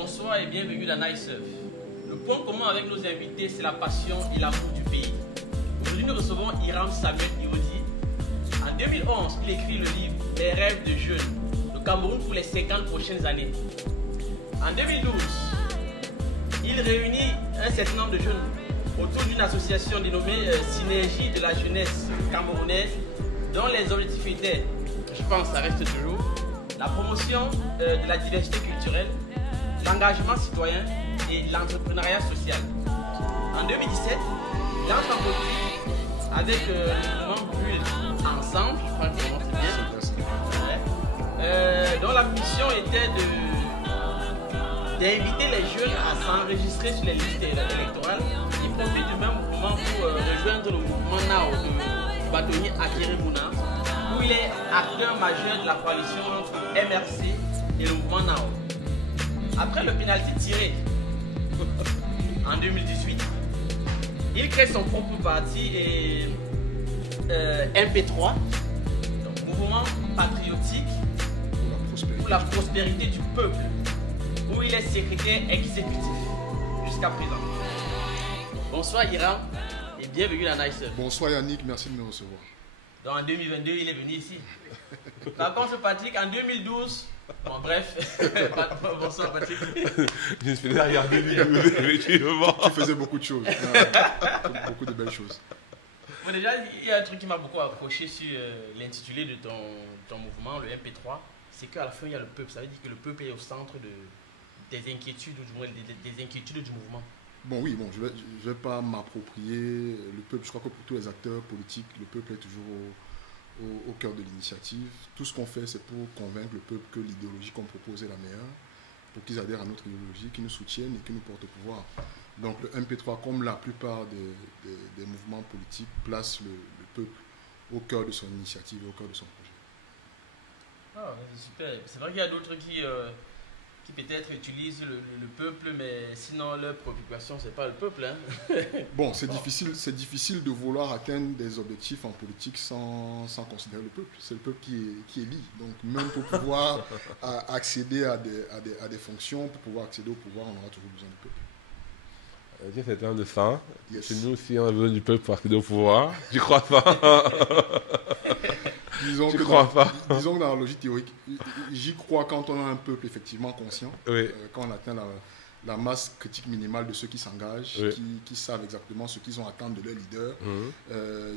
Bonsoir et bienvenue dans Nice Surf. Le point commun avec nos invités, c'est la passion et l'amour du pays. Aujourd'hui, nous recevons Hiram Samuel Iwodi. En 2011, il écrit le livre Les rêves de jeunes, le Cameroun pour les 50 prochaines années. En 2012, il réunit un certain nombre de jeunes autour d'une association dénommée Synergie de la jeunesse camerounaise, dont les objectifs étaient, je pense, ça reste toujours, la promotion de la diversité culturelle, l'engagement citoyen et l'entrepreneuriat social. En 2017, il entre en politique avec le mouvement Bulle Ensemble, je crois que c'est bien, dont la mission était d'inviter les jeunes à s'enregistrer sur les listes électorales. Il profite du même mouvement pour rejoindre le mouvement NAO de bâtonnier Akere Mouna, où il est acteur majeur de la coalition entre MRC et le mouvement NAO. Après le pénalty tiré en 2018, il crée son propre parti et MP3, donc mouvement patriotique pour la prospérité du peuple, où il est secrétaire exécutif jusqu'à présent. Bonsoir Hiram et bienvenue à Nice. Bonsoir Yannick, merci de me recevoir. Donc en 2022, il est venu ici. Par contre, Patrick, en 2012, bon bref, bonsoir Patrick. Je me faisais regarder effectivement. Tu faisais beaucoup de choses, beaucoup de belles choses. Bon, déjà, il y a un truc qui m'a beaucoup accroché sur l'intitulé de ton mouvement, le MP3, c'est qu'à la fin, il y a le peuple. Ça veut dire que le peuple est au centre des inquiétudes, ou du moins des inquiétudes du mouvement. Bon, oui, bon, je vais pas m'approprier le peuple. Je crois que pour tous les acteurs politiques, le peuple est toujours au cœur de l'initiative. Tout ce qu'on fait, c'est pour convaincre le peuple que l'idéologie qu'on propose est la meilleure, pour qu'ils adhèrent à notre idéologie, qu'ils nous soutiennent et qu'ils nous portent au pouvoir. Donc le MP3, comme la plupart des mouvements politiques, place le peuple au cœur de son initiative et au cœur de son projet. Ah, c'est super. C'est vrai qu'il y a d'autres qui peut-être utilisent le peuple, mais sinon leur préoccupation, c'est pas le peuple. Hein. Bon, c'est difficile de vouloir atteindre des objectifs en politique sans considérer le peuple. C'est le peuple qui élit. Donc même pour pouvoir accéder à des fonctions, pour pouvoir accéder au pouvoir, on aura toujours besoin du peuple. C'est un de ça. Yes. Chez nous aussi, on a besoin du peuple pour accéder au pouvoir. Tu crois pas? Disons que dans la logique théorique, j'y crois quand on a un peuple effectivement conscient, Oui. quand on atteint la masse critique minimale de ceux qui s'engagent, Oui. qui savent exactement ce qu'ils ont à attendre de leur leader,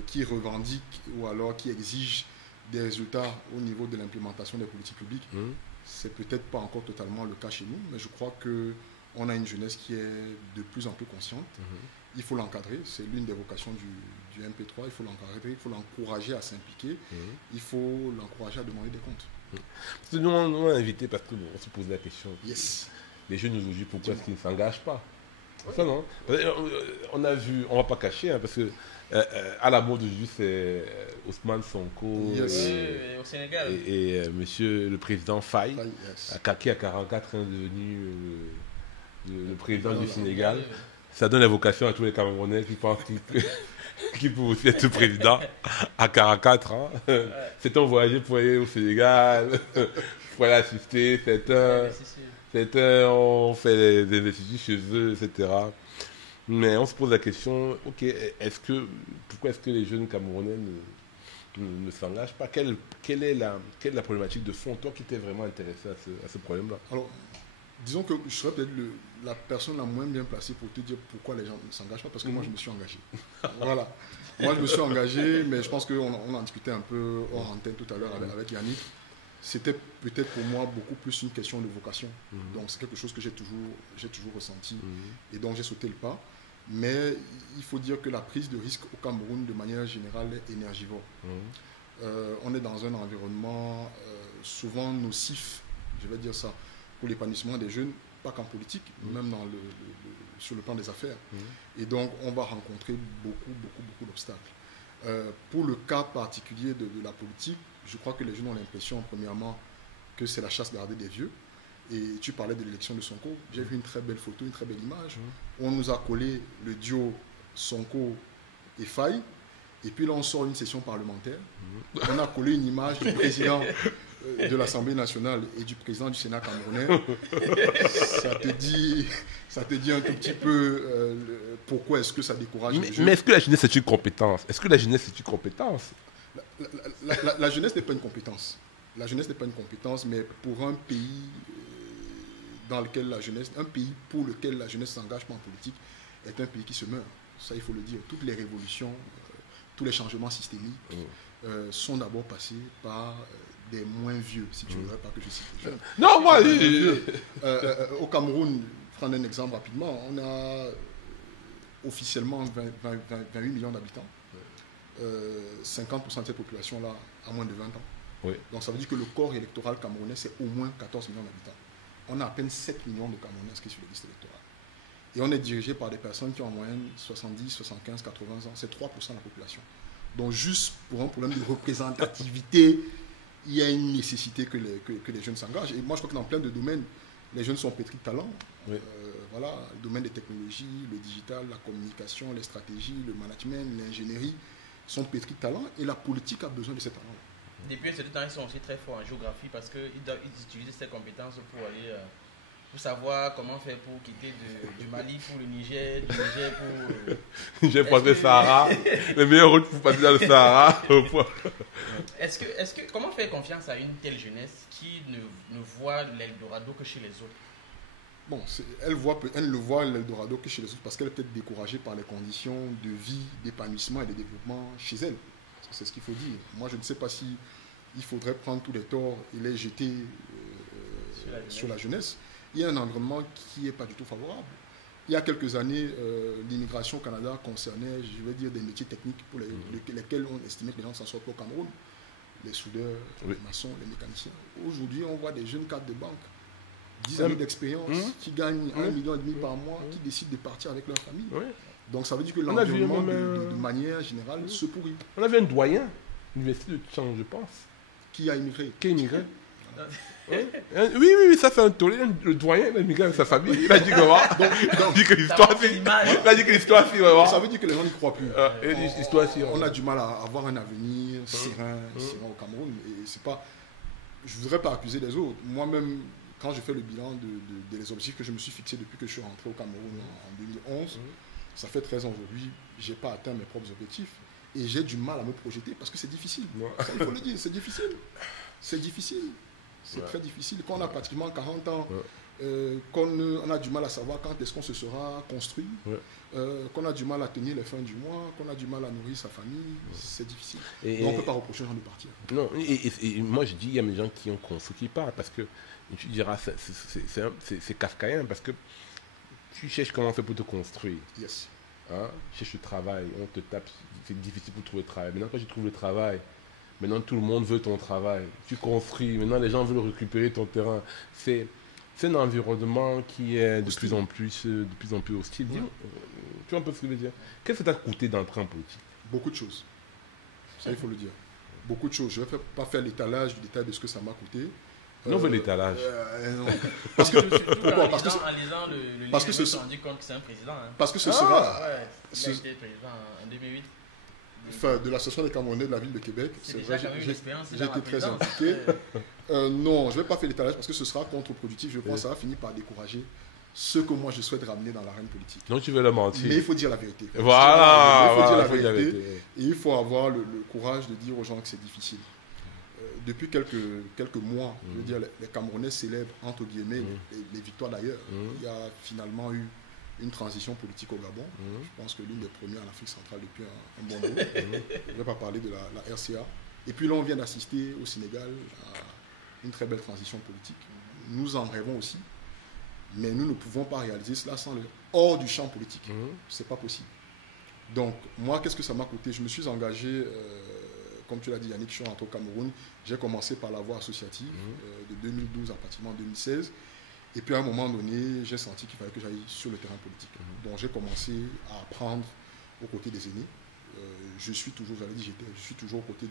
qui revendiquent ou alors qui exigent des résultats au niveau de l'implémentation des politiques publiques. C'est peut-être pas encore totalement le cas chez nous, mais je crois qu'on a une jeunesse qui est de plus en plus consciente. Il faut l'encadrer, c'est l'une des vocations du MP3, il faut l'encadrer, il faut l'encourager à s'impliquer, il faut l'encourager à demander des comptes. Parce que nous, on a invité parce qu'on se pose la question. Yes. Les jeunes nous disent pourquoi est-ce qu'ils ne s'engagent pas. Ça, non? On a vu, on ne va pas cacher, hein, parce que à la mode aujourd'hui, c'est Ousmane Sonko Yes. Au Sénégal. et monsieur le président Faye, Yes. qui à 44 ans est devenu le président du Sénégal. Ça donne la vocation à tous les Camerounais qui pensent qu'ils peuvent aussi être président à 44 ans. Certains ont voyagé pour aller au Sénégal, pour aller assister, certains ont fait des investigations chez eux, etc. Mais on se pose la question, ok, pourquoi est-ce que les jeunes Camerounais ne s'engagent pas? Quelle est la problématique de fond? Toi qui t'es vraiment intéressé à ce problème-là. Alors, disons que je serais peut-être la personne la moins bien placée pour te dire pourquoi les gens ne s'engagent pas, parce que moi je me suis engagé. Voilà. Moi je me suis engagé, mais je pense qu'on en discutait un peu hors antenne tout à l'heure avec Yannick. C'était peut-être pour moi beaucoup plus une question de vocation. Donc c'est quelque chose que j'ai toujours ressenti. Et donc j'ai sauté le pas. Mais il faut dire que la prise de risque au Cameroun de manière générale est énergivore. On est dans un environnement souvent nocif, je vais dire ça, pour l'épanouissement des jeunes, pas qu'en politique, même sur le plan des affaires. Et donc, on va rencontrer beaucoup d'obstacles. Pour le cas particulier de la politique, je crois que les jeunes ont l'impression, premièrement, que c'est la chasse gardée des vieux. Et tu parlais de l'élection de Sonko. J'ai vu une très belle photo, une très belle image. On nous a collé le duo Sonko et Faye. Et puis là, on sort une session parlementaire. On a collé une image du président de l'Assemblée nationale et du président du Sénat camerounais. Ça te dit un tout petit peu pourquoi est-ce que ça décourage les jeunes. Mais est-ce que la jeunesse est une compétence? Est-ce que la jeunesse est une compétence? La jeunesse n'est pas une compétence. La jeunesse n'est pas une compétence, mais pour un pays dans lequel un pays pour lequel la jeunesse s'engage pas en politique est un pays qui se meurt. Ça, il faut le dire. Toutes les révolutions, tous les changements systémiques sont d'abord passés par des moins vieux, si tu ne voudrais pas que je cite les jeunes. Non, moi, au Cameroun, prendre un exemple rapidement, on a officiellement 28 millions d'habitants. 50% de cette population-là a moins de 20 ans. Oui. Donc ça veut dire que le corps électoral camerounais, c'est au moins 14 millions d'habitants. On a à peine 7 millions de Camerounais inscrits sur les listes électorales. Et on est dirigé par des personnes qui ont en moyenne 70, 75, 80 ans. C'est 3% de la population. Donc juste pour un problème de représentativité, il y a une nécessité que les jeunes s'engagent. Et moi, je crois que dans plein de domaines, les jeunes sont pétris de talent. Oui. Voilà, le domaine des technologies, le digital, la communication, les stratégies, le management, l'ingénierie sont pétris de talent. Et la politique a besoin de ces talents. Depuis un certain temps, ils sont aussi très forts en géographie parce qu'ils utilisent ces compétences pour aller... pour savoir comment faire pour quitter du Mali pour le Niger, du Niger pour... J'ai passé le Sahara, les meilleures routes pour passer dans le Sahara. Comment faire confiance à une telle jeunesse qui ne voit l'Eldorado que chez les autres? Bon, elle ne voit l'Eldorado que chez les autres parce qu'elle est peut-être découragée par les conditions de vie, d'épanouissement et de développement chez elle. C'est ce qu'il faut dire. Moi, je ne sais pas si il faudrait prendre tous les torts et les jeter sur la jeunesse. Il y a un environnement qui n'est pas du tout favorable. Il y a quelques années, l'immigration au Canada concernait, je vais dire, des métiers techniques pour lesquels on estimait que les gens s'en sortent au Cameroun. Les soudeurs, les maçons, les mécaniciens. Aujourd'hui, on voit des jeunes cadres de banque, 10 années d'expérience, qui gagnent 1,5 million par mois, qui décident de partir avec leur famille. Donc ça veut dire que l'environnement, de manière générale, se pourrit. On avait un doyen, l'université de Tchang, je pense. Qui a immigré? Qui a immigré? Oui, ça fait un tollé. Le doyen, il a immigré avec sa famille. Il a dit comment? Il a dit que l'histoire, si, vraiment. Ça veut dire que les gens n'y croient plus. On a du mal à avoir un avenir serein au Cameroun. Et c'est pas... Je ne voudrais pas accuser les autres. Moi-même, quand je fais le bilan des objectifs que je me suis fixés depuis que je suis rentré au Cameroun en 2011, ça fait 13 ans aujourd'hui, je n'ai pas atteint mes propres objectifs. Et j'ai du mal à me projeter parce que c'est difficile. Ça, il faut le dire, c'est difficile. C'est difficile. C'est très difficile. Quand on a pratiquement 40 ans, qu'on a du mal à savoir quand est-ce qu'on se sera construit, qu'on a du mal à tenir les fins du mois, qu'on a du mal à nourrir sa famille, c'est difficile. Donc on ne peut pas reprocher aux gens de partir. Non, et moi je dis, il y a des gens qui ont construit qui partent parce que tu diras, c'est kafkaïen parce que tu cherches comment faire pour te construire. Yes. Hein? Tu cherches le travail, on te tape, c'est difficile pour trouver le travail. Maintenant quand tu trouves le travail, maintenant tout le monde veut ton travail. Tu construis, maintenant les gens veulent récupérer ton terrain. C'est un environnement qui est de plus en plus hostile. Tu vois un peu ce que je veux dire? Qu'est-ce que ça t'a coûté d'entrer en politique? Beaucoup de choses. Ça, il faut le dire. Beaucoup de choses. Je ne vais pas faire l'étalage du détail de ce que ça m'a coûté. Non, on veut l'étalage. Non. Parce que, pourquoi? Parce que ce sera... compte que c'est un président. Hein. Parce que ce sera... Ouais, il a été président en 2008. Enfin, de l'association des Camerounais de la ville de Québec. C'est vrai, j'ai été très impliqué. Non, je ne vais pas faire l'étalage parce que ce sera contre-productif. Je pense que ça va finir par décourager ceux que moi je souhaite ramener dans l'arène politique. Donc tu veux le mentir. Mais il faut dire la vérité. Voilà. Il faut dire la vérité. Et il faut avoir le courage de dire aux gens que c'est difficile. Depuis quelques mois, je veux dire, les Camerounais célèbrent, entre guillemets, les victoires d'ailleurs. Il y a finalement eu une transition politique au Gabon. Je pense que l'une des premières en Afrique centrale depuis un bon moment. Je ne vais pas parler de la RCA. Et puis là, on vient d'assister au Sénégal à une très belle transition politique. Nous en rêvons aussi, mais nous ne pouvons pas réaliser cela sans le hors du champ politique. Ce n'est pas possible. Donc, moi, qu'est-ce que ça m'a coûté? Je me suis engagé, comme tu l'as dit, Yannick, je suis rentré au Cameroun. J'ai commencé par la voie associative de 2012 à pratiquement 2016. Et puis à un moment donné, j'ai senti qu'il fallait que j'aille sur le terrain politique. Donc j'ai commencé à apprendre aux côtés des aînés. Je suis toujours aux côtés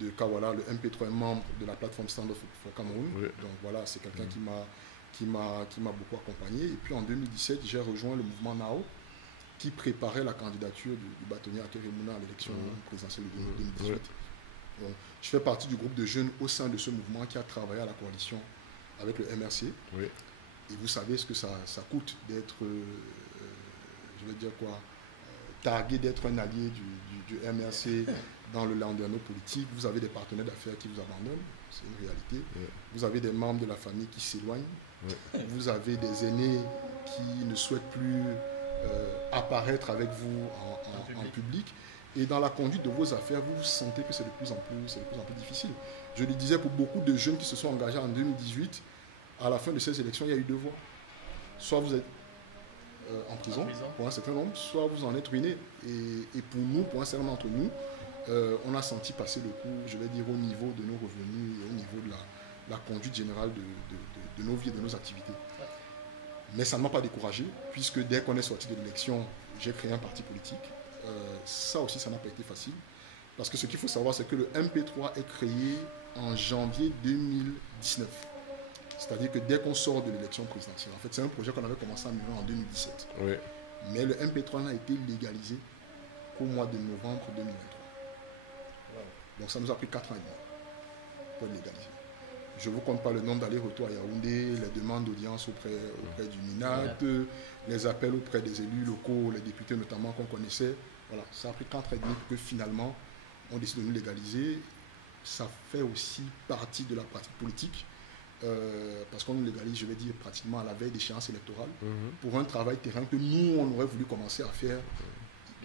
de Kawala, le MP3 membre de la plateforme Stand Up for Cameroun. Donc voilà, c'est quelqu'un qui m'a beaucoup accompagné. Et puis en 2017, j'ai rejoint le mouvement NAO, qui préparait la candidature du bâtonnier Akery Mouna à l'élection présidentielle de 2018. Donc, je fais partie du groupe de jeunes au sein de ce mouvement qui a travaillé à la coalition avec le MRC. Oui. Et vous savez ce que ça coûte d'être, je vais dire quoi, targué d'être un allié du MRC dans le landerneau politique. Vous avez des partenaires d'affaires qui vous abandonnent, c'est une réalité. Oui. Vous avez des membres de la famille qui s'éloignent. Oui. Vous avez des aînés qui ne souhaitent plus apparaître avec vous en public. Et dans la conduite de vos affaires, vous sentez que c'est de plus en plus difficile. Je le disais, pour beaucoup de jeunes qui se sont engagés en 2018, à la fin de ces élections, il y a eu deux voies. Soit vous êtes en prison pour un certain nombre, soit vous en êtes ruiné. Et pour nous, pour un certain nombre d'entre nous, on a senti passer le coup, je vais dire, au niveau de nos revenus et au niveau de la conduite générale de nos vies et de nos activités. Mais ça ne m'a pas découragé, puisque dès qu'on est sorti de l'élection, j'ai créé un parti politique. Ça aussi, ça n'a pas été facile. Parce que ce qu'il faut savoir, c'est que le MP3 est créé en janvier 2019. C'est-à-dire que dès qu'on sort de l'élection présidentielle, en fait, c'est un projet qu'on avait commencé à mener en 2017. Oui. Mais le MP3 n'a été légalisé qu'au mois de novembre 2023. Donc ça nous a pris 4 ans et demi pour le légaliser. Je ne vous compte pas le nombre d'allers-retours à Yaoundé, les demandes d'audience auprès du MINAT, les appels auprès des élus locaux, les députés notamment qu'on connaissait. Voilà, ça a pris 4 ans et demi pour que finalement on décide de nous légaliser. Ça fait aussi partie de la pratique politique. Parce qu'on nous légalise, je vais dire, pratiquement à la veille d'échéance électorale, pour un travail terrain que nous, on aurait voulu commencer à faire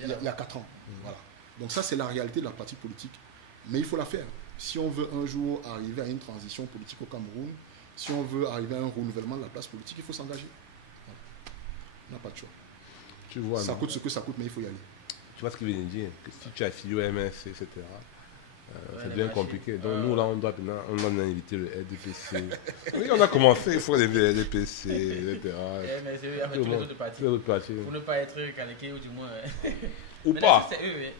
il y a 4 ans. Voilà. Donc ça, c'est la réalité de la pratique politique. Mais il faut la faire. Si on veut un jour arriver à une transition politique au Cameroun, si on veut arriver à un renouvellement de la place politique, il faut s'engager. Voilà. On n'a pas de choix. Tu vois, ça coûte ce que ça coûte, mais il faut y aller. Tu vois ce qu'il vient de dire, que si tu as affilié au MS, etc., c'est bien compliqué. Donc nous, là, on doit inviter le RDPC. Oui, on a commencé, il faut lever le RDPC, etc. Mais c'est eux, avec tous les autres partis. Pour ne pas être caliqué, ou du moins... Ou pas.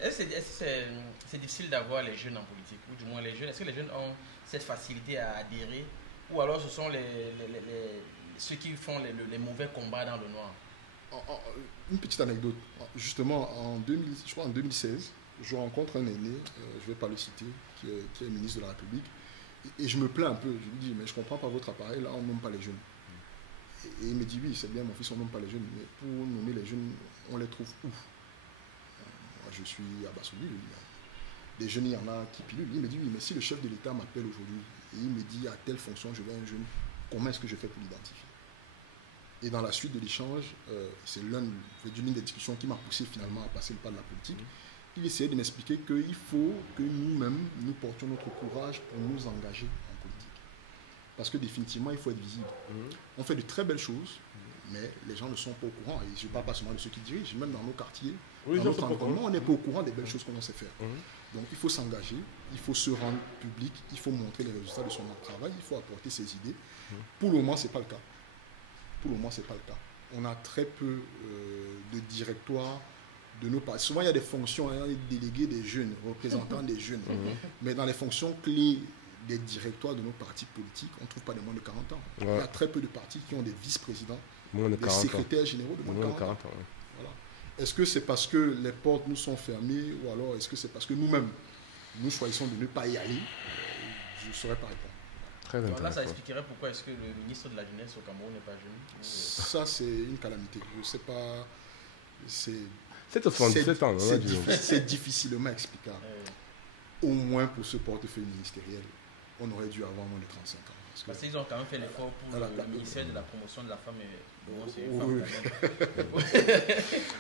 Est-ce que c'est difficile d'avoir les jeunes en politique? Ou du moins les jeunes, est-ce que les jeunes ont cette facilité à adhérer? Ou alors ce sont ceux qui font les mauvais combats dans le noir? Une petite anecdote. Justement, je crois en 2016, je rencontre un aîné, je ne vais pas le citer, qui est ministre de la République, et je me plains un peu. Je lui dis, mais je ne comprends pas votre appareil, là on ne nomme pas les jeunes. Et il me dit, oui, c'est bien, mon fils, on ne nomme pas les jeunes, mais pour nommer les jeunes, on les trouve où? Moi, je suis à Bassouli, des jeunes, il y en a qui pilulent. Il me dit, oui, mais si le chef de l'État m'appelle aujourd'hui, et il me dit, à telle fonction, je veux un jeune, comment est-ce que je fais pour l'identifier? Et dans la suite de l'échange, c'est l'une des discussions qui m'a poussé finalement à passer le pas de la politique. Il essayait de m'expliquer qu'il faut que nous-mêmes, nous portions notre courage pour nous engager en politique. Parce que définitivement, il faut être visible. On fait de très belles choses, mais les gens ne sont pas au courant. Et je ne parle pas seulement de ceux qui dirigent, même dans nos quartiers, dans notre environnement, on n'est pas au courant des belles choses qu'on sait faire. Donc il faut s'engager, il faut se rendre public, il faut montrer les résultats de son travail, il faut apporter ses idées. Pour le moment, ce n'est pas le cas. Pour le moment, ce n'est pas le cas. On a très peu de directoires de nos partis. Souvent, il y a des fonctions, il y a des délégués des jeunes, représentants des jeunes. Mais dans les fonctions clés des directoires de nos partis politiques, on ne trouve pas des moins de 40 ans. Il y a très peu de partis qui ont des vice-présidents, des secrétaires généraux de moins de 40 ans. Voilà. Est-ce que c'est parce que les portes nous sont fermées ou alors est-ce que c'est parce que nous-mêmes, nous choisissons de ne pas y aller? Je ne saurais pas répondre. Donc là, ça expliquerait pourquoi est-ce que le ministre de la Jeunesse au Cameroun n'est pas jeune. Ça, c'est une calamité. Je ne sais pas. C'est 77 ans. C'est difficilement explicable. Au moins pour ce portefeuille ministériel, on aurait dû avoir moins de 35 ans. Parce qu'ils ont quand même fait l'effort pour le ministère de la promotion de la femme et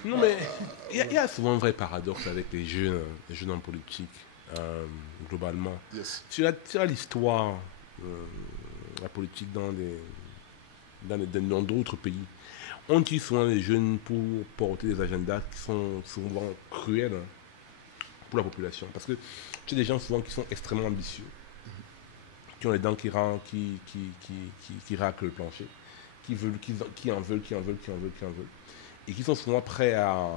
non, mais il y a souvent un vrai paradoxe avec les jeunes en politique, globalement. Yes. Tu as l'histoire, la politique dans d'autres pays. On tue souvent les jeunes pour porter des agendas qui sont souvent cruels pour la population. Parce que tu as des gens souvent qui sont extrêmement ambitieux, qui ont les dents qui raclent le plancher, qui en veulent, et qui sont souvent prêts à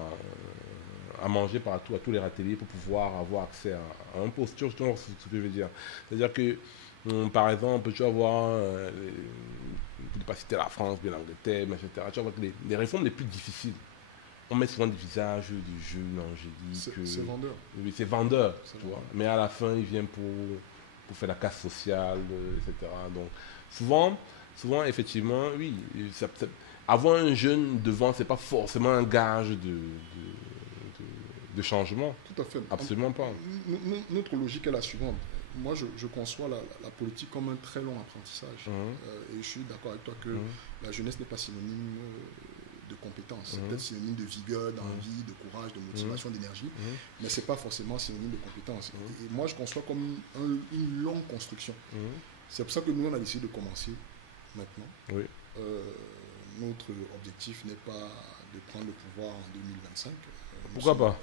manger partout, à tous les râteliers pour pouvoir avoir accès à un poste. Tu vois ce que je veux dire. C'est-à-dire que, par exemple, tu vas voir, pour ne pas citer la France, bien l'Angleterre, etc., tu vas voir que les réformes les plus difficiles on met souvent des visages de jeunes angéliques. C'est vendeur. Oui, c'est vendeur, C'est tu vois. vendeur. Mais à la fin, il vient pour faire la casse sociale, etc. Donc, souvent, effectivement, oui, avoir un jeune devant, c'est pas forcément un gage de changement. Tout à fait. Absolument pas. Notre logique est la suivante. Moi, je conçois la politique comme un très long apprentissage. Et je suis d'accord avec toi que la jeunesse n'est pas synonyme de compétence. C'est peut-être synonyme de vigueur, d'envie, de courage, de motivation, d'énergie, mais ce n'est pas forcément synonyme de compétence. Et moi, je conçois comme une longue construction. C'est pour ça que nous, on a décidé de commencer maintenant. Oui. Notre objectif n'est pas de prendre le pouvoir en 2025. Pourquoi pas?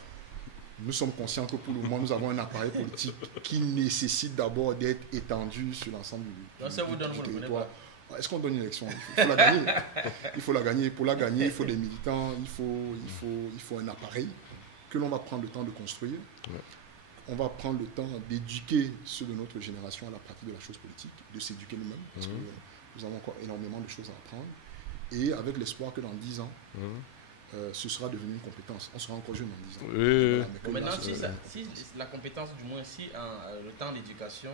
Nous sommes conscients que pour le moment, nous avons un appareil politique qui nécessite d'abord d'être étendu sur l'ensemble du territoire. Est-ce qu'on donne une élection? Il faut la gagner. Il faut la gagner. Pour la gagner, il faut des militants, il faut un appareil que l'on va prendre le temps de construire. Ouais. On va prendre le temps d'éduquer ceux de notre génération à la pratique de la chose politique, de s'éduquer nous-mêmes, parce que nous avons encore énormément de choses à apprendre. Et avec l'espoir que dans 10 ans, ce sera devenu une compétence. On sera encore jeune dans 10 ans. Oui. Bon, maintenant, si la compétence, du moins, si le temps d'éducation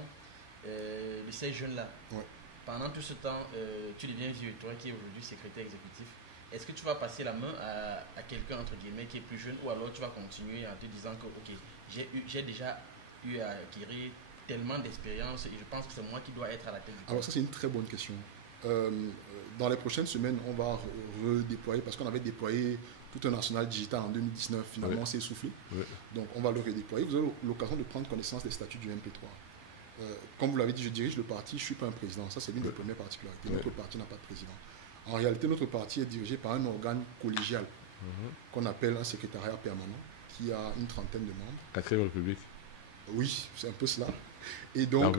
de ces jeunes-là, pendant tout ce temps, tu deviens vieux, toi qui es aujourd'hui secrétaire exécutif, est-ce que tu vas passer la main à quelqu'un, entre guillemets, qui est plus jeune, ou alors tu vas continuer en te disant que, ok, j'ai déjà eu à acquérir tellement d'expérience et je pense que c'est moi qui dois être à la tête du Alors ça, c'est une très bonne question. Dans les prochaines semaines, on va redéployer, parce qu'on avait déployé tout un national digital en 2019, finalement, c'est essoufflé. Donc, on va le redéployer. Vous aurez l'occasion de prendre connaissance des statuts du MP3. Comme vous l'avez dit, je dirige le parti, je ne suis pas un président. Ça, c'est l'une des premières particularités. Notre parti n'a pas de président. En réalité, notre parti est dirigé par un organe collégial qu'on appelle un secrétariat permanent, qui a une trentaine de membres. 4e République. Oui, c'est un peu cela. Et donc,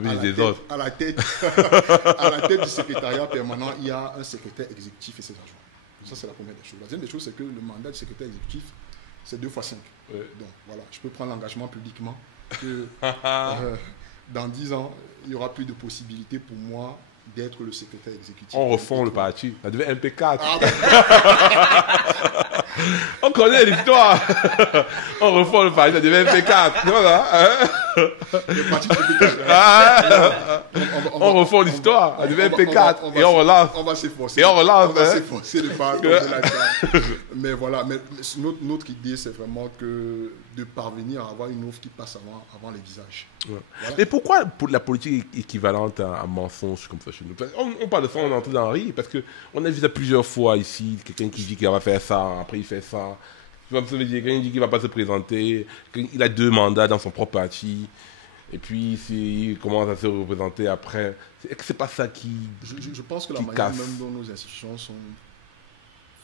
à la tête du secrétariat permanent, il y a un secrétaire exécutif et ses adjoints. Ça, c'est la première des choses. La deuxième des choses, c'est que le mandat du secrétaire exécutif, c'est 2 x 5. Donc, voilà, je peux prendre l'engagement publiquement que dans 10 ans, il n'y aura plus de possibilité pour moi d'être le secrétaire exécutif. On refond le parti. Ça devait MP4. Ah, On connaît l'histoire. On refond le parti. Ça devait MP4. Voilà. le parti de MP4. On refond l'histoire. Ça devait MP4. Et on relance. On va s'efforcer. Et on relance. On va s'efforcer de ne pas tomber là-dedans. Mais voilà, mais notre idée, c'est vraiment que de parvenir à avoir une offre qui passe avant les visages. Voilà. Et pourquoi la politique est équivalente à un mensonge comme ça chez nous? On parle de ça, on est entré dans le rire, parce qu'on a vu ça plusieurs fois ici, quelqu'un qui dit qu'il va faire ça, après il fait ça. Tu vois, ça veut dire quelqu'un dit qu'il ne va pas se présenter, qu'il a 2 mandats dans son propre parti, et puis il commence à se représenter après. Est-ce que c'est pas ça qui Je pense que la manière casse même dont nos institutions sont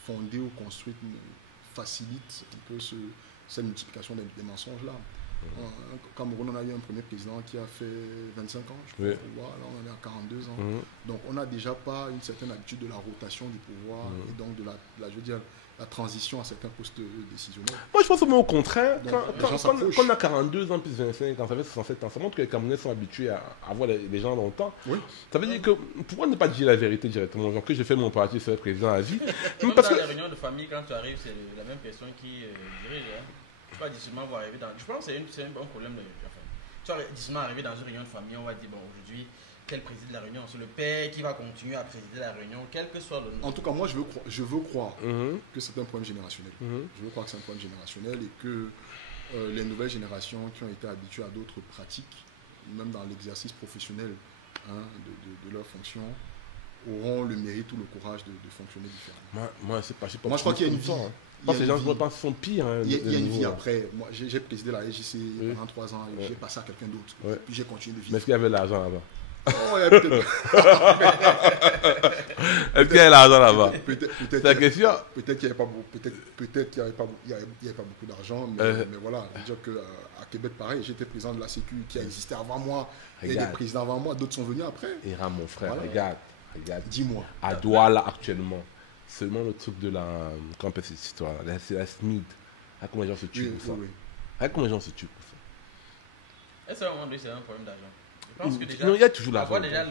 fondées ou construites facilite un peu cette multiplication des mensonges-là. Au Cameroun, on a eu un premier président qui a fait 25 ans, je crois, au pouvoir. Là, on est à 42 ans. Donc, on n'a déjà pas une certaine habitude de la rotation du pouvoir et donc de je veux dire, la transition à certains postes décisionnels. Moi, je pense au contraire, Donc, quand on a 42 ans plus 25 ans, ça fait 67 ans, ça montre que les Camerounais sont habitués à voir les gens longtemps. Oui. Ça veut dire que, pourquoi ne pas dire la vérité directement, genre que j'ai fait mon parti, c'est le président à vie. Même dans les réunions de famille, quand tu arrives, c'est la même personne qui dirige. Tu vas difficilement arriver dans... Je pense que c'est un bon problème. Tu vas difficilement arriver dans une réunion de famille, on va dire, bon, aujourd'hui, quel préside la réunion? C'est le père qui va continuer à présider la réunion, quel que soit le nom. En tout cas, moi, je veux croire que c'est un problème générationnel. Je veux croire que c'est un problème générationnel et que les nouvelles générations qui ont été habituées à d'autres pratiques, même dans l'exercice professionnel de leur fonction, auront le mérite ou le courage de fonctionner différemment. Moi, c'est pas moi, je crois qu'il y a une vie. Je pense que les gens je pense, sont pires. Il y a une vie après. Moi, j'ai présidé la RJC pendant 3 ans et j'ai passé à quelqu'un d'autre. Puis j'ai continué de vivre. Mais est-ce qu'il y avait l'argent là-bas? Oh, il y a peut-être. Est-ce qu'il y a l'argent là-bas? C'est la question. Peut-être qu'il n'y avait pas beaucoup. Peut-être qu'il n'y avait pas beaucoup d'argent, mais voilà. Je veux dire qu'à Québec, pareil, j'étais président de la Sécu qui a existé avant moi. Il y a des présidents avant moi, d'autres sont venus après. Et mon frère, voilà. regarde. Dis-moi. À Douala actuellement. Seulement le truc de la... Comment on appelle cette histoire là? C'est la SMID. Comment les gens se tuent pour ça? Comment les gens se tuent pour ça? Est-ce qu'à un moment donné, c'est un problème d'argent? Je pense que déjà, non, il y a toujours la avoir volonté. déjà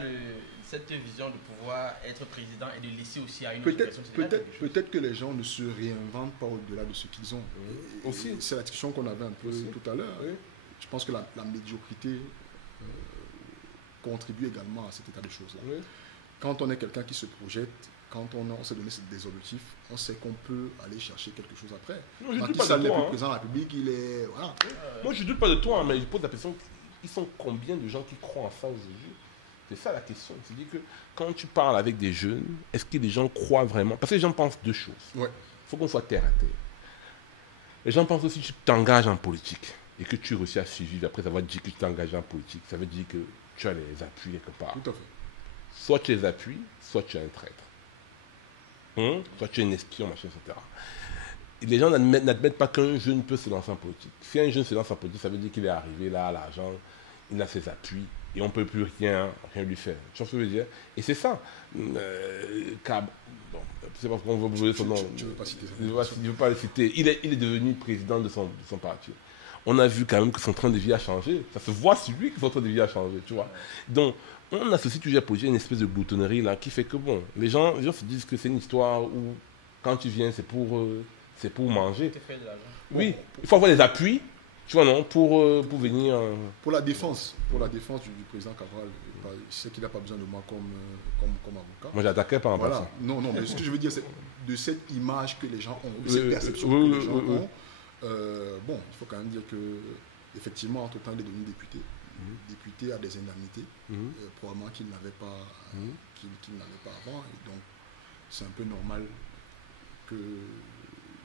cette vision de pouvoir être président et de laisser aussi à une autre personne, c'est déjà quelque chose. Peut-être que les gens ne se réinventent pas au-delà de ce qu'ils ont. Et Aussi. c'est la discussion qu'on avait un peu Aussi. tout à l'heure. Oui. Je pense que la médiocrité contribue également à cet état de choses-là. Oui. Quand on est quelqu'un qui se projette, quand on s'est donné des objectifs, on sait qu'on peut aller chercher quelque chose après. Non, je Macky doute pas Sall de n'est toi, plus hein. président de la République, il est... Voilà. Moi, je ne doute pas de toi, hein, mais je pose la question, ils sont combien de gens qui croient en ça aujourd'hui? C'est ça la question. C'est-à-dire que quand tu parles avec des jeunes, est-ce que les gens croient vraiment? Parce que les gens pensent deux choses. Ouais. Il faut qu'on soit terre à terre. Les gens pensent aussi que tu t'engages en politique et que tu réussis à suivre après avoir dit que tu t'es engagé en politique. Ça veut dire que tu as les appuis quelque part. Tout à fait. Soit tu les appuies, soit tu es un traître. Soit tu es un espion, machin, etc. Et les gens n'admettent pas qu'un jeune peut se lancer en politique. Si un jeune se lance en politique, ça veut dire qu'il est arrivé là à l'argent, il a ses appuis et on ne peut plus rien lui faire. Tu vois ce que je veux dire? Et c'est ça. Bon, c'est parce qu'on veut brûler son nom. Tu veux pas citer ça? Je ne veux pas le citer. Il est devenu président de son parti. On a vu quand même que son train de vie a changé. Ça se voit sur lui que son train de vie a changé, tu vois. Donc, on associe toujours à politique une espèce de gloutonnerie là qui fait que, bon, les gens se disent que c'est une histoire où, quand tu viens, c'est pour manger. Tu fais de l'argent. Oui, il faut avoir des appuis, tu vois, non, pour venir... Pour la défense du président Cabral, je sais qu'il n'a pas besoin de moi comme avocat. Moi, j'attaquais par rapport à Voilà. ça. Non, mais ce que je veux dire, c'est de cette image que les gens ont, de cette Oui, perception oui, que les oui, gens oui, oui. ont. Bon, il faut quand même dire que, effectivement, entre-temps, il est devenu député. Député à des indemnités, probablement qu'il n'avait pas, qu'il n'avait pas avant. Et donc, c'est un peu normal que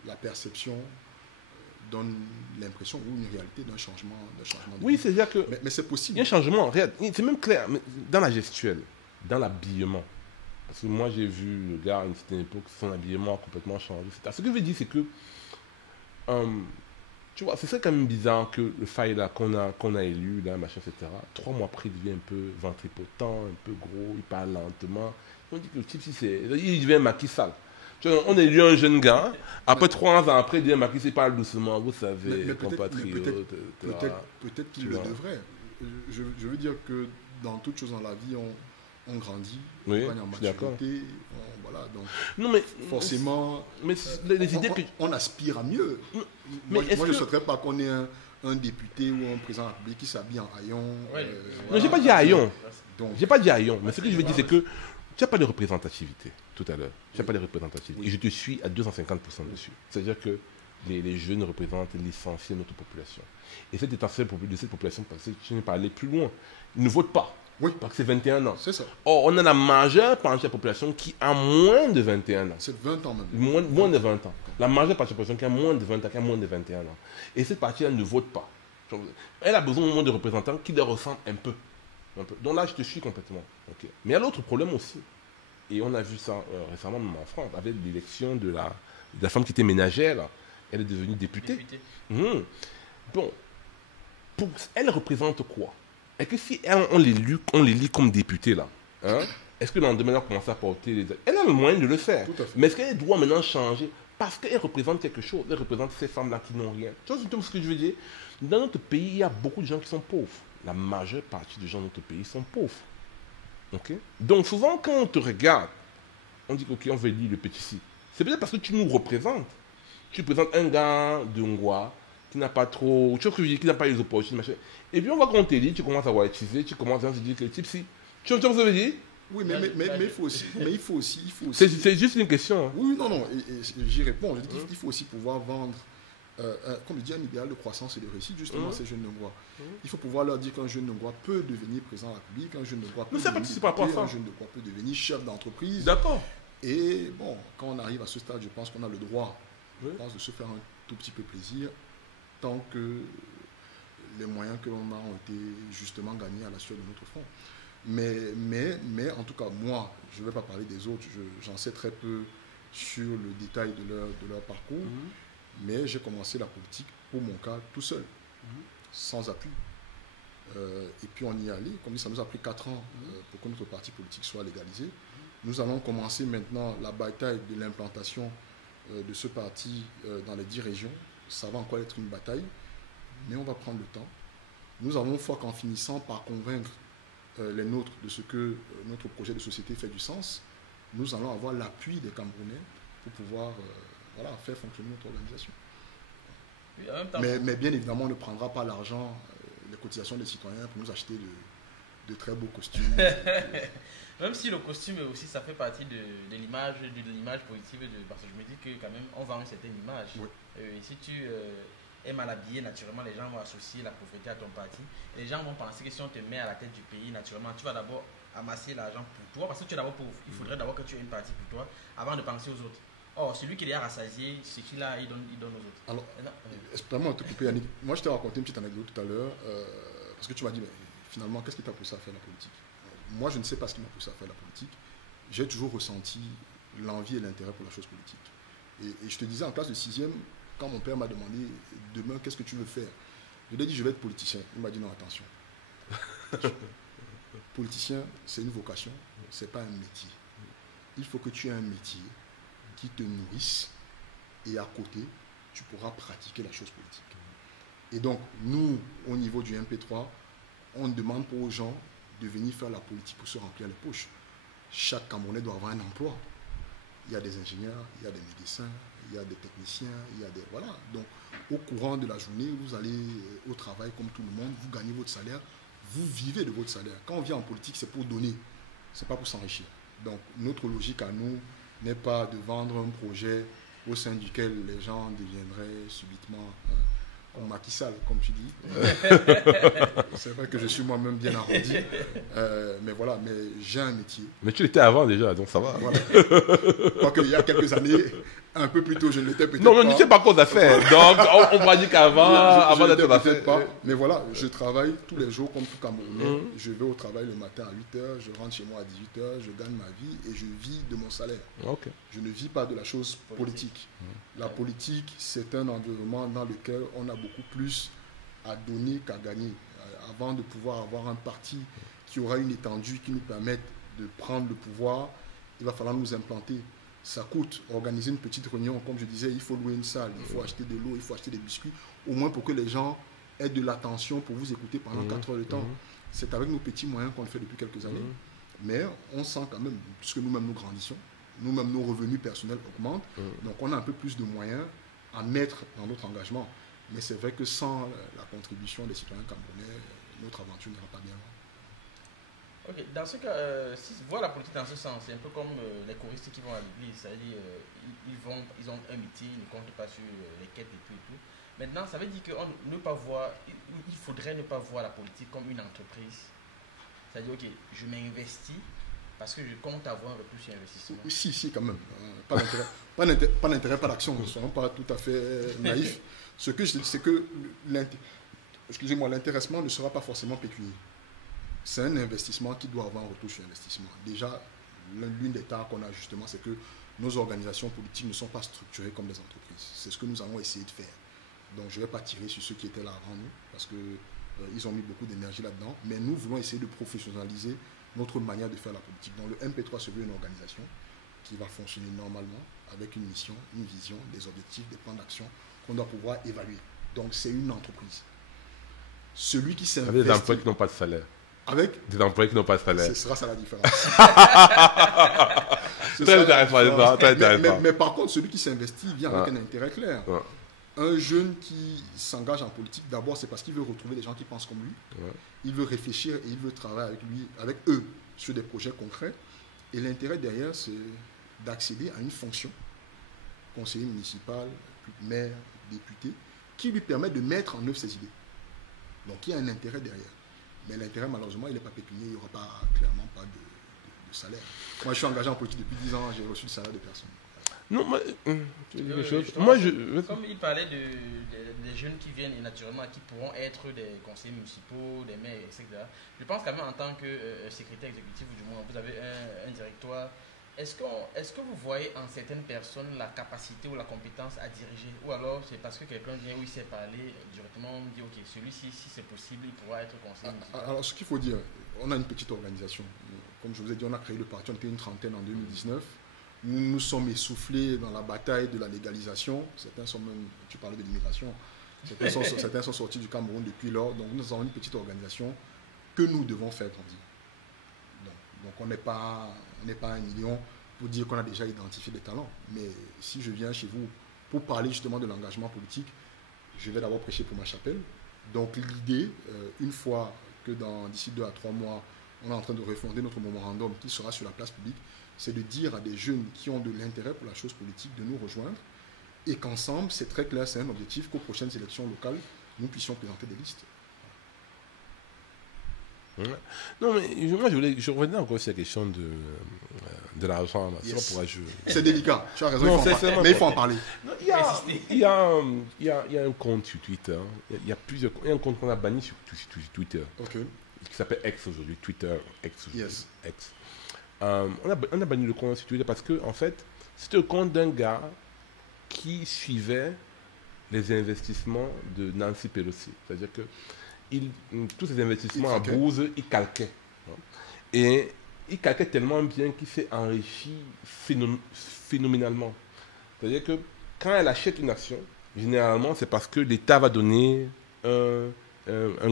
la perception donne l'impression ou une réalité d'un changement de Oui, vie. c'est-à-dire que... Mais c'est Il y possible. a un changement, regarde, c'est même clair, mais dans la gestuelle, dans l'habillement. Parce que moi, j'ai vu le gars à une certaine époque, son habillement a complètement changé, etc. Ce que je veux dire, c'est que, tu vois, c'est ça quand même bizarre que le faille là qu'on a élu, là, machin, etc. 3 mois après, il devient un peu ventripotent, un peu gros, il parle lentement. On dit que le type, il devient Macky Sall. Tu vois, on a élu un jeune gars, après 3 ans après, il devient Macky Sall, il parle doucement, vous savez, Mais compatriotes. peut-être qu'il le devrait. Je veux dire que dans toute chose dans la vie, on grandit, Oui, on gagne en je suis d'accord. maturité. Voilà, donc Non, mais forcément, mais les idées que... on aspire à mieux. Mais Moi, est-ce je ne que- souhaiterais pas qu'on ait un député ou un président de la République qui s'habille en haillon. Ouais. Non, j'ai pas dit haillon. Donc, J'ai pas dit haillon, mais ce que je veux dire, c'est que tu n'as pas de représentativité tout à l'heure. Tu n'as pas de représentativité. Oui. Et je te suis à 250% dessus. C'est-à-dire que les jeunes représentent l'essentiel de notre population. Et cette essentiel de cette population, parce que je n'ai pas aller plus loin, ils ne votent pas. Oui. Parce que c'est 21 ans. c'est ça. Or, on a la majeure partie de la population qui a moins de 21 ans. C'est 20 ans même. Moins de 20 ans. La majeure partie de la population qui a moins de 20 ans, qui a moins de 21 ans. Et cette partie-là ne vote pas. Elle a besoin au moins de représentants qui leur ressemblent un peu. Donc là, je te suis complètement. Ok. Mais il y a l'autre problème aussi. Et on a vu ça récemment même en France, avec l'élection de la femme qui était ménagère. Là. Elle est devenue députée. Député. Bon, elle représente quoi? Est-ce que si on les lit comme députée, là, hein, est-ce que le lendemain, elle a commencé à porter les... Elle a le moyen de le faire. Tout à fait. Mais est-ce qu'elle doit maintenant changer? Parce qu'elle représente quelque chose. Elle représente ces femmes-là qui n'ont rien. Tu vois ce que je veux dire? Dans notre pays, il y a beaucoup de gens qui sont pauvres. La majeure partie des gens dans notre pays sont pauvres. Ok? Donc souvent, quand on te regarde, on dit ok, on veut lire le petit ci. C'est peut-être parce que tu nous représentes. Tu présentes un gars de Ngwa qui n'a pas trop, tu vois ce que je veux dire, qui n'a pas les opportunités, machin. Et puis on voit qu'on t'élit, tu commences à voyager, tu commences à se dire que le type si. Tu vois ce que je veux dire? Oui, mais il faut aussi. C'est juste une question. Hein. Oui, non, et j'y réponds. Je dis qu'il faut aussi pouvoir vendre, comme je dis, un idéal de croissance et de réussite, justement, ces jeunes Nongwa. Il faut pouvoir leur dire qu'un jeune Nongwa peut devenir président de la République, un jeune Nongwa peut Mais ça devenir participe par rapport à député, ça. un jeune Nongwa peut devenir chef d'entreprise. D'accord. Et bon, quand on arrive à ce stade, je pense qu'on a le droit, Oui. je pense, de se faire un tout petit peu plaisir, tant que les moyens que l'on a ont été justement gagnés à la suite de notre front. Mais en tout cas, moi, je ne vais pas parler des autres, j'en sais très peu sur le détail de leur parcours, mais j'ai commencé la politique, pour mon cas, tout seul, sans appui. Et puis on y est allé, comme dit, ça nous a pris 4 ans pour que notre parti politique soit légalisé. Nous allons commencer maintenant la bataille de l'implantation de ce parti dans les 10 régions. Ça va encore être une bataille, mais on va prendre le temps. Nous avons foi qu'en finissant par convaincre les nôtres, de ce que notre projet de société fait du sens, nous allons avoir l'appui des Camerounais pour pouvoir faire fonctionner notre organisation. Oui, en même temps, Mais bien évidemment, on ne prendra pas l'argent, les cotisations des citoyens pour nous acheter de très beaux costumes. même si le costume aussi, ça fait partie de l'image positive, parce que je me dis que quand même, on vend une certaine image. Oui. Et si tu es mal habillé, naturellement, les gens vont associer la pauvreté à ton parti. Et les gens vont penser que si on te met à la tête du pays, naturellement, tu vas d'abord amasser l'argent pour toi, parce que tu es d'abord pauvre. Il faudrait d'abord que tu aies une partie pour toi, avant de penser aux autres. Or, celui qui est rassasié, ce qu'il a, il donne aux autres. Alors, espère-moi te couper, Yannick. Moi, je t'ai raconté une petite anecdote tout à l'heure, parce que tu m'as dit, mais finalement, qu'est-ce qui t'a poussé à faire la politique? Moi, je ne sais pas ce qui m'a poussé à faire la politique. J'ai toujours ressenti l'envie et l'intérêt pour la chose politique. Et je te disais, en classe de 6e, quand mon père m'a demandé, demain, qu'est-ce que tu veux faire? Je lui ai dit, je vais être politicien. Il m'a dit, non, attention. Politicien, c'est une vocation, c'est pas un métier. Il faut que tu aies un métier qui te nourrisse et à côté, tu pourras pratiquer la chose politique. Et donc, nous, au niveau du MP3, on ne demande pas aux gens de venir faire la politique pour se remplir les poches. Chaque Camerounais doit avoir un emploi. Il y a des ingénieurs, il y a des médecins, il y a des techniciens, il y a des... Voilà. Donc, au courant de la journée, vous allez au travail comme tout le monde, vous gagnez votre salaire, vous vivez de votre salaire. Quand on vient en politique, c'est pour donner, c'est pas pour s'enrichir. Donc, notre logique à nous n'est pas de vendre un projet au sein duquel les gens deviendraient subitement comme Macky Sall, comme tu dis. C'est vrai que je suis moi-même bien arrondi. Mais voilà, mais j'ai un métier. Mais tu l'étais avant déjà, donc ça va. Voilà. Quoique il y a quelques années, un peu plus tôt, je ne l'étais peut-être Non, pas. mais on ne sait pas quoi d'affaires. Donc, on pourra dire qu'avant d'être peut-être pas. d'affaires. Mais voilà, je travaille tous les jours comme tout Camerounais. Je vais au travail le matin à 8h, je rentre chez moi à 18h, je gagne ma vie et je vis de mon salaire. Ok. Je ne vis pas de la chose politique. La politique, c'est un environnement dans lequel on a beaucoup plus à donner qu'à gagner. Avant de pouvoir avoir un parti qui aura une étendue qui nous permette de prendre le pouvoir, il va falloir nous implanter. Ça coûte. Organiser une petite réunion, comme je disais, il faut louer une salle, il faut acheter de l'eau, il faut acheter des biscuits, au moins pour que les gens aient de l'attention pour vous écouter pendant 4 heures de temps. C'est avec nos petits moyens qu'on le fait depuis quelques années. Mais on sent quand même, puisque nous-mêmes nous grandissons, nous-mêmes nos revenus personnels augmentent, donc on a un peu plus de moyens à mettre dans notre engagement. Mais c'est vrai que sans la contribution des citoyens camerounais, notre aventure n'ira pas bien loin. Ok, dans ce cas, si voir la politique dans ce sens, c'est un peu comme les choristes qui vont à l'église, c'est-à-dire ils ont un métier, ils ne comptent pas sur les quêtes et tout. Maintenant, ça veut dire qu'il faudrait ne pas voir la politique comme une entreprise. C'est-à-dire, ok, je m'investis parce que je compte avoir un retour sur investissement. Si, quand même. Pas d'intérêt, pas d'action. Ne soyons pas tout à fait naïfs. Ce que je dis, c'est que l'intéressement ne sera pas forcément pécuniaire. C'est un investissement qui doit avoir un retour sur investissement. Déjà, l'une des tares qu'on a justement, c'est que nos organisations politiques ne sont pas structurées comme des entreprises. C'est ce que nous allons essayer de faire. Donc, je ne vais pas tirer sur ceux qui étaient là avant nous, parce qu'ils ont mis beaucoup d'énergie là-dedans. Mais nous voulons essayer de professionnaliser notre manière de faire la politique. Donc, le MP3 se veut une organisation qui va fonctionner normalement, avec une mission, une vision, des objectifs, des plans d'action qu'on doit pouvoir évaluer. Donc, c'est une entreprise. Celui qui s'investit... Avec des emplois qui n'ont pas de salaire. Avec des employés qui n'ont pas de salaire. Ce sera ça la différence. Très intéressant. Mais par contre, celui qui s'investit vient avec un intérêt clair. Ouais. Un jeune qui s'engage en politique, d'abord, c'est parce qu'il veut retrouver des gens qui pensent comme lui. Ouais. Il veut réfléchir et il veut travailler avec eux sur des projets concrets. Et l'intérêt derrière, c'est d'accéder à une fonction, conseiller municipal, maire, député, qui lui permet de mettre en œuvre ses idées. Donc, il y a un intérêt derrière. Mais l'intérêt, malheureusement, il n'est pas pécunier, il n'y aura clairement pas de salaire. Moi, je suis engagé en politique depuis 10 ans, j'ai reçu le salaire de personne. Non, moi, tu veux dire quelque chose? Comme il parlait des jeunes qui viennent et naturellement qui pourront être des conseillers municipaux, des maires, etc. Je pense quand même en tant que secrétaire exécutif, ou du moins vous avez un directoire, est-ce que vous voyez en certaines personnes la capacité ou la compétence à diriger? Ou alors c'est parce que quelqu'un vient où il sait parler directement, on dit ok, celui-ci, si c'est possible, il pourra être conseiller municipal? Alors ce qu'il faut dire, on a une petite organisation. Comme je vous ai dit, on a créé le parti, on était une trentaine en 2019. Nous nous sommes essoufflés dans la bataille de la légalisation. Certains sont même, tu parlais de l'immigration, certains sont sortis du Cameroun depuis lors. Donc nous avons une petite organisation que nous devons faire grandir. Donc on n'est pas 1 million pour dire qu'on a déjà identifié des talents. Mais si je viens chez vous pour parler justement de l'engagement politique, je vais d'abord prêcher pour ma chapelle. Donc l'idée, une fois que d'ici 2 à 3 mois, on est en train de refonder notre mémorandum qui sera sur la place publique, c'est de dire à des jeunes qui ont de l'intérêt pour la chose politique de nous rejoindre et qu'ensemble, c'est très clair, c'est un objectif qu'aux prochaines élections locales, nous puissions présenter des listes. Ouais. Non, mais moi, je revenais encore sur la question de l'argent. Yes. Pas c'est délicat, tu as raison, non, mais il faut en parler. Il y a un compte sur Twitter, il y a un compte qu'on a banni sur Twitter, qui s'appelle X aujourd'hui, Twitter, X aujourd'hui. Yes. X. On a banni le compte sur Twitter parce que, en fait, c'était le compte d'un gars qui suivait les investissements de Nancy Pelosi. C'est-à-dire que tous ces investissements à Bouze, il calquait. Et il calquait tellement bien qu'il s'est enrichi phénoménalement. C'est-à-dire que quand elle achète une action, généralement, c'est parce que l'État va donner un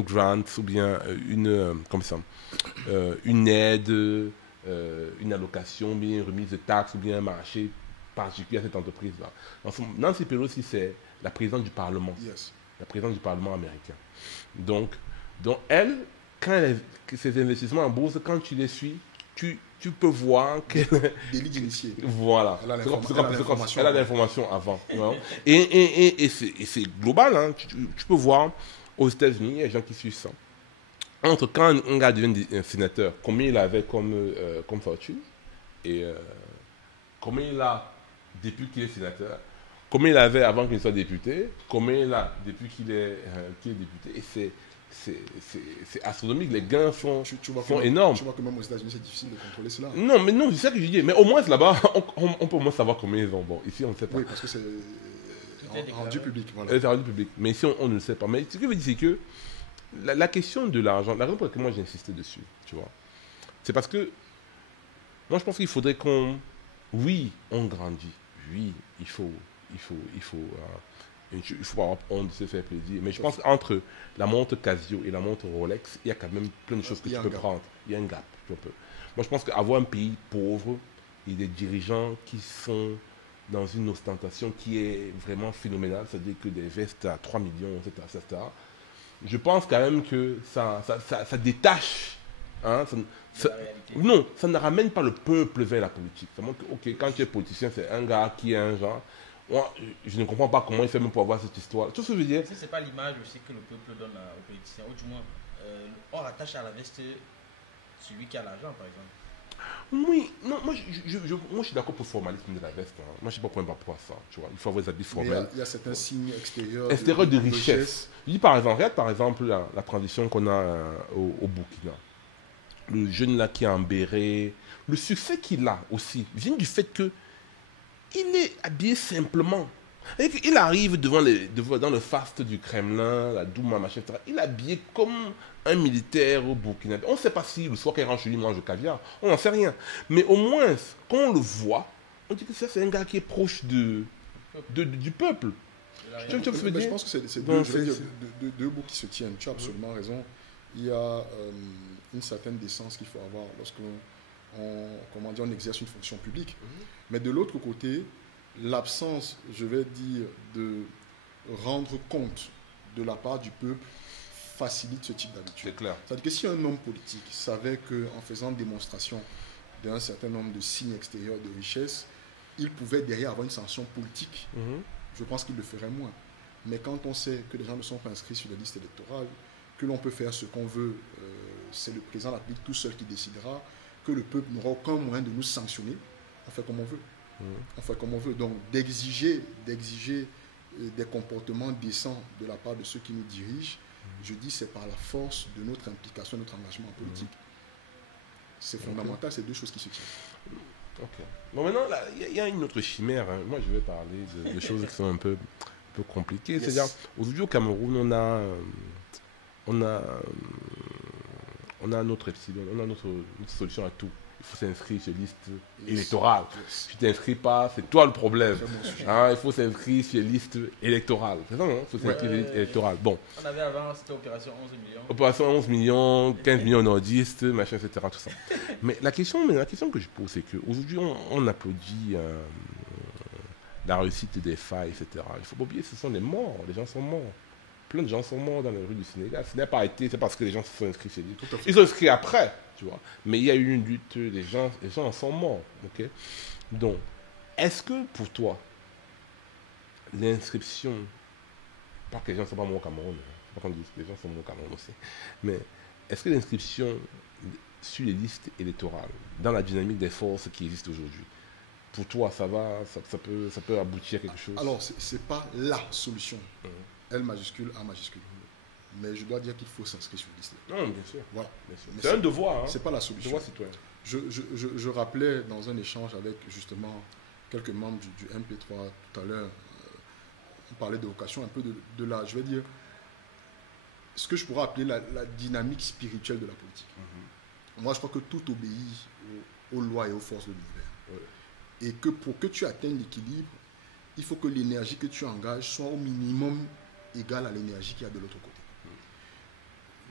grant ou bien une aide, une allocation, bien une remise de taxes ou bien un marché particulier à cette entreprise-là. Nancy Pelosi, c'est la présidente du Parlement. Yes. La présidente du Parlement américain. Donc elle, quand ces investissements en bourse, quand tu les suis, tu peux voir qu'elle... Délit d'initié. Voilà. Elle a l'information avant. Et c'est global. Hein. Tu peux voir, aux États-Unis, il y a des gens qui suivent ça. Entre quand un gars devient un sénateur, combien il avait comme fortune, et combien il a depuis qu'il est sénateur, combien il avait avant qu'il soit député, combien il a depuis qu'il est député. Et c'est astronomique. Les gains sont énormes. Tu vois que même aux États-Unis, c'est difficile de contrôler cela. Non, mais non, c'est ça que je dis. Mais au moins, là-bas, on peut au moins savoir combien ils ont. Bon, ici, on ne sait pas. Oui, parce que c'est rendu public. Voilà. C'est rendu public. Mais ici, on ne le sait pas. Mais ce que je veux dire, c'est que la question de l'argent, la raison pour laquelle moi j'ai insisté dessus, tu vois, c'est parce que moi, je pense qu'il faudrait oui, on grandit. Oui, il faut pas avoir honte de se faire plaisir. Mais je pense qu'entre la montre Casio et la montre Rolex, il y a quand même plein de choses que tu peux prendre. Il y a un gap. Moi, je pense qu'avoir un pays pauvre et des dirigeants qui sont dans une ostentation qui est vraiment phénoménale, c'est-à-dire que des vestes à 3 millions, etc. Je pense quand même que ça détache. Hein, non, ça ne ramène pas le peuple vers la politique. Ça montre que, ok, quand tu es politicien, c'est un gars qui est un genre. Moi, je ne comprends pas comment il fait même pour avoir cette histoire. Tout ce que je veux dire. C'est pas l'image aussi que le peuple donne aux politiciens, ou du moins, on rattache à la veste celui qui a l'argent, par exemple. Oui, non, moi je suis d'accord pour le formalisme de la veste. Hein. Moi, je ne sais pas pourquoi pour ça. Tu vois, il faut avoir des habits formels. Il y a certains signes extérieurs de richesse. Je dis par exemple, regarde par exemple la transition qu'on a au Burkina. Le jeune là qui est en béret, le succès qu'il a aussi vient du fait que il est habillé simplement. Il arrive dans le faste du Kremlin, la Douma, machin, etc. Il est habillé comme un militaire au Burkina. On ne sait pas si le soir qu'il rentre chez lui, il mange du caviar. On n'en sait rien. Mais au moins, quand on le voit, on dit que ça, c'est un gars qui est proche du peuple. Je pense que c'est deux bouts qui se tiennent. Tu as absolument raison. Il y a une certaine décence qu'il faut avoir lorsqu'on exerce une fonction publique. Mais de l'autre côté, l'absence, je vais dire, de rendre compte de la part du peuple facilite ce type d'habitude. C'est clair. C'est-à-dire que si un homme politique savait qu'en faisant démonstration d'un certain nombre de signes extérieurs de richesse, il pouvait derrière avoir une sanction politique, je pense qu'il le ferait moins. Mais quand on sait que les gens ne sont pas inscrits sur les listes électorales, que l'on peut faire ce qu'on veut, c'est le président de la République tout seul qui décidera, que le peuple n'aura aucun moyen de nous sanctionner, on fait comme on veut. On fait comme on veut. Donc d'exiger des comportements décents de la part de ceux qui nous dirigent, je dis c'est par la force de notre implication, notre engagement politique. C'est fondamental, c'est deux choses qui se tiennent. Ok. Bon, maintenant, il y a une autre chimère. Hein. Moi, je vais parler de choses qui sont un peu compliquées. Yes. C'est-à-dire, aujourd'hui au Cameroun, on a notre epsilon, on a notre solution à tout. il faut s'inscrire sur liste électorale. Si tu t'inscris pas, c'est toi le problème. Il faut s'inscrire sur liste électorale. C'est ça, non? Il faut s'inscrire sur liste électorale. Bon. On avait avant, c'était opération 11 millions. Opération 11 millions, 15 millions nordistes, machin, etc. Tout ça. Mais la question que je pose, c'est qu'aujourd'hui, on applaudit la réussite des failles, etc. Il ne faut pas oublier, ce sont des morts. Les gens sont morts. Plein de gens sont morts dans les rues du Sénégal. Ce n'est pas été, c'est parce que les gens se sont inscrits chez lui. Ils sont inscrits après, tu vois. Mais il y a eu une lutte, les gens en sont morts. Okay? Donc, est-ce que pour toi, l'inscription, pas que les gens ne sont pas morts au Cameroun, pas qu'on dise que les gens sont morts au Cameroun aussi, mais est-ce que l'inscription sur les listes électorales, dans la dynamique des forces qui existent aujourd'hui, pour toi, ça peut aboutir à quelque chose? Alors, ce n'est pas la solution. L majuscule, A majuscule. Mais je dois dire qu'il faut s'inscrire sur la liste. Non, bien sûr. Voilà. C'est un devoir. Hein. C'est pas la solution. Devoir citoyen. Je rappelais dans un échange avec justement quelques membres du MP3 tout à l'heure, on parlait de vocation, un peu de la, je vais dire, ce que je pourrais appeler la dynamique spirituelle de la politique. Moi, je crois que tout obéit aux lois et aux forces de l'univers. Et que pour que tu atteignes l'équilibre, il faut que l'énergie que tu engages soit au minimum égale à l'énergie qu'il y a de l'autre côté.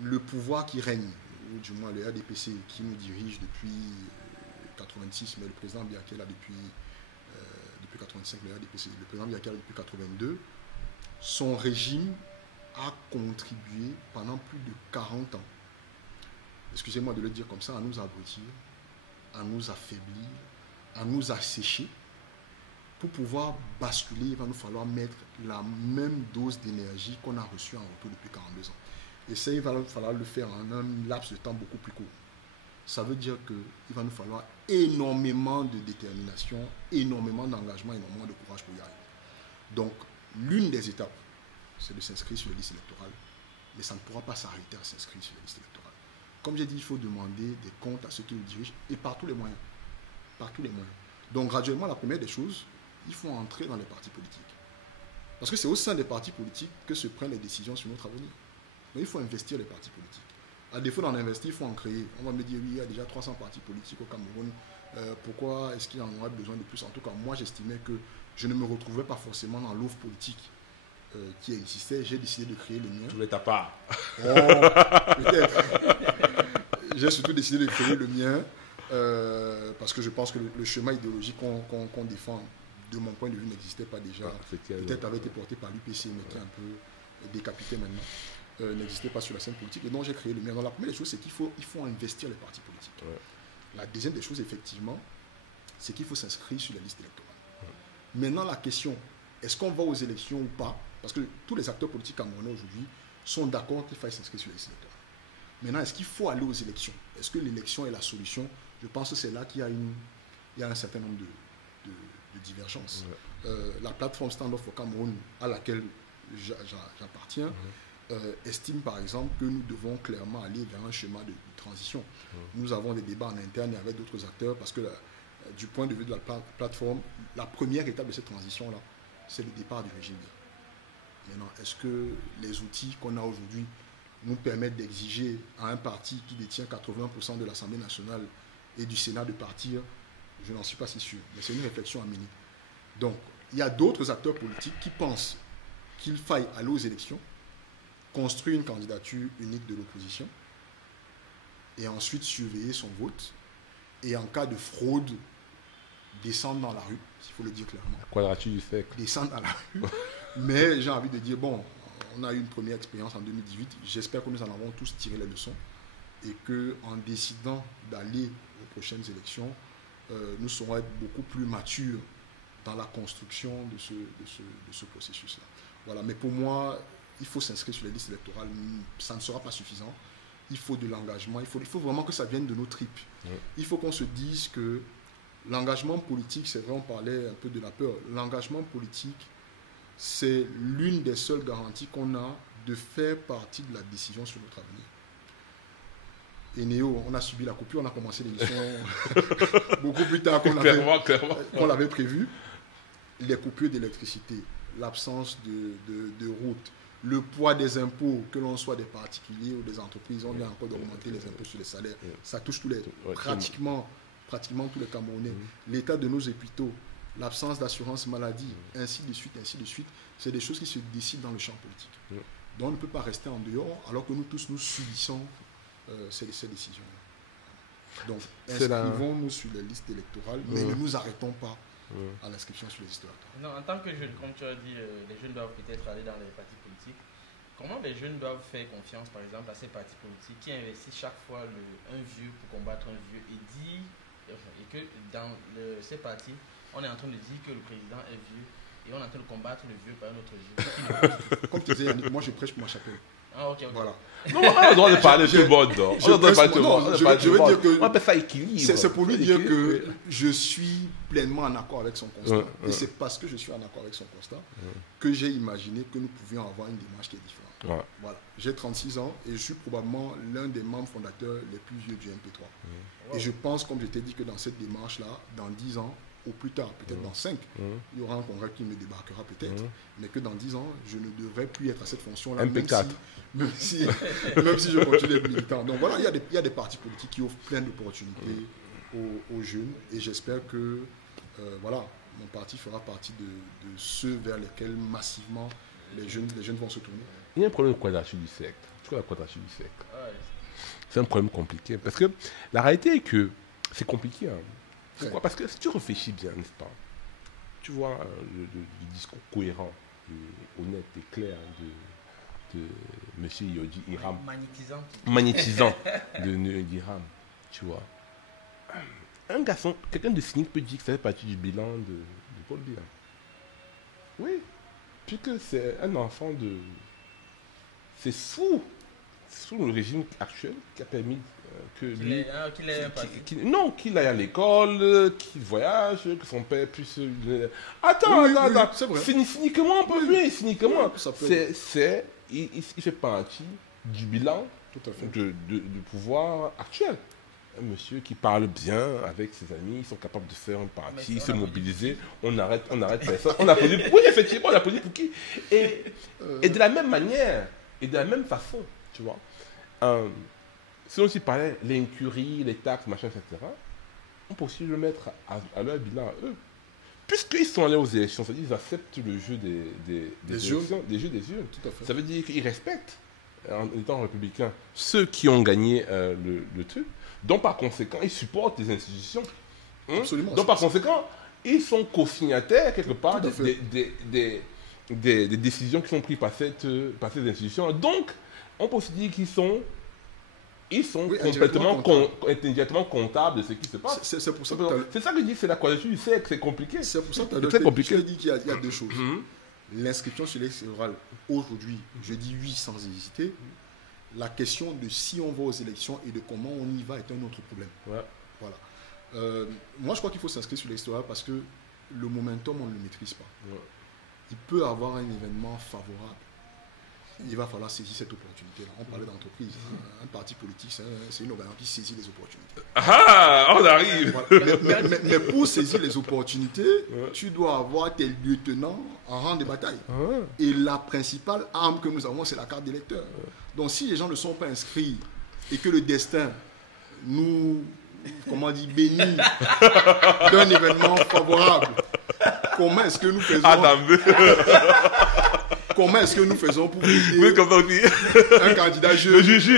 Le pouvoir qui règne, ou du moins le RDPC qui nous dirige depuis 86, mais le président Biaké là depuis 85, le RDPC, le président Biaké là depuis 82, son régime a contribué pendant plus de 40 ans, excusez-moi de le dire comme ça, à nous abrutir, à nous affaiblir, à nous assécher. Pour pouvoir basculer, il va nous falloir mettre la même dose d'énergie qu'on a reçue en retour depuis 42 ans. Et ça, il va falloir le faire en un laps de temps beaucoup plus court. Ça veut dire qu'il va nous falloir énormément de détermination, énormément d'engagement, énormément de courage pour y arriver. Donc, l'une des étapes, c'est de s'inscrire sur la liste électorale, mais ça ne pourra pas s'arrêter à s'inscrire sur la liste électorale. Comme j'ai dit, il faut demander des comptes à ceux qui nous dirigent, et par tous les moyens. Par tous les moyens. Donc, graduellement, la première des choses, il faut entrer dans les partis politiques. Parce que c'est au sein des partis politiques que se prennent les décisions sur notre avenir. Donc il faut investir les partis politiques. À défaut d'en investir, il faut en créer. On va me dire, oui, il y a déjà 300 partis politiques au Cameroun. Pourquoi est-ce qu'il y en aurait besoin de plus? En tout cas, moi, j'estimais que je ne me retrouvais pas forcément dans l'offre politique qui existait. J'ai décidé de créer le mien. Tu voulais ta part. Peut-être. J'ai surtout décidé de créer le mien parce que je pense que le schéma idéologique qu'on défend, de mon point de vue, n'existait pas déjà. Peut-être avait été porté par l'UPC, mais qui est un peu décapité maintenant. N'existait pas sur la scène politique. Et donc, j'ai créé le mien. Donc, la première des choses, c'est qu'il faut investir les partis politiques. La deuxième des choses, effectivement, c'est qu'il faut s'inscrire sur la liste électorale. Maintenant, la question, est-ce qu'on va aux élections ou pas? Parce que tous les acteurs politiques camerounais aujourd'hui sont d'accord qu'il faille s'inscrire sur la liste électorale. Maintenant, est-ce qu'il faut aller aux élections? Est-ce que l'élection est la solution? Je pense que c'est là qu'il y a un certain nombre de divergences. La plateforme Stand Up for Cameroun, à laquelle j'appartiens, estime par exemple que nous devons clairement aller vers un schéma de transition. Nous avons des débats en interne et avec d'autres acteurs parce que du point de vue de la plateforme, la première étape de cette transition-là, c'est le départ du régime. Maintenant, est-ce que les outils qu'on a aujourd'hui nous permettent d'exiger à un parti qui détient 80% de l'Assemblée nationale et du Sénat de partir? Je n'en suis pas si sûr, mais c'est une réflexion à mener. Donc, il y a d'autres acteurs politiques qui pensent qu'il faille aller aux élections, construire une candidature unique de l'opposition, et ensuite surveiller son vote, et en cas de fraude, descendre dans la rue, s'il faut le dire clairement. La quadrature du cercle. Descendre dans la rue. Mais j'ai envie de dire, bon, on a eu une première expérience en 2018, j'espère que nous en avons tous tiré les leçons, et qu'en décidant d'aller aux prochaines élections, nous serons être beaucoup plus matures dans la construction de ce processus-là. Voilà. Mais pour moi, il faut s'inscrire sur les listes électorales. Ça ne sera pas suffisant. Il faut de l'engagement. Il faut vraiment que ça vienne de nos tripes. Il faut qu'on se dise que l'engagement politique, c'est vrai, on parlait un peu de la peur. L'engagement politique, c'est l'une des seules garanties qu'on a de faire partie de la décision sur notre avenir. Et Néo, on a subi la coupure, on a commencé l'émission beaucoup plus tard qu'on l'avait prévu. Les coupures d'électricité, l'absence de route, le poids des impôts, que l'on soit des particuliers ou des entreprises, on vient encore d'augmenter les impôts sur les salaires. Ça touche pratiquement pratiquement tous les Camerounais, l'état de nos hôpitaux, l'absence d'assurance maladie, ainsi de suite, c'est des choses qui se décident dans le champ politique. Donc on ne peut pas rester en dehors alors que nous tous nous subissons ces décisions-là. Donc inscrivons-nous sur les listes électorales, mais ne nous arrêtons pas à l'inscription sur les listes électorales. Non, en tant que jeune, comme tu as dit, les jeunes doivent peut-être aller dans les partis politiques. Comment les jeunes doivent faire confiance, par exemple, à ces partis politiques qui investissent chaque fois un vieux pour combattre un vieux et que dans ces partis, on est en train de dire que le président est vieux et on est en train de combattre le vieux par un autre vieux. Comme tu disais, Yannick, moi je prêche pour ma chapelle. Ah, ok. Voilà. Non, on a le droit de parler tout le monde. Je veux dire que on appelle ça équilibre. C'est pour lui dire que je suis pleinement en accord avec son constat. Et c'est parce que je suis en accord avec son constat que j'ai imaginé que nous pouvions avoir une démarche qui est différente. Voilà. J'ai 36 ans et je suis probablement l'un des membres fondateurs les plus vieux du MP3. Et je pense, comme je t'ai dit, que dans cette démarche-là, dans 10 ans, au plus tard, peut-être dans 5, il y aura un congrès qui me débarquera peut-être, mais que dans 10 ans, je ne devrais plus être à cette fonction-là, MP4. même si je continue d'être militant. Donc voilà, il y a des partis politiques qui offrent plein d'opportunités aux jeunes, et j'espère que voilà, mon parti fera partie de ceux vers lesquels massivement les jeunes vont se tourner. Il y a un problème de quadrature du cercle. Tu vois la quadrature du cercle. C'est un problème compliqué, parce que la réalité est que c'est compliqué. Pourquoi ? Parce que si tu réfléchis bien, n'est-ce pas, tu vois le discours cohérent, et honnête et clair de M. Yodi Iram. Magnétisant de Iram, tu vois. Un garçon, quelqu'un de cynique peut dire que ça fait partie du bilan de Paul Biya. Oui, puisque c'est un enfant de... C'est sous le régime actuel qui a permis que lui... qu'il aille à l'école, qu'il voyage, que son père puisse... Attends, c'est vrai. Cyniquement, on peut lui, cyniquement. Oui, il fait partie du bilan du pouvoir actuel. Un monsieur qui parle bien avec ses amis, ils sont capables de faire un parti, se mobiliser, on arrête personne. On applaudit. Oui, effectivement, on applaudit pour qui. Et de la même manière, et de la même façon, tu vois, si on s'y parlait, l'incurie, les taxes, machin, etc., on peut aussi le mettre à leur bilan à eux. Puisqu'ils sont allés aux élections, ça veut dire qu'ils acceptent le jeu des urnes. Tout à fait. Ça veut dire qu'ils respectent, en étant républicains, ceux qui ont gagné le truc. Donc, par conséquent, ils supportent les institutions. Absolument. Donc, par conséquent, ils sont co-signataires, quelque part, des décisions qui sont prises par ces institutions. Donc, on peut se dire qu'ils sont complètement indirectement comptables de ce qui se passe. C'est pour ça c'est ça que je dis, c'est la quadrature du cercle, c'est compliqué. C'est pour ça que c'est très compliqué. Je te dis qu'il y a deux choses. L'inscription sur l'électoral, aujourd'hui, je dis oui sans hésiter. La question de si on va aux élections et de comment on y va est un autre problème. Voilà. Moi, je crois qu'il faut s'inscrire sur l'électoral parce que le momentum, on ne le maîtrise pas. Il peut avoir un événement favorable. Il va falloir saisir cette opportunité-là. On parlait d'entreprise. Un parti politique, c'est une organisation qui saisit les opportunités. Ah, on arrive. Voilà. Mais pour saisir les opportunités, tu dois avoir tes lieutenants en rang de bataille. Et la principale arme que nous avons, c'est la carte d'électeur. Donc si les gens ne sont pas inscrits et que le destin nous, bénit d'un événement favorable, comment est-ce que nous faisons Comment est-ce que nous faisons pour aider un candidat jeune? Le juge.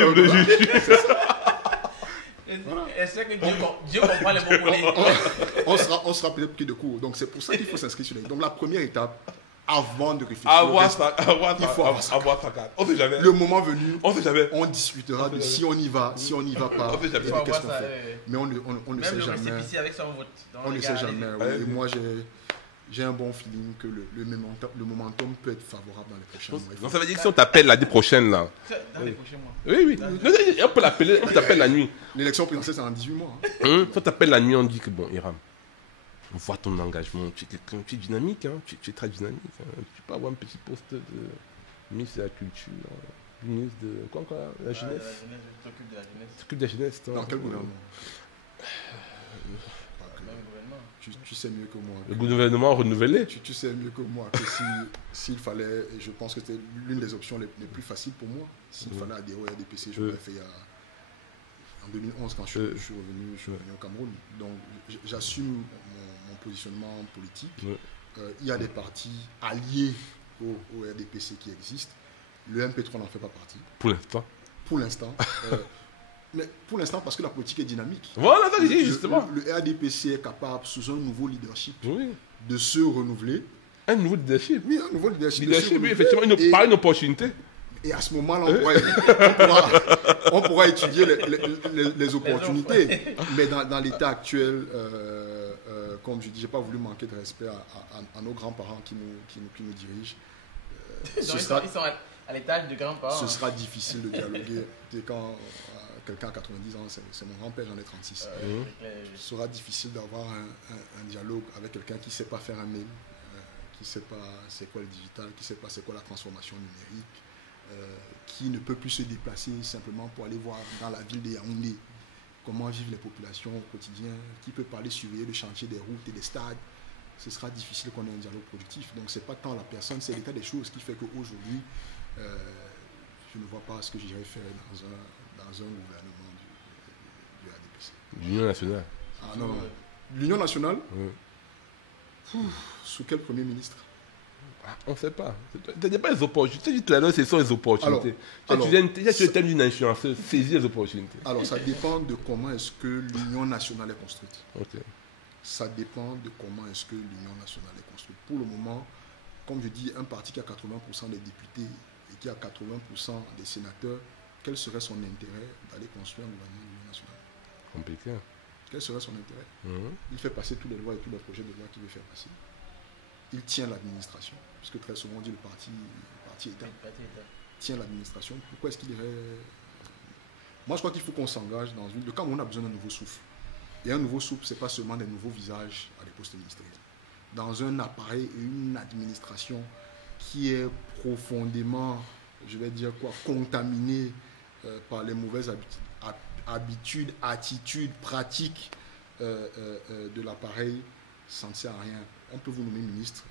Est-ce que Dieu comprend les mots politiques? On sera peut-être pris de court. Donc c'est pour ça qu'il faut s'inscrire sur les... Donc la première étape, avant de réfléchir, il faut avoir sa carte. On sait jamais. Le moment venu, on discutera de si on y va, si on n'y va pas, et qu'est-ce qu'on fait. Mais on ne sait jamais. On ne sait jamais. Et moi, j'ai un bon feeling que le momentum peut être favorable dans les prochains mois. Donc ça veut dire que si on t'appelle l'année prochaine, là. Dans les prochains mois. Oui. On peut l'appeler, on t'appelle la nuit. L'élection présidentielle, c'est en 18 mois. On t'appelle la nuit, on dit que bon, Iram, on voit ton engagement, tu es dynamique, tu es très dynamique. Tu peux avoir un petit poste de ministre de la Culture, ministre de quoi encore, la jeunesse. T'occupes de la jeunesse. Dans quel gouvernement? Tu sais mieux que moi. Le gouvernement renouvelé. Tu sais mieux que moi que s'il fallait, et je pense que c'était l'une des options les plus faciles pour moi, s'il fallait adhérer au RDPC, je l'aurais fait En 2011, quand je suis revenu au Cameroun. Donc, j'assume mon positionnement politique. Ouais. Il y a des partis alliés au RDPC qui existent. Le MP3 n'en fait pas partie. Pour l'instant. Pour l'instant. Mais pour l'instant, parce que la politique est dynamique. Voilà, ça dit justement. Le RDPC est capable, sous un nouveau leadership, Oui. de se renouveler. Un nouveau leadership. Oui, un nouveau leadership. Leadership, oui, effectivement, pas une opportunité. Et à ce moment-là, on pourra étudier les opportunités. Mais dans l'état actuel, comme je dis, je n'ai pas voulu manquer de respect à nos grands-parents qui nous dirigent. Ils sont à l'étage de grands-parents. Ce sera difficile de dialoguer. Quand quelqu'un a 90 ans, c'est mon grand-père, j'en ai 36. Ce sera difficile d'avoir un dialogue avec quelqu'un qui ne sait pas faire un mail, qui ne sait pas c'est quoi le digital, qui ne sait pas c'est quoi la transformation numérique, qui ne peut plus se déplacer simplement pour aller voir dans la ville de Yaoundé comment vivent les populations au quotidien, qui peut parler surveiller le chantier des routes et des stades. Ce sera difficile qu'on ait un dialogue productif. Donc ce n'est pas tant la personne, c'est l'état des choses qui fait qu'aujourd'hui, je ne vois pas ce que j'irais faire dans un gouvernement du RDPC. L'Union nationale. Ah non. L'Union nationale, Oui. sous quel Premier ministre? On ne sait pas. Ce n'est pas les opportunités. Tu as dit tout à l'heure, ce sont les opportunités. Alors, tu es le thème d'une influenceuse, saisis les opportunités. Alors, ça dépend de comment est-ce que l'Union nationale est construite. Ok. Ça dépend de comment est-ce que l'Union nationale est construite. Pour le moment, comme je dis, un parti qui a 80% des députés et qui a 80% des sénateurs, quel serait son intérêt d'aller construire un gouvernement de l'Union nationale? Compliqué. Quel serait son intérêt? Il fait passer tous les lois et tous les projets de loi qu'il veut faire passer. Il tient l'administration, puisque très souvent on dit le parti État tient l'administration. Pourquoi est-ce qu'il irait... Moi, je crois qu'il faut qu'on s'engage dans une... Le Cameroun a besoin d'un nouveau souffle. Et un nouveau souffle, ce n'est pas seulement des nouveaux visages à des postes ministériels. Dans un appareil et une administration qui est profondément, je vais dire quoi, contaminée par les mauvaises habitudes, attitudes, pratiques de l'appareil, ça ne sert à rien. On peut vous nommer ministre,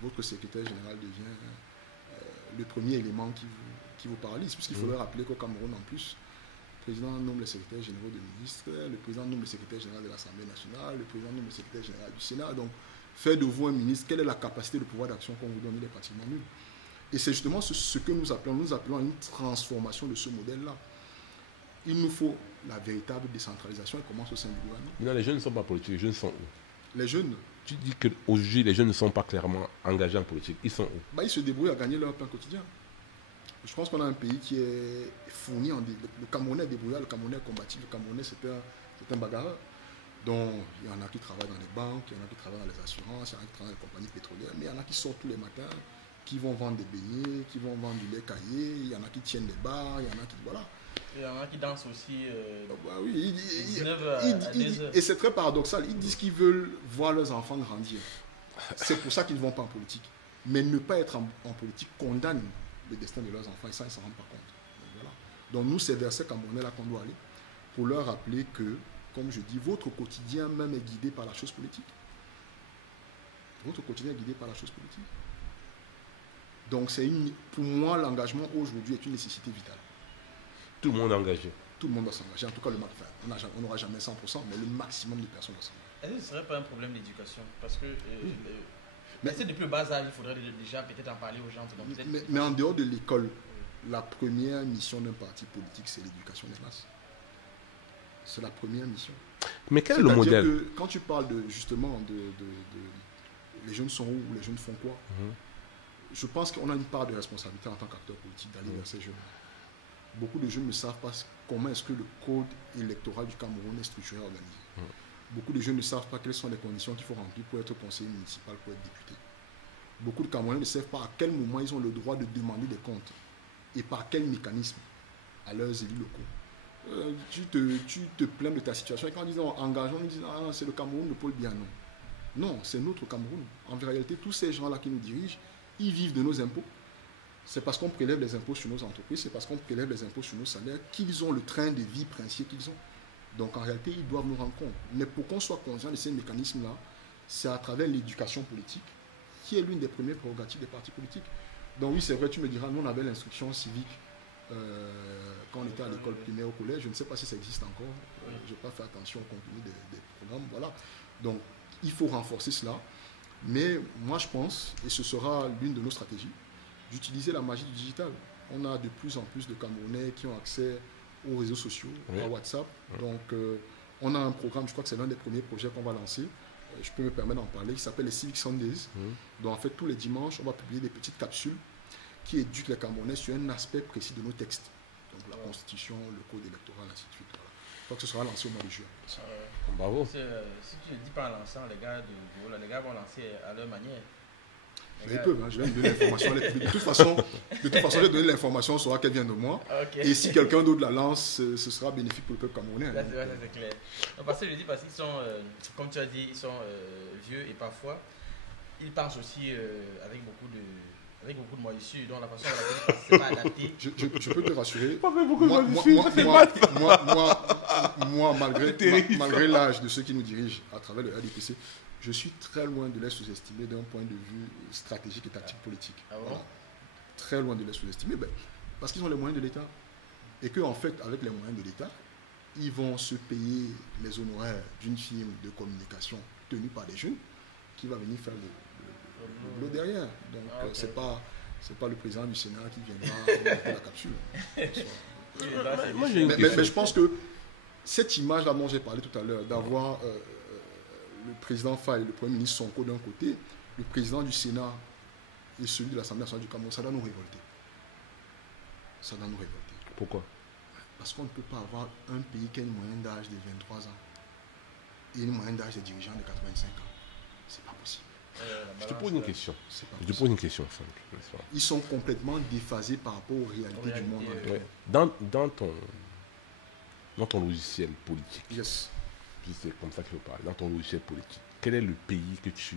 votre secrétaire général devient le premier élément qui vous paralyse, puisqu'il faudrait rappeler qu'au Cameroun, en plus, le président nomme les secrétaires généraux de ministres, le président nomme le secrétaire général de l'Assemblée nationale, le président nomme le secrétaire général du Sénat. Donc, faire de vous un ministre, quelle est la capacité de pouvoir d'action qu'on vous donne? Il est pratiquement nul. Et c'est justement ce que nous appelons à une transformation de ce modèle-là. Il nous faut la véritable décentralisation. Elle commence au sein du gouvernement. Non, les jeunes ne sont pas politiques, les jeunes sont où? Les jeunes, Tu dis qu'aujourd'hui, les jeunes ne sont pas clairement engagés en politique. Ils sont où? ils se débrouillent à gagner leur pain quotidien. Je pense qu'on a un pays qui est fourni en... Le Camerounais est débrouillard, le Camerounais est combatif, le Camerounais c'est un bagarreur. Donc, il y en a qui travaillent dans les banques, il y en a qui travaillent dans les assurances, il y en a qui travaillent dans les compagnies pétrolières, mais il y en a qui sortent tous les matins, qui vont vendre des beignets, qui vont vendre du lait caillé, il y en a qui tiennent des bars, il y en a qui... Voilà. Il y en a qui dansent aussi. Oui, 19 à 10 heures. et c'est très paradoxal, ils disent qu'ils veulent voir leurs enfants grandir. C'est pour ça qu'ils ne vont pas en politique. Mais ne pas être en politique condamne le destin de leurs enfants et ça, ils ne s'en rendent pas compte. Donc, voilà. Donc nous, c'est vers ces Camerounais-là qu'on doit aller pour leur rappeler que, comme je dis, votre quotidien même est guidé par la chose politique. Votre quotidien est guidé par la chose politique. Donc pour moi, l'engagement aujourd'hui est une nécessité vitale. Tout le monde est engagé. Tout le monde doit s'engager. En tout cas, on n'aura jamais 100%, mais le maximum de personnes doivent s'engager. Est-ce que ce ne serait pas un problème d'éducation? Parce que mais c'est depuis le bas âge, il faudrait déjà peut-être en parler aux gens. Mais en dehors de l'école, la première mission d'un parti politique, c'est l'éducation des masses. C'est la première mission. Mais quel est le modèle que, quand tu parles justement de les jeunes sont où, les jeunes font quoi, je pense qu'on a une part de responsabilité en tant qu'acteur politique d'aller vers ces jeunes. Beaucoup de jeunes ne savent pas comment est-ce que le code électoral du Cameroun est structuré et organisé. Beaucoup de jeunes ne savent pas quelles sont les conditions qu'il faut remplir pour être conseiller municipal, pour être député. Beaucoup de Camerounais ne savent pas à quel moment ils ont le droit de demander des comptes et par quel mécanisme à leurs élus locaux. Tu te plains de ta situation et quand ils disent engageons, ils disent c'est le Cameroun, le pôle bien. Non, c'est notre Cameroun. En réalité, tous ces gens-là qui nous dirigent, ils vivent de nos impôts. C'est parce qu'on prélève les impôts sur nos entreprises, c'est parce qu'on prélève les impôts sur nos salaires qu'ils ont le train de vie princier qu'ils ont. Donc en réalité, ils doivent nous rendre compte. Mais pour qu'on soit conscient de ces mécanismes-là, c'est à travers l'éducation politique, qui est l'une des premières prérogatives des partis politiques. Donc oui, c'est vrai, tu me diras, nous on avait l'instruction civique quand on était à l'école primaire au collège. Je ne sais pas si ça existe encore. Je n'ai pas fait attention au contenu des programmes. Voilà. Donc, il faut renforcer cela. Mais moi, je pense, et ce sera l'une de nos stratégies, d'utiliser la magie du digital. On a de plus en plus de Camerounais qui ont accès aux réseaux sociaux, à WhatsApp. Donc, on a un programme, je crois que c'est l'un des premiers projets qu'on va lancer. Je peux me permettre d'en parler, qui s'appelle les Civic Sundays. Donc, en fait, tous les dimanches, on va publier des petites capsules qui éduquent les Camerounais sur un aspect précis de nos textes. Donc, la Constitution, le Code électoral, ainsi de suite. Voilà. Donc, ce sera lancé au mois de juin. Bravo. Si tu ne le dis pas en lançant, les gars vont lancer à leur manière. Ils peuvent, hein, je vais me donner l'information. De toute façon, je vais donner l'information, on saura qu'elle vient de moi. Okay. Et si quelqu'un d'autre la lance, ce sera bénéfique pour le peuple camerounais. Là, c'est clair. Donc, parce que je dis parce qu'ils sont, comme tu as dit, ils sont vieux et parfois, ils pensent aussi avec beaucoup de moisissure. Donc, la façon dont c'est pas adapté. Je peux te rassurer. Moi, malgré l'âge de ceux qui nous dirigent à travers le RDPC, je suis très loin de les sous-estimer d'un point de vue stratégique et tactique politique. Ah bon? Voilà. Très loin de les sous-estimer, parce qu'ils ont les moyens de l'État. Et qu'en fait, avec les moyens de l'État, ils vont se payer les honoraires d'une firme de communication tenue par des jeunes qui va venir faire le boulot derrière. Donc, c'est pas le président du Sénat qui viendra monter la capsule. Mais je pense que cette image-là dont j'ai parlé tout à l'heure, d'avoir le président Faye, le Premier ministre Sonko d'un côté, le président du Sénat et celui de l'Assemblée nationale du Cameroun, ça doit nous révolter. Ça doit nous révolter. Pourquoi? Parce qu'on ne peut pas avoir un pays qui a une moyenne d'âge de 23 ans et une moyenne d'âge des dirigeants de 85 ans. C'est pas possible. Je te pose une question. Simple. Ils sont complètement déphasés par rapport aux réalités du monde. Dans ton logiciel politique, yes. C'est comme ça qu'il faut parler, dans ton logiciel politique, quel est le pays que tu,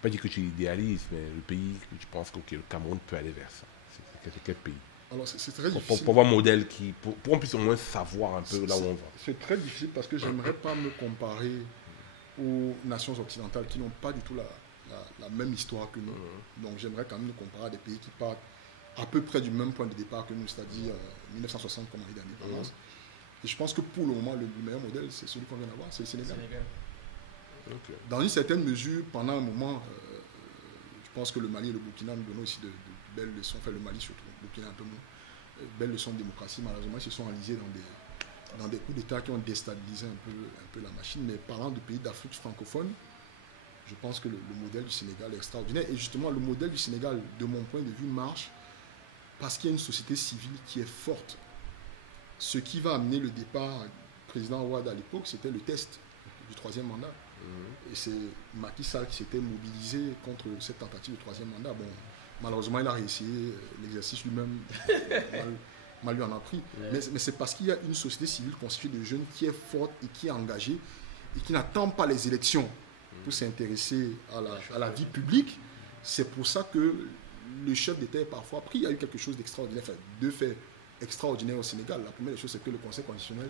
pas dire que tu idéalises, mais le pays que tu penses que le Cameroun peut aller vers ça? C'est quel pays? Alors c'est très difficile. Pour avoir un modèle pour qu'on puisse au moins savoir un peu là où on va. C'est très difficile parce que je n'aimerais pas me comparer aux nations occidentales qui n'ont pas du tout la même histoire que nous. Donc j'aimerais quand même nous comparer à des pays qui partent à peu près du même point de départ que nous, c'est-à-dire 1960 comme année d'indépendance. Et je pense que pour le moment, le meilleur modèle, c'est celui qu'on vient d'avoir, c'est le Sénégal. Okay. Dans une certaine mesure, pendant un moment, je pense que le Mali et le Burkina nous donnent aussi de belles leçons, enfin le Mali surtout, le Burkina un peu moins, belles leçons de démocratie. Malheureusement, ils se sont enlisés dans des coups d'État qui ont déstabilisé un peu la machine. Mais parlant de pays d'Afrique francophone, je pense que le modèle du Sénégal est extraordinaire. Et justement, le modèle du Sénégal, de mon point de vue, marche parce qu'il y a une société civile qui est forte. Ce qui va amener le départ du président Ouad à l'époque, c'était le test du troisième mandat. Et c'est Macky Sall qui s'était mobilisé contre cette tentative de troisième mandat. Bon, malheureusement, il a réussi l'exercice lui-même, mal lui en a pris. Mais c'est parce qu'il y a une société civile constituée de jeunes qui est forte et qui est engagée et qui n'attend pas les élections pour s'intéresser à la vie publique. C'est pour ça que le chef d'État est parfois pris. Il y a eu quelque chose d'extraordinaire, enfin, deux faits extraordinaire au Sénégal. La première des choses, c'est que le Conseil constitutionnel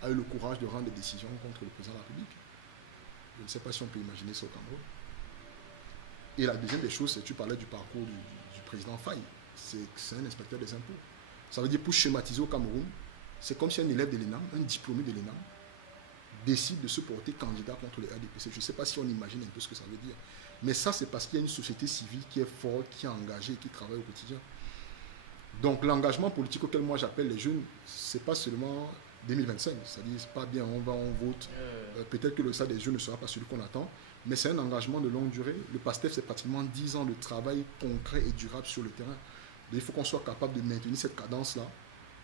a eu le courage de rendre des décisions contre le président de la République. Je ne sais pas si on peut imaginer ça au Cameroun. Et la deuxième des choses, c'est que tu parlais du parcours du président Faye. C'est un inspecteur des impôts. Ça veut dire, pour schématiser au Cameroun, c'est comme si un élève de l'ENAM, un diplômé de l'ENAM, décide de se porter candidat contre le RDPC. Je ne sais pas si on imagine un peu ce que ça veut dire. Mais ça, c'est parce qu'il y a une société civile qui est forte, qui est engagée, qui travaille au quotidien. Donc l'engagement politique auquel moi j'appelle les jeunes, c'est pas seulement 2025, c'est-à-dire c'est pas bien, on vote, peut-être que le stade des jeunes ne sera pas celui qu'on attend, mais c'est un engagement de longue durée. Le PASTEF, c'est pratiquement 10 ans de travail concret et durable sur le terrain. Donc, il faut qu'on soit capable de maintenir cette cadence-là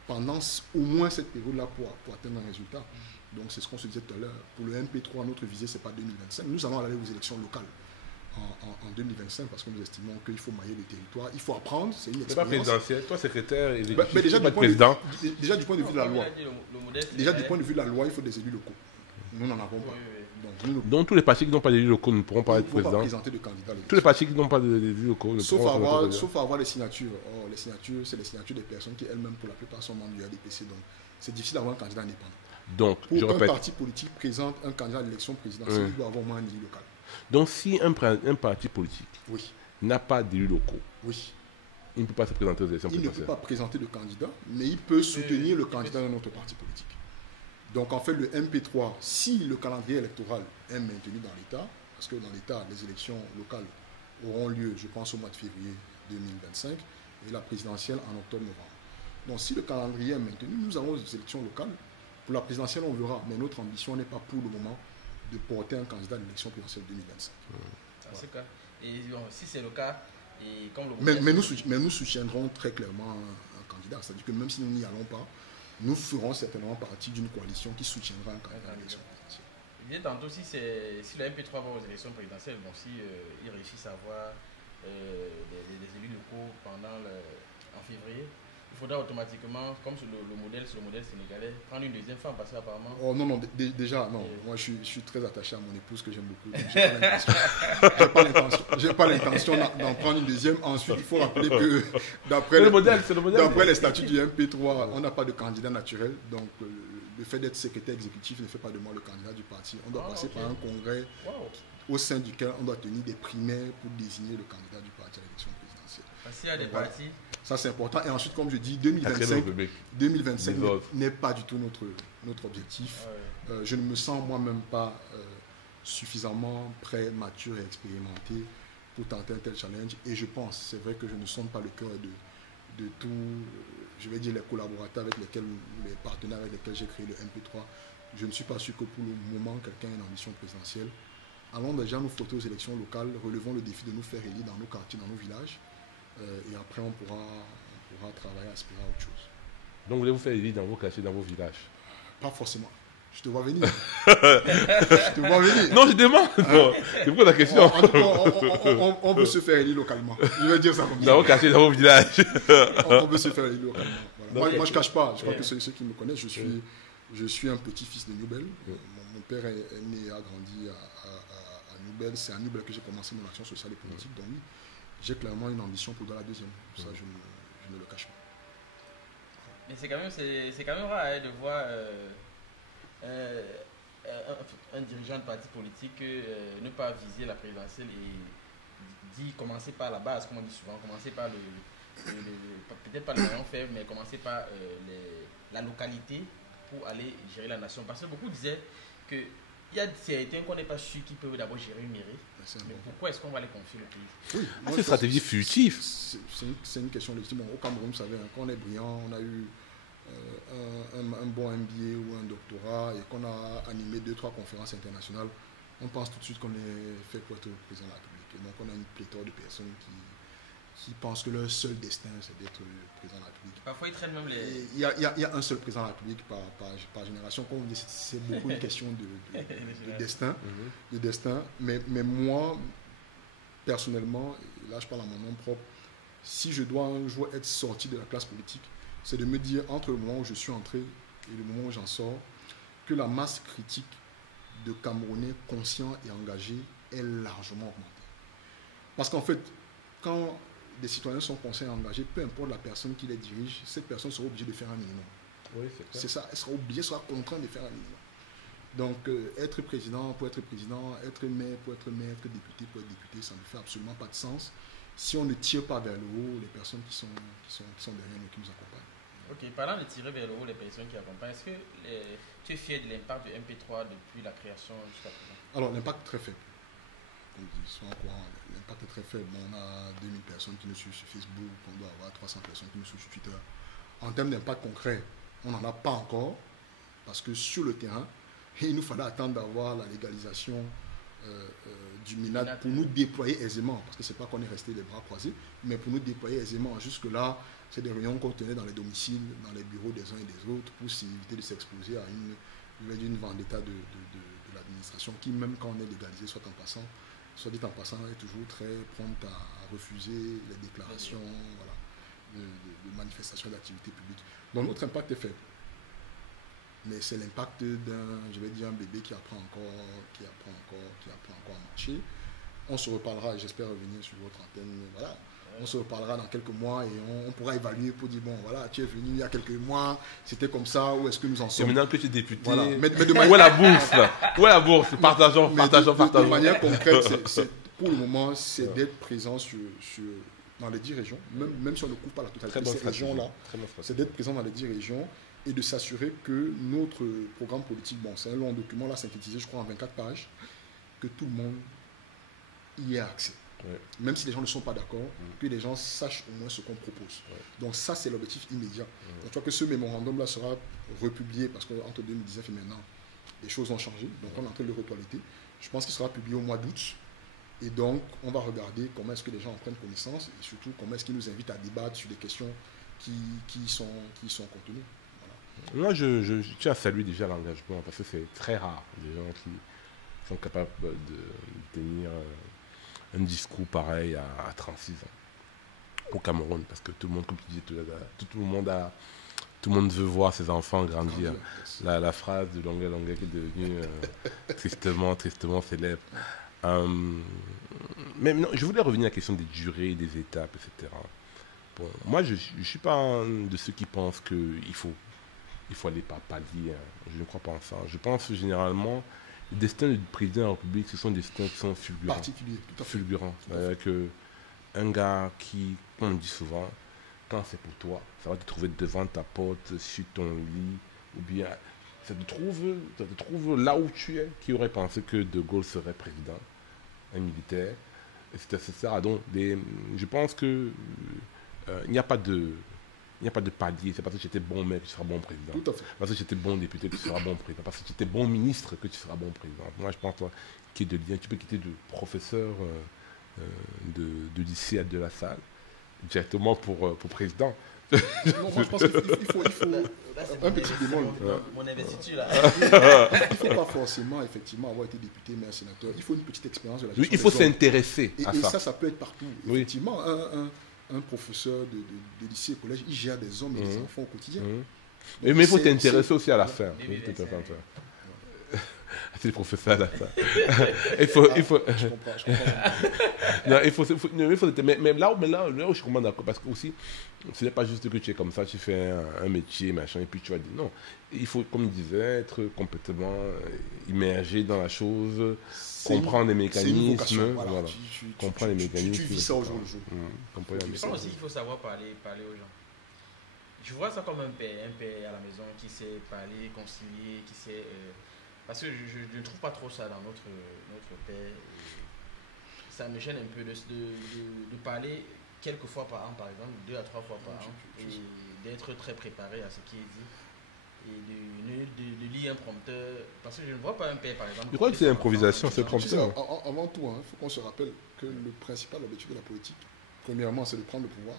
pendant au moins cette période-là pour atteindre un résultat. Donc c'est ce qu'on se disait tout à l'heure. Pour le MP3, notre visée, c'est pas 2025. Nous allons aller aux élections locales en 2025 parce que nous estimons qu'il faut mailler le territoire. Il faut apprendre, c'est une expérience. C'est pas présidentiel, toi secrétaire et déjà du président. Déjà du point de vue de la loi. Déjà du point de vue de la loi, il faut des élus locaux. Nous n'en avons pas. Donc tous les partis qui n'ont pas d'élus locaux ne pourront pas être présidents. Présenter de candidats. Tous les partis qui n'ont pas d'élus locaux ne pourront pas être présidents. Sauf avoir les signatures. Or, les signatures, c'est les signatures des personnes qui elles-mêmes, pour la plupart, sont membres du RDPC. Donc c'est difficile d'avoir un candidat indépendant. Donc, pour qu'un parti politique présente un candidat à l'élection présidentielle, il doit avoir au moins un élu local. Donc si un parti politique n'a pas d'élus locaux, Il ne peut pas se présenter aux élections il ne peut présidentielles. pas présenter de candidat, mais il peut soutenir le candidat d'un autre parti politique. Donc en fait, le MP3, si le calendrier électoral est maintenu dans l'État, parce que dans l'État, les élections locales auront lieu, je pense, au mois de février 2025, et la présidentielle en octobre-novembre. Donc si le calendrier est maintenu, nous avons des élections locales. Pour la présidentielle, on verra, mais notre ambition n'est pas pour le moment de porter un candidat à l'élection présidentielle 2025. C'est cas. Et bon, si c'est le cas, et comme le mais nous soutiendrons très clairement un candidat. C'est-à-dire que même si nous n'y allons pas, nous ferons certainement partie d'une coalition qui soutiendra un candidat à l'élection présidentielle. Je disais tantôt, si le MP3 va aux élections présidentielles, bon, si ils réussissent à avoir des élus locaux en février, il faudra automatiquement, comme c'est le modèle sénégalais, prendre une deuxième femme, parce qu'apparemment... Oh non, non, déjà, non. Moi, je suis très attaché à mon épouse que j'aime beaucoup. J'ai pas l'intention d'en prendre une deuxième. Ensuite, il faut rappeler que d'après les statuts du MP3, on n'a pas de candidat naturel. Donc, le fait d'être secrétaire exécutif ne fait pas de moi le candidat du parti. On doit passer par un congrès au sein duquel on doit tenir des primaires pour désigner le candidat du parti à l'élection présidentielle. Parce qu'il y a des partis... Ça, c'est important. Et ensuite, comme je dis, 2025 n'est pas du tout notre objectif. Je ne me sens moi-même pas suffisamment prêt, mature et expérimenté pour tenter un tel challenge. Et je pense, c'est vrai que je ne sonde pas le cœur de tous, je vais dire, les collaborateurs avec lesquels, les partenaires avec lesquels j'ai créé le MP3. Je ne suis pas sûr que pour le moment, quelqu'un ait une ambition présidentielle. Allons déjà nous frotter aux élections locales, relevons le défi de nous faire élire dans nos quartiers, dans nos villages. Et après, on pourra travailler, aspirer à autre chose. Donc, voulez-vous faire élire dans vos quartiers, dans vos villages? Pas forcément. Je te vois venir. Je te vois venir. Non, je demande. C'est pourquoi la question. En tout cas, on veut se faire élire localement. Je vais dire ça comme ça. Dans vos quartiers, dans vos villages. On veut se faire élire localement. Voilà. Moi, je ne cache pas. Je crois que ceux qui me connaissent, je suis un petit-fils de Newbel. Mon père est né et a grandi à Newbel. C'est à Newbel que j'ai commencé mon action sociale et politique. Donc, oui, j'ai clairement une ambition pour dans la deuxième. Ça, je ne le cache pas. Mais c'est quand même rare de voir un dirigeant de parti politique ne pas viser la présidentielle et dire commencer par la base, comme on dit souvent, commencer par peut-être pas le maillon faible, mais commencer par la localité pour aller gérer la nation. Parce que beaucoup disaient que il y a certains qu'on n'est pas sûr qui peuvent d'abord gérer une mairie. Mais pourquoi est-ce qu'on va les confier le pays? C'est une stratégie furtive. C'est une question légitime. Au Cameroun, vous savez, quand on est brillant, on a eu un bon MBA ou un doctorat et qu'on a animé 2-3 conférences internationales, on pense tout de suite qu'on est fait pour être président de la République. Et donc on a une pléthore de personnes qui pensent que leur seul destin, c'est d'être président de la République. Parfois, ils traînent même les... Il y a un seul président de la République par génération. Comme on dit, c'est beaucoup une question de destin. Mais moi, personnellement, et là je parle à mon nom propre, si je dois un jour être sorti de la classe politique, c'est de me dire, entre le moment où je suis entré et le moment où j'en sors, que la masse critique de Camerounais conscients et engagés est largement augmentée. Parce qu'en fait, quand des citoyens sont conscients et engagés, peu importe la personne qui les dirige, cette personne sera obligée de faire un minimum. Oui, c'est ça, elle sera obligée, sera contrainte de faire un minimum. Donc, être président pour être président, être maire pour être maire, être député pour être député, ça ne fait absolument pas de sens si on ne tire pas vers le haut les personnes qui sont derrière nous, qui nous accompagnent. Ok, parlant de tirer vers le haut les personnes qui accompagnent, est-ce que tu es fier de l'impact du MP3 depuis la création jusqu'à présent? Alors, l'impact est très faible. Comme je dis, l'impact est très faible. On a 2000 personnes qui nous suivent sur Facebook, on doit avoir 300 personnes qui nous suivent sur Twitter. En termes d'impact concret, on n'en a pas encore, parce que sur le terrain, il nous fallait attendre d'avoir la légalisation du MINAD pour nous déployer aisément, parce que ce n'est pas qu'on est resté les bras croisés, mais pour nous déployer aisément. Jusque-là, c'est des réunions qu'on tenait dans les domiciles, dans les bureaux des uns et des autres, pour s'éviter de s'exposer à une vendetta de l'administration qui, même quand on est légalisé, soit dit en passant, est toujours très prompte à refuser les déclarations de manifestations d'activités publiques. Donc notre impact est faible. Mais c'est l'impact un bébé qui apprend encore à marcher. On se reparlera, et j'espère revenir sur votre antenne. Voilà. On se reparlera dans quelques mois et on pourra évaluer pour dire, bon, voilà, tu es venu il y a quelques mois, c'était comme ça, où est-ce que nous en sommes? Et maintenant que tu es député, voilà. Mais où est la bourse là? Où est la bourse? Partageons. De manière concrète, pour le moment, c'est d'être présent sur dans les 10 régions, même si on ne couvre pas la totalité de bonne ces régions-là, stratégie. c'est d'être présent dans les 10 régions et de s'assurer que notre programme politique, bon, c'est un long document, là, synthétisé, je crois, en 24 pages, que tout le monde y ait accès. Ouais. Même si les gens ne sont pas d'accord, que les gens sachent au moins ce qu'on propose. Ouais. Donc ça, c'est l'objectif immédiat. Donc tu vois que ce mémorandum-là sera republié, parce qu'entre 2019 et maintenant, les choses ont changé, donc on est en train de le retoiletter. Je pense qu'il sera publié au mois d'août. Et donc, on va regarder comment est-ce que les gens en prennent connaissance et surtout comment est-ce qu'ils nous invitent à débattre sur des questions qui sont contenues. Voilà. Moi, je tiens à saluer déjà l'engagement parce que c'est très rare, des gens qui sont capables de tenir un discours pareil à 36 ans au Cameroun, parce que tout le monde, comme tu disais tout à l'heure, tout le monde veut voir ses enfants grandir. La phrase de Longuet qui est devenue tristement célèbre. Mais non, je voulais revenir à la question des durées, des étapes, etc. Bon, moi, je ne suis pas un de ceux qui pensent qu'il faut aller par palier. Je ne crois pas en ça. Je pense que généralement, le destin du président de la République, ce sont des destins qui sont fulgurants. Particulier, tout à fait. Fulgurants. Un gars qui, comme on dit souvent, quand c'est pour toi, ça va te trouver devant ta porte, sur ton lit, ou bien ça te trouve là où tu es. Qui aurait pensé que De Gaulle serait président, un militaire, etc. Donc, je pense que il n'y a pas de palier. C'est parce que j'étais bon maire que tu seras bon président. Tout à fait. Parce que j'étais bon député que tu seras bon président. Parce que j'étais bon ministre que tu seras bon président. Moi, je pense qu'il y a de lien. Tu peux quitter de professeur de lycée à de la salle directement pour président. Non, moi je pense qu'il faut un petit bémol. Mon investiture là. Il ne faut pas forcément effectivement avoir été député, maire, sénateur. Il faut une petite expérience de la Oui, gestion il faut des hommes. s'intéresser à Et ça. ça peut être partout. Oui. Effectivement, un professeur de lycée, collège, il gère des hommes et des enfants au quotidien. Mais il faut C'est- t'intéresser aussi à la fin. Oui, Oui, oui, tout à c'est- fait. C'est le professeur à la fin. il faut. Je comprends. Non, mais là où je comprends d'accord, parce que aussi, ce n'est pas juste que tu es comme ça, tu fais un métier, machin, et puis tu vas dire non. Il faut, comme je disais, être complètement immergé dans la chose, comprendre les C'est une mécanismes. vocation, voilà. Voilà. Comprendre les mécanismes. Tu vis ça au jour le jour. Comprendre les Je pense aussi mécanismes. qu'il faut savoir parler aux gens. Je vois ça comme un père à la maison qui sait parler, concilier, qui sait... parce que je ne trouve pas trop ça dans notre père. Et ça me gêne un peu de parler quelques fois par an, par exemple, 2 à 3 fois par an, et d'être très préparé à ce qui est dit. Et de lire un prompteur, parce que je ne vois pas un père, par exemple. Je crois que c'est improvisation, c'est Tu sais, prompteur. avant tout, il faut qu'on se rappelle que le principal objectif de la politique, premièrement, c'est de prendre le pouvoir.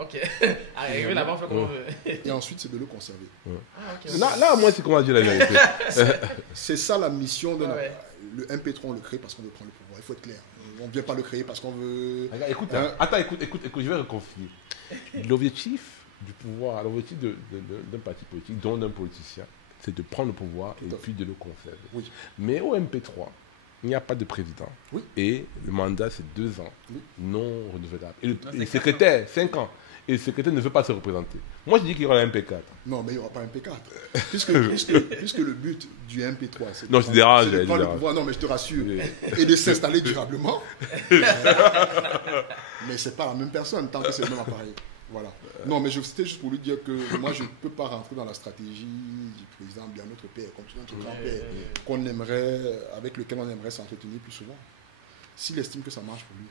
Ok. Arriver là-bas, on fait comme on veut. Et ensuite, c'est de le conserver. Ah, ok. Là, moi, c'est comment dire la vérité. C'est ça la mission de Ouais. le MP3, on le crée parce qu'on veut prendre le pouvoir. Il faut être clair. On ne vient pas le créer parce qu'on veut... Regarde, écoute, Hein? attends, écoute, je vais reconfiner. L'objectif du pouvoir, l'objectif d'un parti politique, dont d'un politicien, c'est de prendre le pouvoir Tout et à fait. puis de le conserver. Oui. Mais au MP3, il n'y a pas de président. Oui. Et le mandat, c'est 2 ans, Oui. non renouvelable. Et Non, le c'est secrétaire, 5 ans. Et le secrétaire ne veut pas se représenter. Moi, je dis qu'il y aura un MP4. Non, mais il n'y aura pas un MP4. Puisque le but du MP3, c'est Non, je dérange, c'est de je prendre le dérange. pouvoir, non, mais je te rassure, Oui. et de s'installer durablement. Mais c'est pas la même personne, tant que c'est le même appareil. Voilà. Non, mais c'était juste pour lui dire que moi, je ne peux pas rentrer dans la stratégie du président, bien notre père, comme notre grand-père, qu'on aimerait, avec lequel on aimerait s'entretenir plus souvent. S'il estime que ça marche pour lui,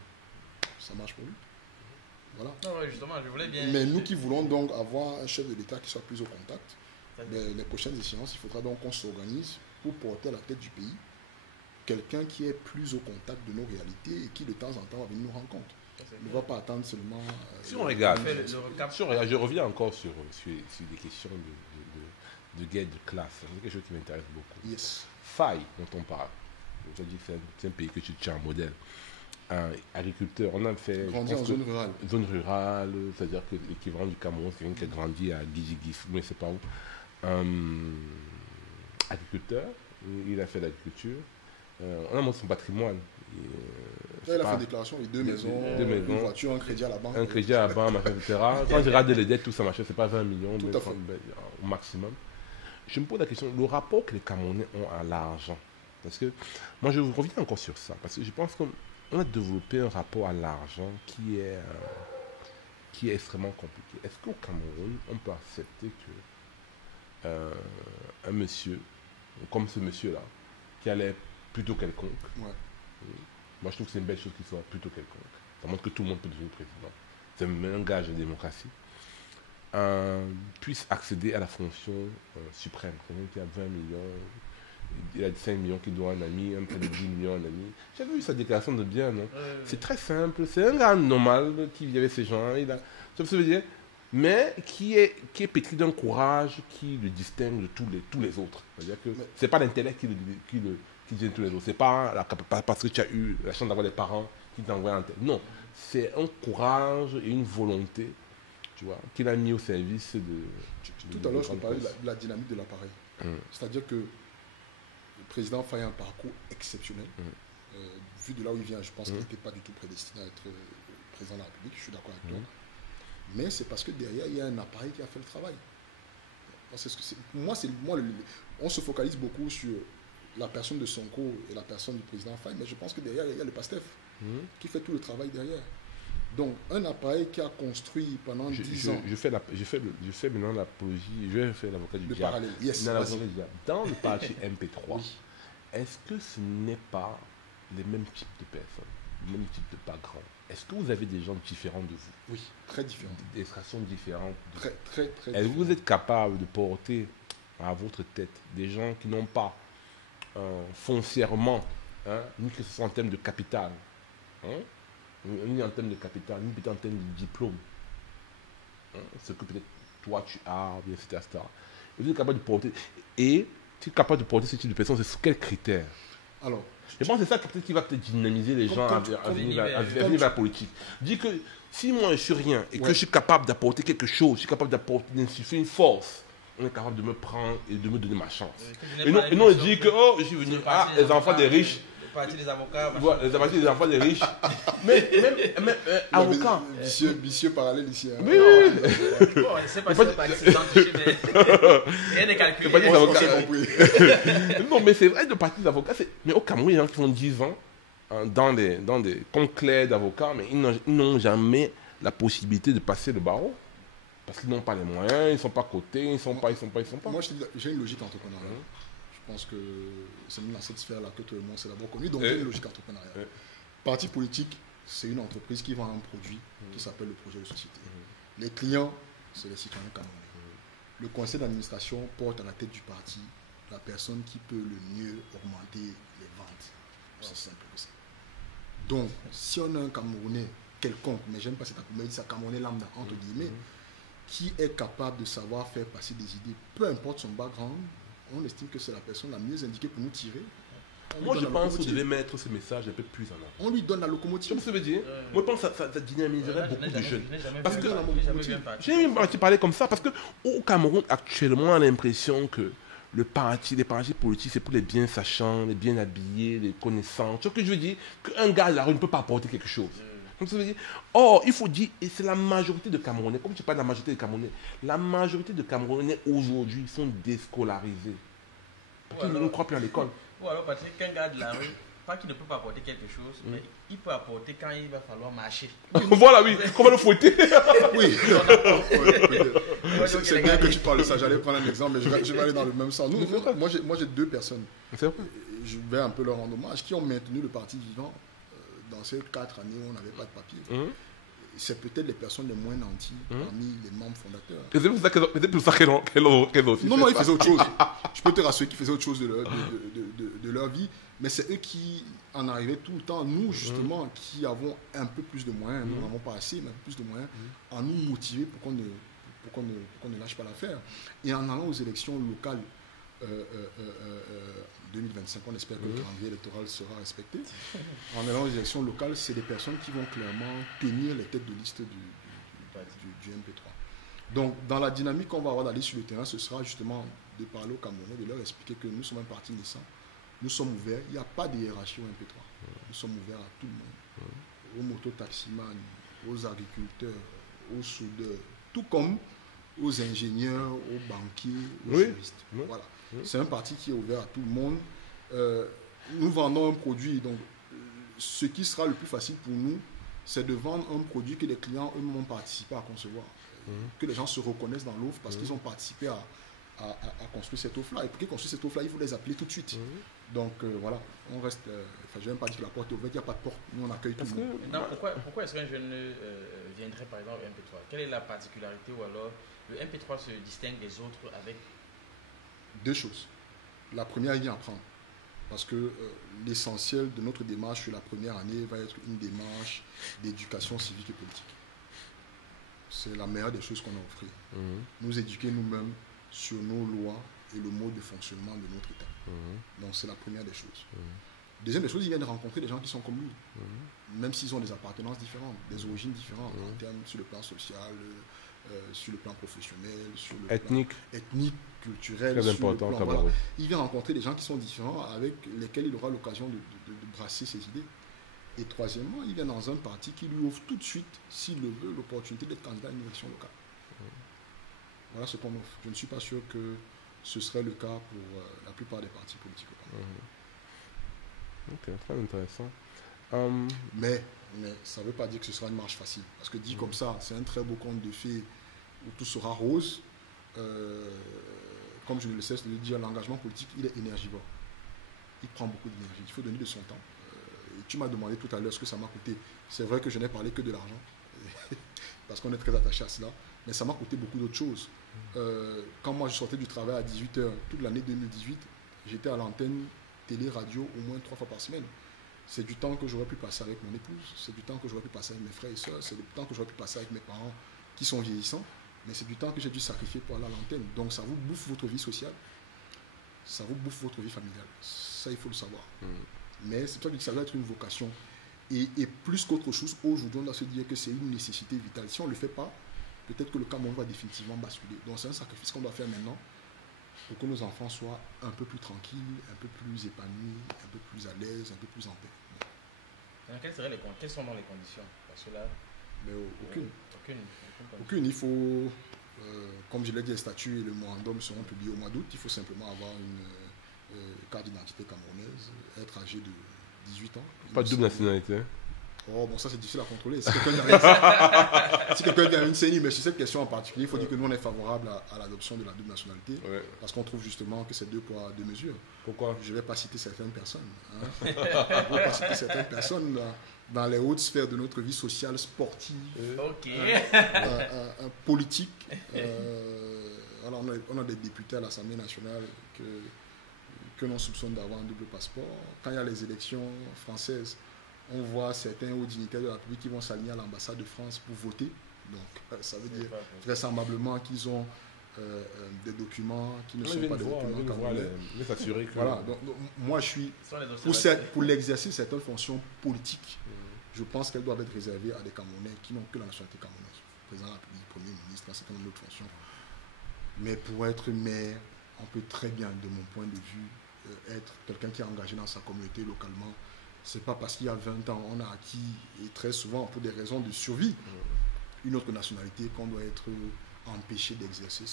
ça marche pour lui. Voilà. Non, ouais, justement, je voulais bien... Mais nous qui voulons donc avoir un chef de l'État qui soit plus au contact, les prochaines échéances, il faudra donc qu'on s'organise pour porter à la tête du pays quelqu'un qui est plus au contact de nos réalités et qui de temps en temps va venir nous rendre compte. Ne va pas attendre seulement... Si on regarde, On fait le recap. si on regarde, je reviens encore sur des questions de guerre de classe. C'est quelque chose qui m'intéresse beaucoup. Yes. Faille dont on parle. Je dis que c'est un pays que tu tiens en modèle. Agriculteur, on a fait... Grandir en zone rurale. Zone rurale, c'est-à-dire que l'équivalent du Cameroun, c'est quelqu'un qui a grandi à Gijigif, mais c'est pas où. Agriculteur, il a fait l'agriculture. On a montré son patrimoine. Là, il a fait une déclaration, il y a deux maisons, une voiture, un crédit à la banque. Un crédit à la banque, machin, etc. Quand je regarde les dettes, tout ça, machin, c'est pas 20 millions, Tout mais à fait. au maximum. Je me pose la question, le rapport que les Camerounais ont à l'argent. Parce que moi, je reviens encore sur ça. Parce que je pense qu'on a développé un rapport à l'argent qui est qui est extrêmement compliqué. Est-ce qu'au Cameroun, on peut accepter que un monsieur, comme ce monsieur-là, qui a l'air plutôt quelconque, Ouais. moi je trouve que c'est une belle chose qu'il soit plutôt quelconque. Ça montre que tout le monde peut devenir président. C'est un gage de démocratie. Puisse accéder à la fonction suprême. Quelqu'un qui a 20 millions, il a 5 millions qui doit un ami, un peu de 10 millions un ami. J'avais vu sa déclaration de bien, non? C'est très simple, c'est un gars normal qui vit avec ces gens, ça veut dire, mais qui est pétri d'un courage qui le distingue de tous les autres. C'est-à-dire que c'est pas l'intellect qui distingue tous les autres, c'est pas parce que tu as eu la chance d'avoir des parents qui t'envoient en tête. Non, c'est un courage et une volonté, tu vois, qu'il a mis au service de... Tout à l'heure, je parlais de la dynamique de l'appareil. C'est-à-dire que le président Faye a un parcours exceptionnel. Vu de là où il vient, je pense qu'il n'était pas du tout prédestiné à être président de la République, je suis d'accord avec toi. Mais c'est parce que derrière, il y a un appareil qui a fait le travail. On se focalise beaucoup sur la personne de Sonko et la personne du président Faye, mais je pense que derrière, il y a le PASTEF qui fait tout le travail derrière. Donc, un appareil qui a construit pendant 10 ans... Je fais maintenant l'apologie, je vais faire l'avocat du diable. Parallèle, yes, dans le parti MP3, est-ce que ce n'est pas les mêmes types de personnes, le même type de background? Est-ce que vous avez des gens différents de vous? Oui, très différents. Des extractions différentes. Très, très, très Est-ce que vous êtes capable de porter à votre tête des gens qui n'ont pas foncièrement, ni que ce soit en termes de capital, ni en termes de capital, ni peut-être en termes de diplôme, ce que peut-être toi tu as, etc. Vous êtes capable de porter, et tu es capable de porter ce type de personnes, c'est sur quels critères? Alors, je pense que c'est ça qui va peut-être dynamiser les gens à venir vers la politique. Dis que si moi je suis rien et que je suis capable d'apporter quelque chose, je suis capable d'insuffler une force, on est capable de me prendre et de me donner ma chance. Et non de dire que je suis venu, les enfants des riches. Le parti des avocats. Les enfants des riches. Mais avocats. Vicieux parallèle ici. Oui. C'est pas par accident, rien n'est calculé. Non, mais c'est vrai, de parti d'avocats. Mais au Cameroun, il y a des gens qui font 10 ans dans des conclets d'avocats, mais ils n'ont jamais la possibilité de passer le barreau. Parce qu'ils n'ont pas les moyens, ils ne sont pas cotés, ils ne sont pas. Moi, j'ai une logique entrepreneuriale. Je pense que c'est même dans cette sphère-là que tout le monde s'est d'abord connu. Donc, j'ai une logique entrepreneuriale. Parti politique, c'est une entreprise qui vend un produit qui s'appelle le projet de société. Les clients, c'est les citoyens camerounais. Le conseil d'administration porte à la tête du parti la personne qui peut le mieux augmenter les ventes. C'est simple que ça. Donc, si on a un Camerounais quelconque, mais j'aime pas cette appellation, mais c'est un Camerounais lambda, entre guillemets, qui est capable de savoir faire passer des idées, peu importe son background, on estime que c'est la personne la mieux indiquée pour nous tirer. Moi, je pense que vous devez mettre ce message un peu plus en avant. On lui donne la locomotive. Tu vois ce que ça veut dire? Moi, je pense que ça dynamiserait beaucoup de jeunes. Parce que j'ai même parlé comme ça, parce qu'au Cameroun, actuellement, on a l'impression que les partis politiques, c'est pour les bien sachants, les bien habillés, les connaissants. Tu vois ce que je veux dire? Qu'un gars à la rue ne peut pas apporter quelque chose. Donc, ça veut dire, or, il faut dire, et c'est la majorité de Camerounais, comme tu parles de la majorité de Camerounais, la majorité de Camerounais aujourd'hui sont déscolarisés. Parce qu'ils ne croient plus à l'école. Ou alors, parce qu'un gars de la rue, pas qu'il ne peut pas apporter quelque chose, mais il peut apporter quand il va falloir marcher. Voilà, oui, qu'on va le fouetter. Oui, c'est bien que tu parles de ça. J'allais prendre un exemple, mais je vais aller dans le même sens. Moi, j'ai deux personnes, je vais un peu leur rendre hommage, qui ont maintenu le parti vivant dans ces 4 années où on n'avait pas de papier. C'est peut-être les personnes les moins nantis parmi les membres fondateurs. C'est pour ça qu'elles ont aussi. Non, ils faisaient autre chose. Je peux te rassurer qu'ils faisaient autre chose de leur vie, mais c'est eux qui en arrivaient tout le temps. Nous, justement, qui avons un peu plus de moyens, nous n'en avons pas assez, mais un peu plus de moyens, à nous motiver pour qu'on ne lâche pas l'affaire. Et en allant aux élections locales 2025, on espère que le calendrier électoral sera respecté. En allant aux élections locales, c'est des personnes qui vont clairement tenir les têtes de liste du MP3. Donc, dans la dynamique qu'on va avoir d'aller sur le terrain, ce sera justement de parler aux Camerounais, de leur expliquer que nous sommes un parti naissant, nous sommes ouverts, il n'y a pas de hiérarchie au MP3. Nous sommes ouverts à tout le monde, aux mototaximans, aux agriculteurs, aux soudeurs, tout comme aux ingénieurs, aux banquiers, aux juristes. Voilà. C'est un parti qui est ouvert à tout le monde. Nous vendons un produit, donc ce qui sera le plus facile pour nous, c'est de vendre un produit que les clients eux-mêmes ont participé à concevoir. Que les gens se reconnaissent dans l'offre parce qu'ils ont participé à construire cette offre-là. Et pour qu'ils construisent cette offre-là, il faut les appeler tout de suite. Donc voilà, on reste. Je ne vais même pas dire que la porte est ouverte, il n'y a pas de porte. Nous, on accueille tout le monde. Maintenant, pourquoi est-ce qu'un jeune viendrait par exemple au MP3? Quelle est la particularité ou alors le MP3 se distingue des autres avec? Deux choses. La première, il vient apprendre. Parce que l'essentiel de notre démarche sur la première année va être une démarche d'éducation civique et politique. C'est la meilleure des choses qu'on a offert. Nous éduquer nous-mêmes sur nos lois et le mode de fonctionnement de notre État. Donc c'est la première des choses. Deuxième des choses, il vient de rencontrer des gens qui sont comme lui. Même s'ils ont des appartenances différentes, des origines différentes, en termes sur le plan social, sur le plan professionnel, sur le ethnique, plan ethnique, culturel. Très important, plan, voilà. Il vient rencontrer des gens qui sont différents, avec lesquels il aura l'occasion de brasser ses idées. Et troisièmement, il vient dans un parti qui lui ouvre tout de suite, s'il le veut, l'opportunité d'être candidat à une élection locale. Voilà ce qu'on offre. Je ne suis pas sûr que ce serait le cas pour la plupart des partis politiques. Ok, très intéressant. Mais ça ne veut pas dire que ce sera une marche facile. Parce que dit comme ça, c'est un très beau conte de fées où tout sera rose. Comme je le sais, de dire, l'engagement politique, il est énergivore. Il prend beaucoup d'énergie. Il faut donner de son temps. Et tu m'as demandé tout à l'heure ce que ça m'a coûté. C'est vrai que je n'ai parlé que de l'argent. Parce qu'on est très attaché à cela. Mais ça m'a coûté beaucoup d'autres choses. Quand moi je sortais du travail à 18h, toute l'année 2018, j'étais à l'antenne télé, radio au moins 3 fois par semaine. C'est du temps que j'aurais pu passer avec mon épouse, c'est du temps que j'aurais pu passer avec mes frères et sœurs, c'est du temps que j'aurais pu passer avec mes parents qui sont vieillissants, mais c'est du temps que j'ai dû sacrifier pour aller à l'antenne. Donc ça vous bouffe votre vie sociale, ça vous bouffe votre vie familiale. Ça, il faut le savoir. Mais c'est pour ça que ça doit être une vocation. Et plus qu'autre chose, aujourd'hui, on doit se dire que c'est une nécessité vitale. Si on ne le fait pas, peut-être que le Cameroun va définitivement basculer. Donc c'est un sacrifice qu'on doit faire maintenant pour que nos enfants soient un peu plus tranquilles, un peu plus épanouis, un peu plus à l'aise, un peu plus en paix. Quelles sont donc les conditions? Parce que là, mais aucune. Il faut, comme je l'ai dit, les statuts et le mémorandum seront publiés au mois d'août. Il faut simplement avoir une carte d'identité camerounaise, être âgé de 18 ans. Pas de double nationalité. Oh, bon, ça c'est difficile à contrôler. Si quelqu'un vient à une CENI, mais sur cette question en particulier, il faut dire que nous on est favorable à l'adoption de la double nationalité, parce qu'on trouve justement que c'est 2 poids, 2 mesures. Pourquoi? Je ne vais pas citer certaines personnes. Je ne vais pas citer certaines personnes dans les hautes sphères de notre vie sociale, sportive, politique. Alors on a des députés à l'Assemblée nationale que l'on soupçonne d'avoir un double passeport. Quand il y a les élections françaises, on voit certains hauts dignitaires de la République qui vont s'aligner à l'ambassade de France pour voter. Donc, ça veut dire vraisemblablement qu'ils ont des documents qui ne sont pas des documents camerounais. Voilà. Donc, moi, je suis pour l'exercice de certaines fonctions politiques. Je pense qu'elles doivent être réservées à des Camerounais qui n'ont que la nationalité camerounaise. Président de la République, Premier ministre, un certain nombre d'autres fonctions. Mais pour être maire, on peut très bien, de mon point de vue, être quelqu'un qui est engagé dans sa communauté localement. C'est pas parce qu'il y a 20 ans, on a acquis, et très souvent pour des raisons de survie, une autre nationalité qu'on doit être empêché d'exercer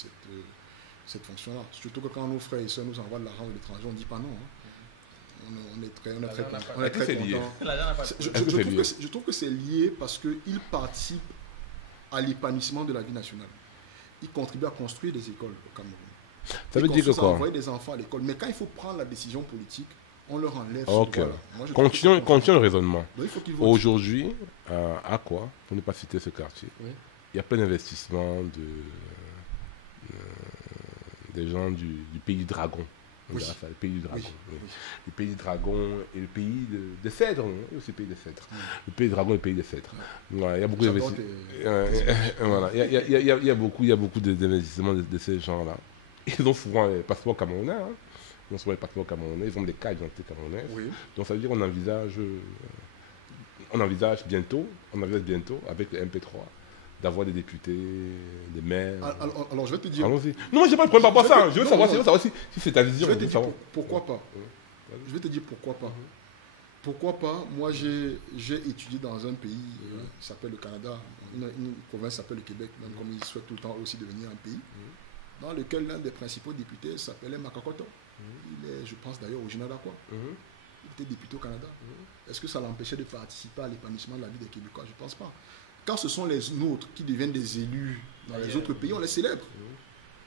cette fonction-là. Surtout que quand nos frères et sœurs nous envoient de l'argent de l'étranger, on ne dit pas non. On est très content. Je trouve que c'est lié parce qu'ils participent à l'épanouissement de la vie nationale. Ils contribuent à construire des écoles au Cameroun. Ça veut dire que quoi? Envoyer des enfants à l'école. Mais quand il faut prendre la décision politique, on leur enlève. Ok. Voilà. Continuons le raisonnement. Aujourd'hui, à quoi, pour ne pas citer ce quartier, il y a plein d'investissements des gens du pays Dragon. Le pays du Dragon. Le pays du Dragon et le pays des cèdres. Il y a aussi le pays des cèdres. Le pays du Dragon et le pays des cèdres. Voilà, il y a beaucoup d'investissements. Il y a beaucoup d'investissements de ces gens-là. Ils ont souvent les passeports camerounais. Ils ont souvent les passeports camerounais. Ils ont des cartes d'identité camerounaises. Donc ça veut dire qu'on envisage bientôt, avec le MP3, d'avoir des députés, des maires. Alors je vais te dire. Allons-y. Non, je n'ai pas de problème par rapport à ça. Je veux savoir si c'est ta vision. Je vais te dire pourquoi pas. Je vais te dire pourquoi pas. Pourquoi pas? Moi, j'ai étudié dans un pays qui s'appelle le Canada, une province qui s'appelle le Québec, même comme ils souhaitent tout le temps aussi devenir un pays, dans lequel l'un des principaux députés s'appelait Makakoto. Il est, je pense d'ailleurs, originaire d'Aqua. Il était député au Canada. Est-ce que ça l'empêchait de participer à l'épanouissement de la vie des Québécois? Je ne pense pas. Quand ce sont les nôtres qui deviennent des élus dans les autres pays, on les célèbre.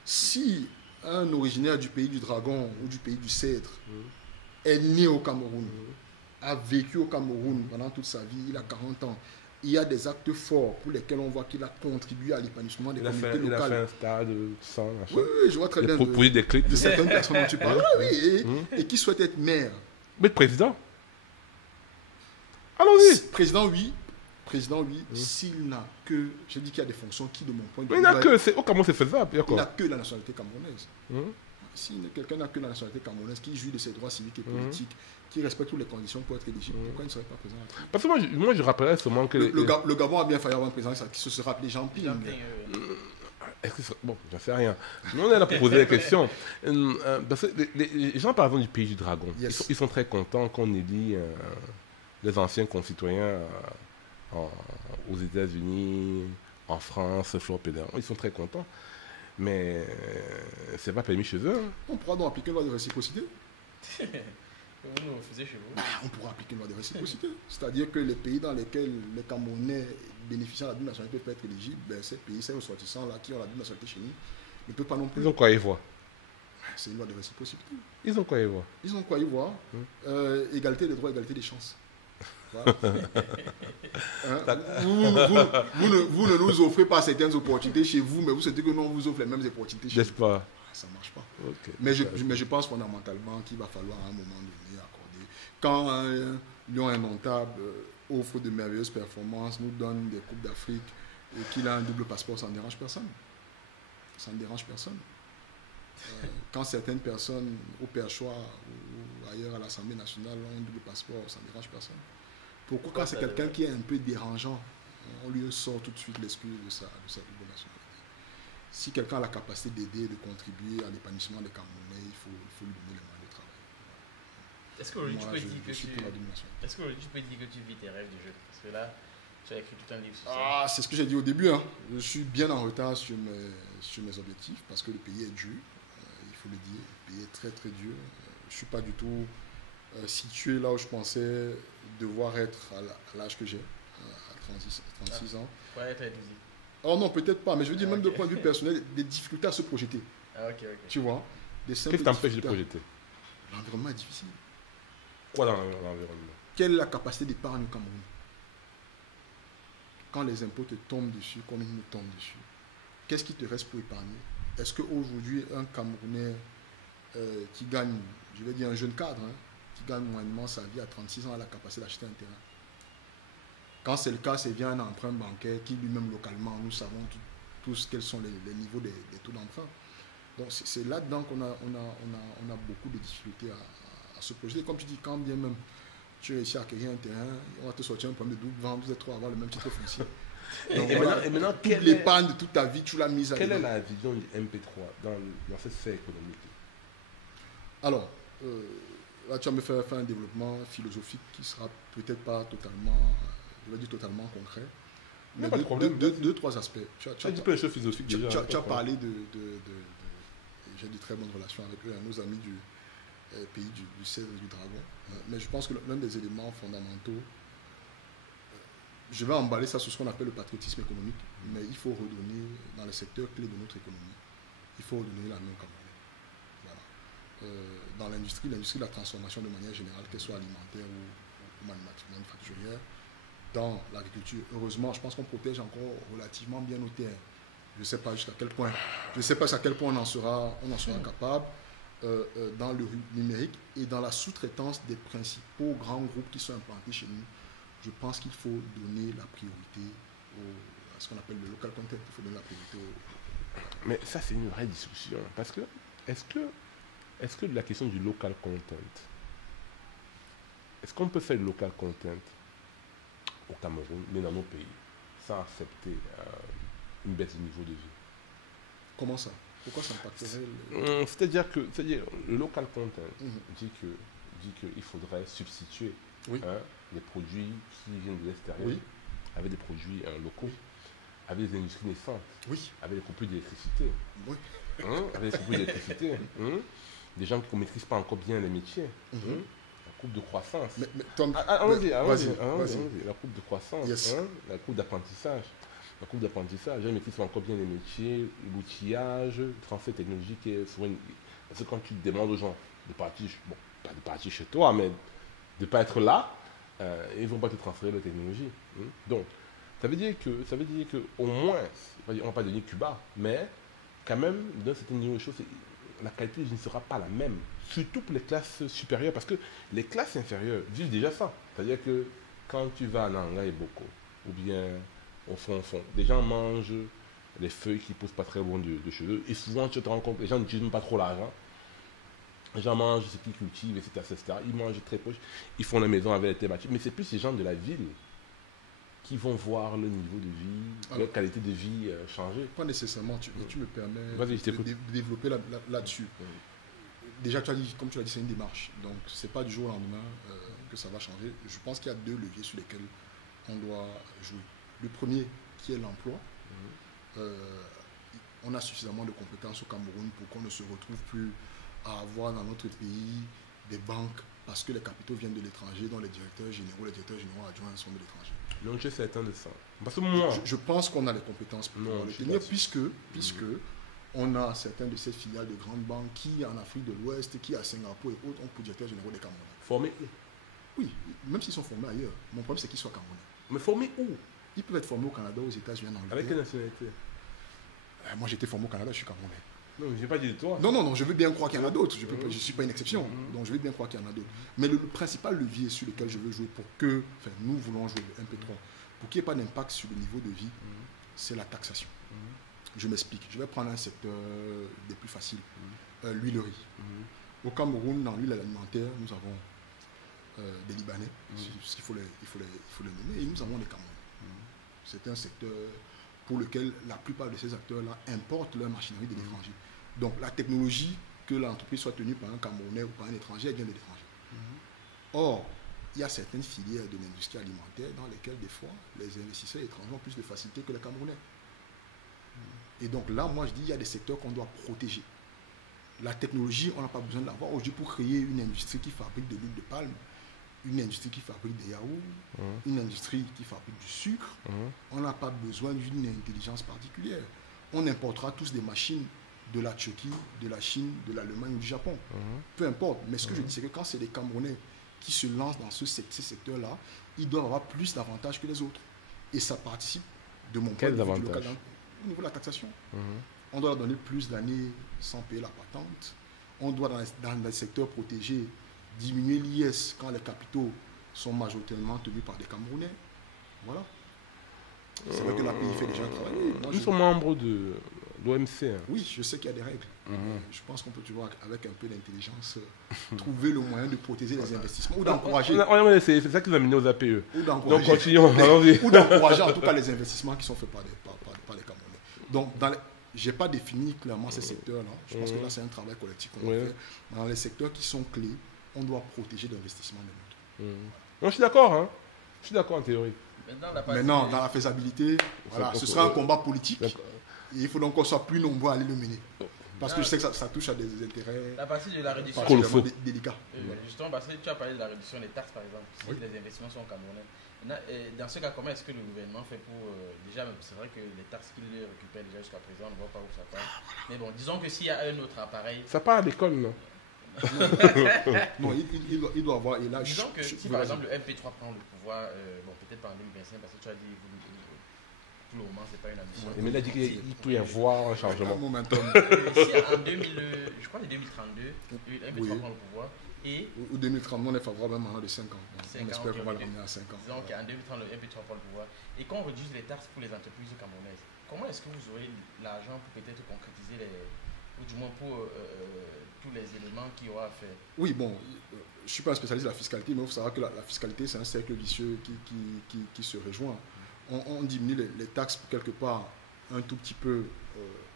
Si un originaire du pays du dragon ou du pays du cèdre est né au Cameroun, a vécu au Cameroun pendant toute sa vie, il a 40 ans, il y a des actes forts pour lesquels on voit qu'il a contribué à l'épanouissement des communautés locales. Il a fait un stade, ça, machin. Oui, je vois très bien de certaines personnes dont tu parles, et qui souhaitent être maire. Mais président. Allons-y. Président, oui. S'il n'a que, je dis qu'il y a des fonctions qui, de mon point de vue, il n'a que, au Cameroun, c'est faisable. Il n'a que la nationalité camerounaise. Si quelqu'un n'a que la nationalité camerounaise, qui jouit de ses droits civiques et politiques, qui respecte toutes les conditions pour être éligible, pourquoi il ne serait pas président? Parce que moi, je rappellerais seulement que... Le Gabon a bien failli avoir un président qui se sera appelé Jean Ping. Bon, j'en sais rien. Mais on est là pour poser la question. Parce que les gens, par exemple, du pays du dragon, ils sont très contents qu'on élit les anciens concitoyens aux États-Unis, en France, Florida. Ils sont très contents. Mais c'est pas permis chez eux. Hein. On pourra donc appliquer une loi de réciprocité. Vous nous faisiez chez vous. On pourra appliquer une loi de réciprocité. C'est-à-dire que les pays dans lesquels les Camerounais bénéficiant de la double nationalité peuvent être éligibles, ces pays, ces ressortissants-là qui ont la double nationalité chez nous, ne peuvent pas non plus. Ils ont quoi y voir? C'est une loi de réciprocité. Ils ont quoi y voir? Ils ont quoi y voir? Égalité des droits, égalité des chances. Voilà. Vous ne nous offrez pas certaines opportunités chez vous, mais vous souhaitez que nous on vous offre les mêmes opportunités chez vous. N'est-ce pas? Ça ne marche pas. Okay. Mais je pense fondamentalement qu'il va falloir à un moment donné accorder. Quand un lion indomptable offre de merveilleuses performances, nous donne des Coupes d'Afrique et qu'il a un double passeport, ça ne dérange personne. Ça ne dérange personne. Quand certaines personnes au perchoir ou ailleurs à l'Assemblée nationale ont un double passeport, ça ne dérange personne. Pourquoi quand c'est quelqu'un qui est un peu dérangeant, on lui sort tout de suite l'excuse de sa double nationalité? Si quelqu'un a la capacité d'aider, de contribuer à l'épanouissement des Camerounais, il faut lui donner les moyens de travail. Est-ce qu'aujourd'hui tu peux dire que tu vis tes rêves de jeu? Parce que là, tu as écrit tout un livre sur ça. C'est ce que j'ai dit au début. Hein. Je suis bien en retard sur mes objectifs parce que le pays est dur, il faut le dire. Le pays est très très dur. Je ne suis pas du tout situé là où je pensais devoir être à l'âge que j'ai, à 36 ans. Ouais, être éduqué. Oh non, peut-être pas, mais je veux dire, même de point de vue personnel, des difficultés à se projeter. Ok. Tu vois? Qu'est-ce qui t'empêche de projeter? L'environnement est difficile. Quoi dans l'environnement? Quelle est la capacité d'épargne au Cameroun? Quand les impôts te tombent dessus, comme ils nous tombent dessus, qu'est-ce qui te reste pour épargner? Est-ce qu'aujourd'hui, un Camerounais qui gagne, je vais dire un jeune cadre, qui gagne moyennement sa vie à 36 ans, a la capacité d'acheter un terrain? Quand c'est le cas, c'est via un emprunt bancaire qui lui-même localement, nous savons tous quels sont les niveaux des taux d'emprunt. Donc c'est là-dedans qu'on a beaucoup de difficultés à se projeter. Comme tu dis, quand bien même tu réussis à acquérir un terrain, on va te sortir un problème de double vente, vous êtes trop à avoir le même titre foncier. Donc, et maintenant toute l'épargne de toute ta vie, tu l'as mise à quelle est la vision du MP3 dans cette sphère économique? Alors, là tu vas me faire un développement philosophique qui sera peut-être pas totalement... je vais dire totalement concret. Mais deux, trois aspects. Tu as parlé j'ai de très bonnes relations avec eux, nos amis du pays du cèdre et du dragon. Mais je pense que l'un des éléments fondamentaux, je vais emballer ça sur ce qu'on appelle le patriotisme économique, mais il faut redonner dans les secteurs clés de notre économie, il faut redonner la main au Camerounais. Voilà. Dans l'industrie de la transformation de manière générale, qu'elle soit alimentaire ou manufacturière, dans l'agriculture, heureusement, je pense qu'on protège encore relativement bien nos terres. Je ne sais pas jusqu'à quel point, on en sera capable dans le numérique et dans la sous-traitance des principaux grands groupes qui sont implantés chez nous. Je pense qu'il faut donner la priorité à ce qu'on appelle le local content. Il faut donner la priorité Mais ça, c'est une vraie discussion. Parce que, est-ce que la question du local content, est-ce qu'on peut faire le local content au Cameroun, mais dans nos pays, sans accepter une baisse du niveau de vie? Comment ça? Pourquoi ça impacterait C'est-à-dire que le local content dit qu'il faudrait substituer les produits qui viennent de l'extérieur avec des produits locaux, avec des industries naissantes, avec des compagnies d'électricité, avec des compagnies d'électricité, des gens qui ne maîtrisent pas encore bien les métiers. courbe de croissance. Mais Tom, Allons-y, vas-y. la courbe de croissance, Yes. la courbe d'apprentissage. La courbe d'apprentissage, je maîtrise encore bien les métiers, l'outillage, le transfert technologique est souvent parce que quand tu demandes aux gens de partir, bon, pas de partir chez toi, mais de ne pas être là, ils ne vont pas te transférer la technologie. Donc, ça veut dire que au moins, on ne va pas donner Cuba, mais quand même, d'un certain niveau de choses, la qualité de vie ne sera pas la même. Surtout pour les classes supérieures, parce que les classes inférieures vivent déjà ça. C'est-à-dire que quand tu vas à Nanga et Boko, ou bien au fond, des gens mangent les feuilles qui ne poussent pas très loin de chez eux, et souvent tu te rends compte que les gens n'utilisent même pas trop l'argent. Les gens mangent ce qu'ils cultivent, etc. Ils mangent très proche, ils font la maison avec les thématiques, mais c'est plus ces gens de la ville qui vont voir le niveau de vie, leur qualité de vie changer. Pas nécessairement, tu me permets de développer là-dessus. Déjà, comme tu l'as dit, c'est une démarche. Donc, ce n'est pas du jour au lendemain que ça va changer. Je pense qu'il y a 2 leviers sur lesquels on doit jouer. Le premier, qui est l'emploi. On a suffisamment de compétences au Cameroun pour qu'on ne se retrouve plus à avoir dans notre pays des banques parce que les capitaux viennent de l'étranger, dont les directeurs généraux adjoints sont de l'étranger. Donc, je suis certain de ça. Parce que moi, je pense qu'on a les compétences pour pouvoir le tenir, puisque on a certaines de ces filiales de grandes banques qui, en Afrique de l'Ouest, qui à Singapour et autres, ont pour directeurs généraux des Camerounais. Formés où? Oui, même s'ils sont formés ailleurs. Mon problème, c'est qu'ils soient Camerounais. Mais formés où? Ils peuvent être formés au Canada, aux États-Unis, en Angleterre. Avec quelle nationalité? Moi, j'étais formé au Canada, je suis Camerounais. Non, je n'ai pas dit de toi. Non, je veux bien croire qu'il y en a d'autres. Je ne suis pas une exception. Donc, je veux bien croire qu'il y en a d'autres. Mais le principal levier sur lequel je veux jouer pour que, nous voulons jouer le MP3, pour qu'il n'y ait pas d'impact sur le niveau de vie, c'est la taxation. Je m'explique. Je vais prendre un secteur des plus faciles, l'huilerie. Au Cameroun, dans l'huile alimentaire, nous avons des Libanais, il faut les nommer, et nous avons des Camerounais. C'est un secteur pour lequel la plupart de ces acteurs-là importent leur machinerie de l'étranger. Donc la technologie, que l'entreprise soit tenue par un Camerounais ou par un étranger, elle vient de l'étranger. Or, il y a certaines filières de l'industrie alimentaire dans lesquelles, des fois, les investisseurs étrangers ont plus de facilité que les Camerounais. Et donc là, moi, je dis, il y a des secteurs qu'on doit protéger. La technologie, on n'a pas besoin de l'avoir aujourd'hui pour créer une industrie qui fabrique de l'huile de palme, une industrie qui fabrique des yaourts, une industrie qui fabrique du sucre. On n'a pas besoin d'une intelligence particulière. On importera tous des machines de la Turquie, de la Chine, de l'Allemagne ou du Japon. Peu importe. Mais ce que je dis, c'est que quand c'est des Camerounais qui se lancent dans ces secteurs-là, ils doivent avoir plus d'avantages que les autres. Et ça participe de mon point de vue du local au niveau de la taxation. On doit leur donner plus d'années sans payer la patente. On doit, dans les secteurs protégés, diminuer l'IS quand les capitaux sont majoritairement tenus par des Camerounais. Voilà. C'est vrai que la pays fait déjà travailler. Nous sommes membres de l'OMC. Hein. Oui, je sais qu'il y a des règles. Je pense qu'on peut toujours, avec un peu d'intelligence, trouver le moyen de protéger les investissements ou d'encourager. C'est ça qui nous a mené aux APE. Donc continuons. Ou d'encourager en tout cas les investissements qui sont faits par les Camerounais. Donc, je n'ai pas défini clairement ces secteurs-là. Je pense que là, c'est un travail collectif qu'on doit faire. Dans les secteurs qui sont clés, on doit protéger l'investissement des nôtres. Non, je suis d'accord. Hein. Je suis d'accord en théorie. Maintenant, dans la faisabilité, voilà, ce sera un combat politique. Et il faut donc qu'on soit plus nombreux à aller le mener. Parce que je sais que ça touche à des intérêts la partie de la réduction délicats. Justement, parce que tu as parlé de la réduction des taxes, par exemple, si les investissements sont camerounais. Dans ce cas, comment est-ce que le gouvernement fait pour... déjà, c'est vrai que les taxes qu'il récupère déjà jusqu'à présent, on ne voit pas où ça part. Mais bon, disons que s'il y a un autre appareil... Ça part à l'école, non? Non, il doit avoir... Et là, disons que si par exemple le MP3 prend le pouvoir, bon, peut-être pas en 2025, parce que tu as dit... Pour le moment, c'est pas une ambition. Mais il a dit qu'il peut y avoir un changement. Si en 2000, je crois que 2032, le MP3 prend le pouvoir. Et ou 2030, on est favorable à un mandat de 5 ans. On espère qu'on va l'amener à 5 ans. Disons qu'en 2030, le MP3 prend le pouvoir. Et qu'on réduise les taxes pour les entreprises camerounaises, comment est-ce que vous aurez l'argent pour peut-être concrétiser ou du moins pour tous les éléments qu'il y aura à faire? Oui, bon, je ne suis pas un spécialiste de la fiscalité, mais il faut savoir que la fiscalité, c'est un cercle vicieux qui se rejoint. On diminue les taxes pour quelque part un tout petit peu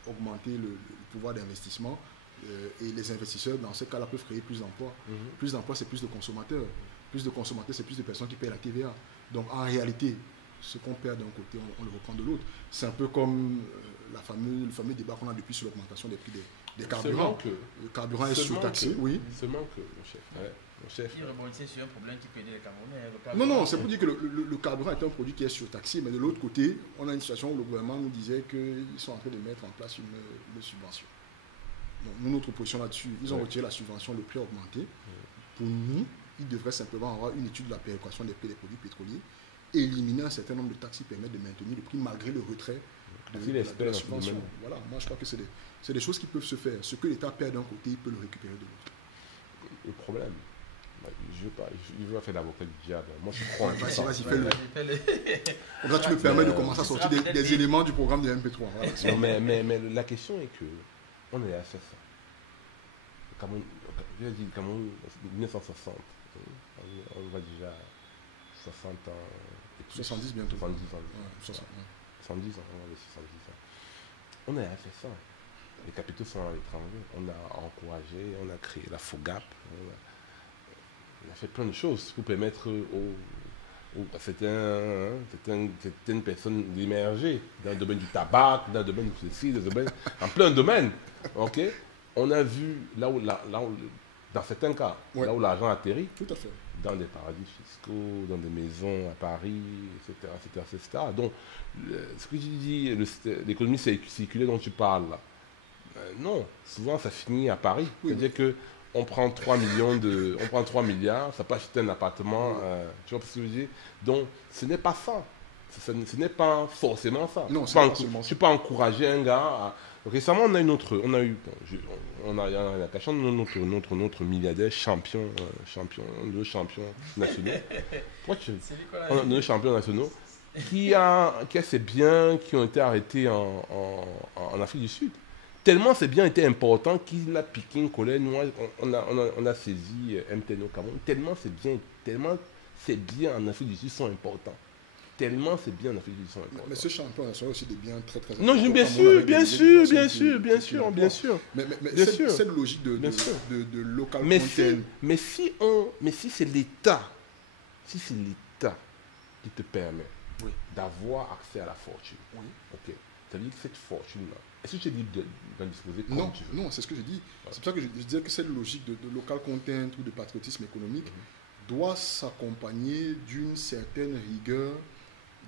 augmenter le pouvoir d'investissement. Et les investisseurs, dans ce cas-là, peuvent créer plus d'emplois. Plus d'emplois, c'est plus de consommateurs. Plus de consommateurs, c'est plus de personnes qui paient la TVA. Donc, en réalité, ce qu'on perd d'un côté, on le reprend de l'autre. C'est un peu comme le fameux débat qu'on a depuis sur l'augmentation des prix des carburants. Le carburant est surtaxé. Oui. Seulement que, mon chef, mon chef. Il rebondissait sur un problème qui peut aider les Camerounais. Non, c'est pour dire que le carburant est un produit qui est surtaxé, mais de l'autre côté, on a une situation où le gouvernement nous disait qu'ils sont en train de mettre en place une subvention. Donc, nous, notre position là-dessus, ils ont retiré la subvention, le prix a augmenté. Pour nous, ils devraient simplement avoir une étude de la péréquation des prix des produits pétroliers, éliminer un certain nombre de taxes qui permettent de maintenir le prix malgré le retrait de la subvention. Voilà, moi je crois que c'est des choses qui peuvent se faire. Ce que l'État perd d'un côté, il peut le récupérer de l'autre. Le problème, je veux faire l'avocat du diable. Moi je crois. Vas-y, fais-le. Comme ça, tu me permets de commencer à sortir des éléments du programme de MP3. Voilà. Non, mais la question est que on est à faire ça. Le Cameroun, je dis le Cameroun, 1960. On va déjà 60 ans. 70 bientôt. 70 ans. Ouais, 70 ans, on va 70 ans. On a fait ça. Les capitaux sont à l'étranger. On a encouragé, on a créé la FOGAP. On a fait plein de choses pour permettre à certaines personnes d'émerger dans le domaine du tabac, dans le domaine de ceci, dans plein de domaines. Okay? On a vu là où dans certains cas, là où l'argent atterrit, tout à fait, dans des paradis fiscaux, dans des maisons à Paris, etc. etc. Donc, ce que tu dis, l'économie circulaire dont tu parles, là, non, souvent ça finit à Paris. C'est-à-dire qu'on prend 3 milliards, ça peut acheter un appartement, tu vois ce que je veux dire? Donc, ce n'est pas ça. Ce n'est pas forcément ça. Non, tu peux encourager un gars à... Récemment, on a notre milliardaire champion nationaux. Nos champions nationaux qui a ses biens qui ont été arrêtés en Afrique du Sud. Tellement ces biens étaient importants qu'il a piqué une colère. Nous, on a saisi MTN au Cameroun. Tellement ces biens en Afrique du Sud sont importants. Tellement c'est bien en Afrique du Sud. Mais ce champion national aussi des biens très très importants. Non, bien sûr. Mais cette logique de local content. Mais si c'est l'État, qui te permet d'avoir accès à la fortune, ok, ça veut dire que cette fortune-là, est-ce que tu es libre d'en disposer comme tu veux? Non, c'est ce que je dis. C'est pour ça que je disais que cette logique de local content ou de patriotisme économique doit s'accompagner d'une certaine rigueur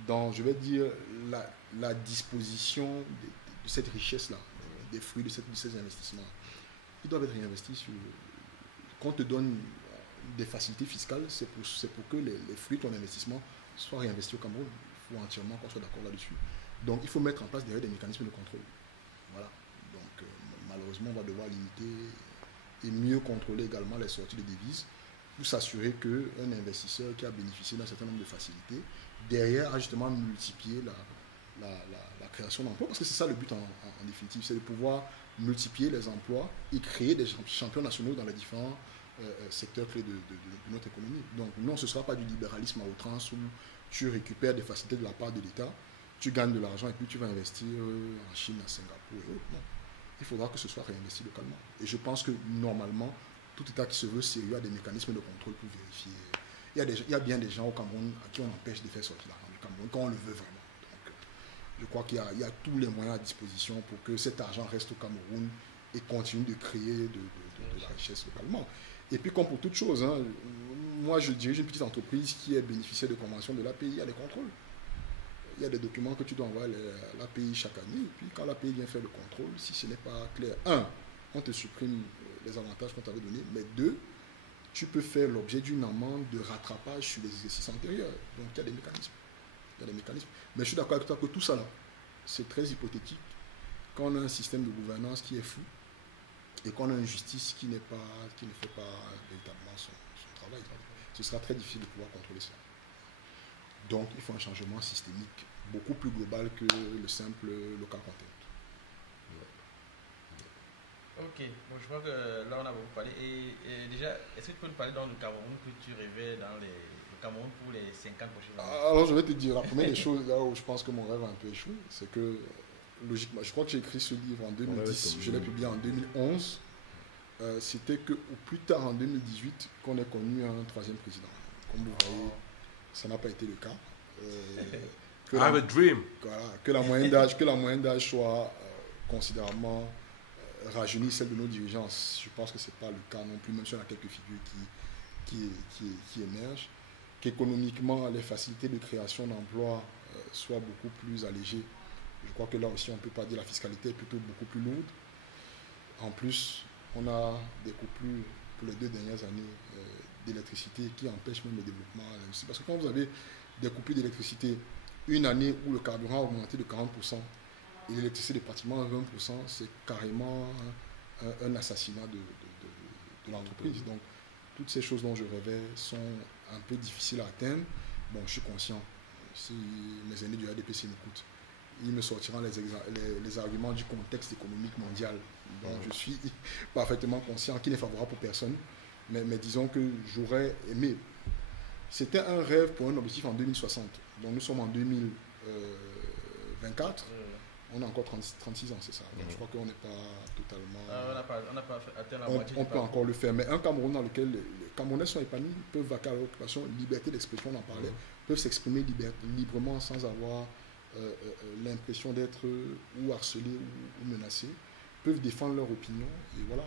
dans, je vais dire, la disposition de cette richesse-là, des fruits de ces investissements. Ils doivent être réinvestis quand on te donne des facilités fiscales, c'est pour que les fruits de ton investissement soient réinvestis au Cameroun. Il faut entièrement qu'on soit d'accord là-dessus. Donc il faut mettre en place derrière des mécanismes de contrôle. Voilà. Donc malheureusement, on va devoir limiter et mieux contrôler également les sorties de devises pour s'assurer qu'un investisseur qui a bénéficié d'un certain nombre de facilités, derrière, a justement multiplié la création d'emplois. Parce que c'est ça le but en définitive, c'est de pouvoir multiplier les emplois et créer des champions nationaux dans les différents secteurs clés de notre économie. Donc non, ce ne sera pas du libéralisme à outrance où tu récupères des facilités de la part de l'État, tu gagnes de l'argent et puis tu vas investir en Chine, à Singapour et autres. Non. Il faudra que ce soit réinvesti localement. Et je pense que normalement, tout État qui se veut sérieux a des mécanismes de contrôle pour vérifier. Il y a bien des gens au Cameroun à qui on empêche de faire sortir l'argent du Cameroun quand on le veut vraiment. Donc, je crois qu'il y a tous les moyens à disposition pour que cet argent reste au Cameroun et continue de créer de la richesse localement. Et puis, comme pour toute chose, hein, moi je dirige une petite entreprise qui est bénéficiaire de conventions de l'API, il y a des contrôles. Il y a des documents que tu dois envoyer à l'API chaque année. Et puis, quand l'API vient faire le contrôle, si ce n'est pas clair, on te supprime les avantages qu'on t'avait donnés, mais 2, tu peux faire l'objet d'une amende de rattrapage sur les exercices antérieurs. Donc il y a des mécanismes. Mais je suis d'accord avec toi que tout ça là, c'est très hypothétique. Quand on a un système de gouvernance qui est fou et qu'on a une justice qui ne fait pas véritablement son travail, ce sera très difficile de pouvoir contrôler ça. Donc il faut un changement systémique, beaucoup plus global que le simple local content. Ok, bon, je crois que là on a beaucoup parlé. Et déjà, est-ce que tu peux nous parler dans le Cameroun que tu rêvais dans le Cameroun pour les 50 prochaines années? Alors je vais te dire, la première des choses là où je pense que mon rêve a un peu échoué, c'est que logiquement, je crois que j'ai écrit ce livre en 2010, je l'ai publié en 2011. C'était qu'au plus tard en 2018 qu'on ait connu un troisième président. Comme vous voyez, ça n'a pas été le cas. I have a dream. Voilà, que la moyenne d'âge soit considérablement rajeunir celle de nos dirigeants. Je pense que ce n'est pas le cas non plus, même si on a quelques figures qui émergent, qu'économiquement, les facilités de création d'emplois soient beaucoup plus allégées. Je crois que là aussi, on ne peut pas dire la fiscalité est plutôt beaucoup plus lourde. En plus, on a des coupures pour les 2 dernières années d'électricité qui empêchent même le développement de l'industrie. Parce que quand vous avez des coupures d'électricité, une année où le carburant a augmenté de 40% et l'électricité de pratiquement 20%, c'est carrément un assassinat de l'entreprise. Donc, toutes ces choses dont je rêvais sont un peu difficiles à atteindre. Bon, je suis conscient. Si mes aînés du ADPC m'écoutent, ils me sortiront les arguments du contexte économique mondial. Donc, je suis parfaitement conscient qu'il n'est favorable pour personne. Mais disons que j'aurais aimé. C'était un rêve pour un objectif en 2060. Donc, nous sommes en 2024. On a encore 36 ans, c'est ça. Donc, je crois qu'on n'est pas totalement... on n'a pas atteint la moitié. On peut encore le faire. Mais un Cameroun dans lequel les Camerounais sont épanouis, peuvent vaquer à leur occupation, liberté d'expression, on en parlait, peuvent s'exprimer librement sans avoir l'impression d'être ou harcelés ou menacés, peuvent défendre leur opinion, et voilà.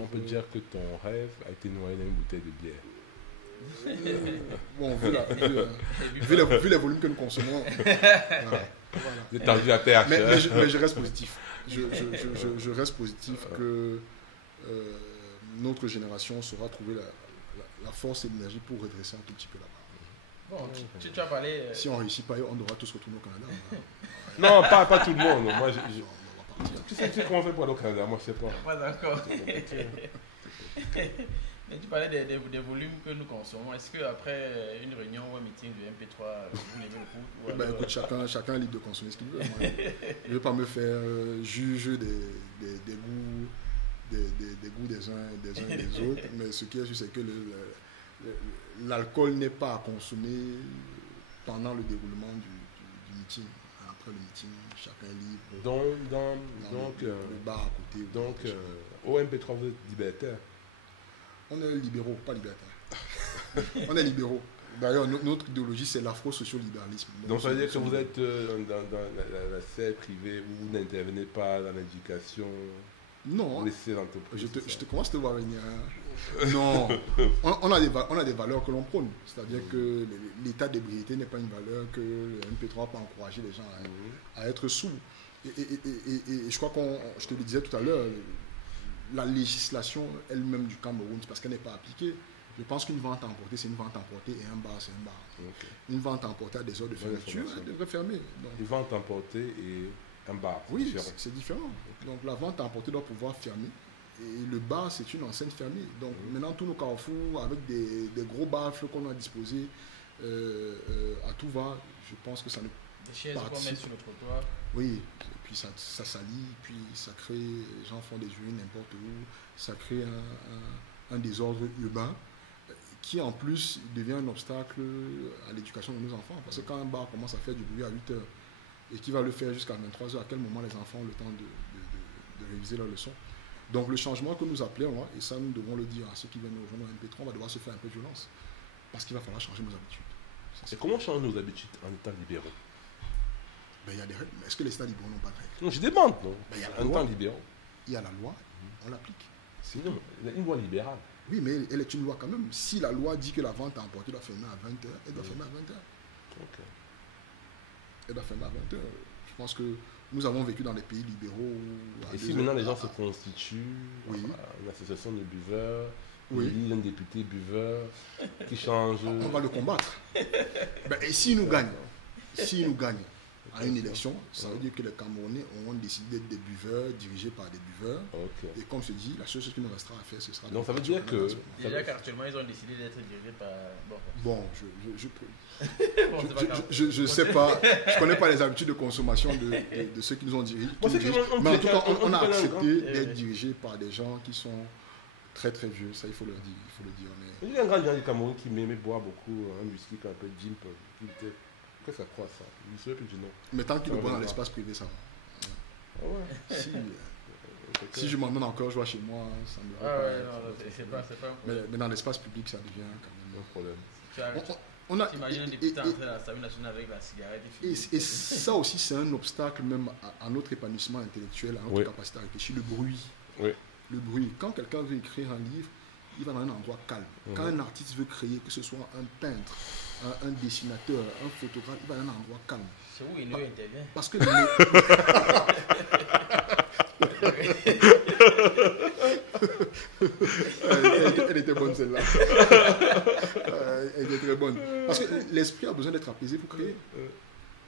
On peut dire que ton rêve a été noyé dans une bouteille de bière. Bon, vu les volumes que nous consommons, voilà. J'ai tendu à terre. Mais je reste positif. Je reste positif que notre génération saura trouver la force et l'énergie pour redresser un tout petit peu là-bas. Bon, tu as parlé... Si on ne réussit pas, on devra tous retourner au Canada. Non, pas tout le monde. Moi, tu sais comment on fait pour aller au Canada? Moi, je ne sais pas. Pas d'accord. Mais tu parlais des volumes que nous consommons. Est-ce qu'après une réunion ou un meeting du MP3, vous levez le coup? Écoute, chacun est libre de consommer ce qu'il veut. Moi, je ne vais pas me faire juge des goûts des uns et des autres. Mais ce qui est sûr, c'est que l'alcool n'est pas à consommer pendant le déroulement du meeting. Après le meeting, chacun est libre. Donc, le bar à côté. Donc, au MP3, vous êtes libertaire? On est libéraux, pas libertaires. On est libéraux. D'ailleurs, notre idéologie, c'est l'afro-sociolibéralisme. Donc, ça veut dire que vous êtes dans la sphère privée où vous n'intervenez pas dans l'éducation? Non. Vous laissez l'entreprise? Je te commence à te voir venir. Non. On a des valeurs que l'on prône. C'est-à-dire que l'état d'ébriété n'est pas une valeur que le MP3 peut encourager les gens à être sous. Et je crois je te le disais tout à l'heure, la législation elle-même du Cameroun, parce qu'elle n'est pas appliquée, je pense qu'une vente à emporter, c'est une vente à emporter et un bar, c'est un bar. Okay. Une vente à emporter à des heures de fermeture, elle devrait fermer. Donc, une vente à emporter et un bar, oui, c'est différent. Donc la vente à emporter doit pouvoir fermer. Et le bar, c'est une enseigne fermée. Donc maintenant, tous nos carrefours, avec des gros baffles qu'on a disposés à tout va, je pense que ça ne... Des chaises qu'on met sur le trottoir. Oui, et puis ça salit, puis ça crée, les gens font des urines n'importe où, ça crée un désordre urbain qui en plus devient un obstacle à l'éducation de nos enfants. Parce que quand un bar commence à faire du bruit à 8h et qui va le faire jusqu'à 23h, à quel moment les enfants ont le temps de réviser leurs leçons? Donc le changement que nous appelons, et ça nous devons le dire à ceux qui viennent nous rejoindre en MP3, on va devoir se faire un peu de violence. Parce qu'il va falloir changer nos habitudes. Et comment changer nos habitudes en étant libéraux? Il y a des règles. Est-ce que les États libéraux n'ont pas de règles? Non, je demande. Non. En étant libéraux. Il y a la loi, on l'applique. Non, il y a une loi libérale. Oui, mais elle est une loi quand même. Si la loi dit que la vente à emporter doit fermer à 20h, elle doit fermer à 20h. Okay. Elle doit fermer à 20h. Je pense que nous avons vécu dans des pays libéraux. Et si maintenant les gens se constituent, une association de buveurs, ils élisent un député buveur qui change... On va le combattre. Et s'il nous gagne, à une élection, ça veut dire que les Camerounais auront décidé d'être des buveurs, dirigés par des buveurs. Okay. Et comme je dis, la seule chose qui nous restera à faire, ce sera... Donc ça veut dire que... Déjà qu'actuellement, ils ont décidé d'être dirigés par... Bon, je sais pas, je connais pas les habitudes de consommation de ceux qui nous ont dirigés. Mais en tout cas, on a accepté d'être dirigés par des gens qui sont très très vieux, ça il faut le dire. Mais... Il y a un grand gars du Cameroun qui m'aimait boire beaucoup, un whisky qu'on appelle Jimp, qui était... Qu'est-ce que ça croit ça? Je ne sais plus du nom. Mais tant qu'il le boit dans l'espace privé, ça va. Ah ouais. Si je m'en donne encore, je vois chez moi, ça me va. C'est pas un problème. Mais dans l'espace public, ça devient quand même un problème. T'imagines un député entrer dans l'Assemblée nationale avec la cigarette et ça aussi, c'est un obstacle même à notre épanouissement intellectuel, à notre capacité à réfléchir. Le bruit. Oui. Le bruit. Quand quelqu'un veut écrire un livre, il va dans un endroit calme. Quand un artiste veut créer, que ce soit un peintre, un dessinateur, un photographe, il va dans un endroit calme. C'est où il intervient. Parce que elle était bonne celle-là. Elle était très bonne. Parce que l'esprit a besoin d'être apaisé pour créer.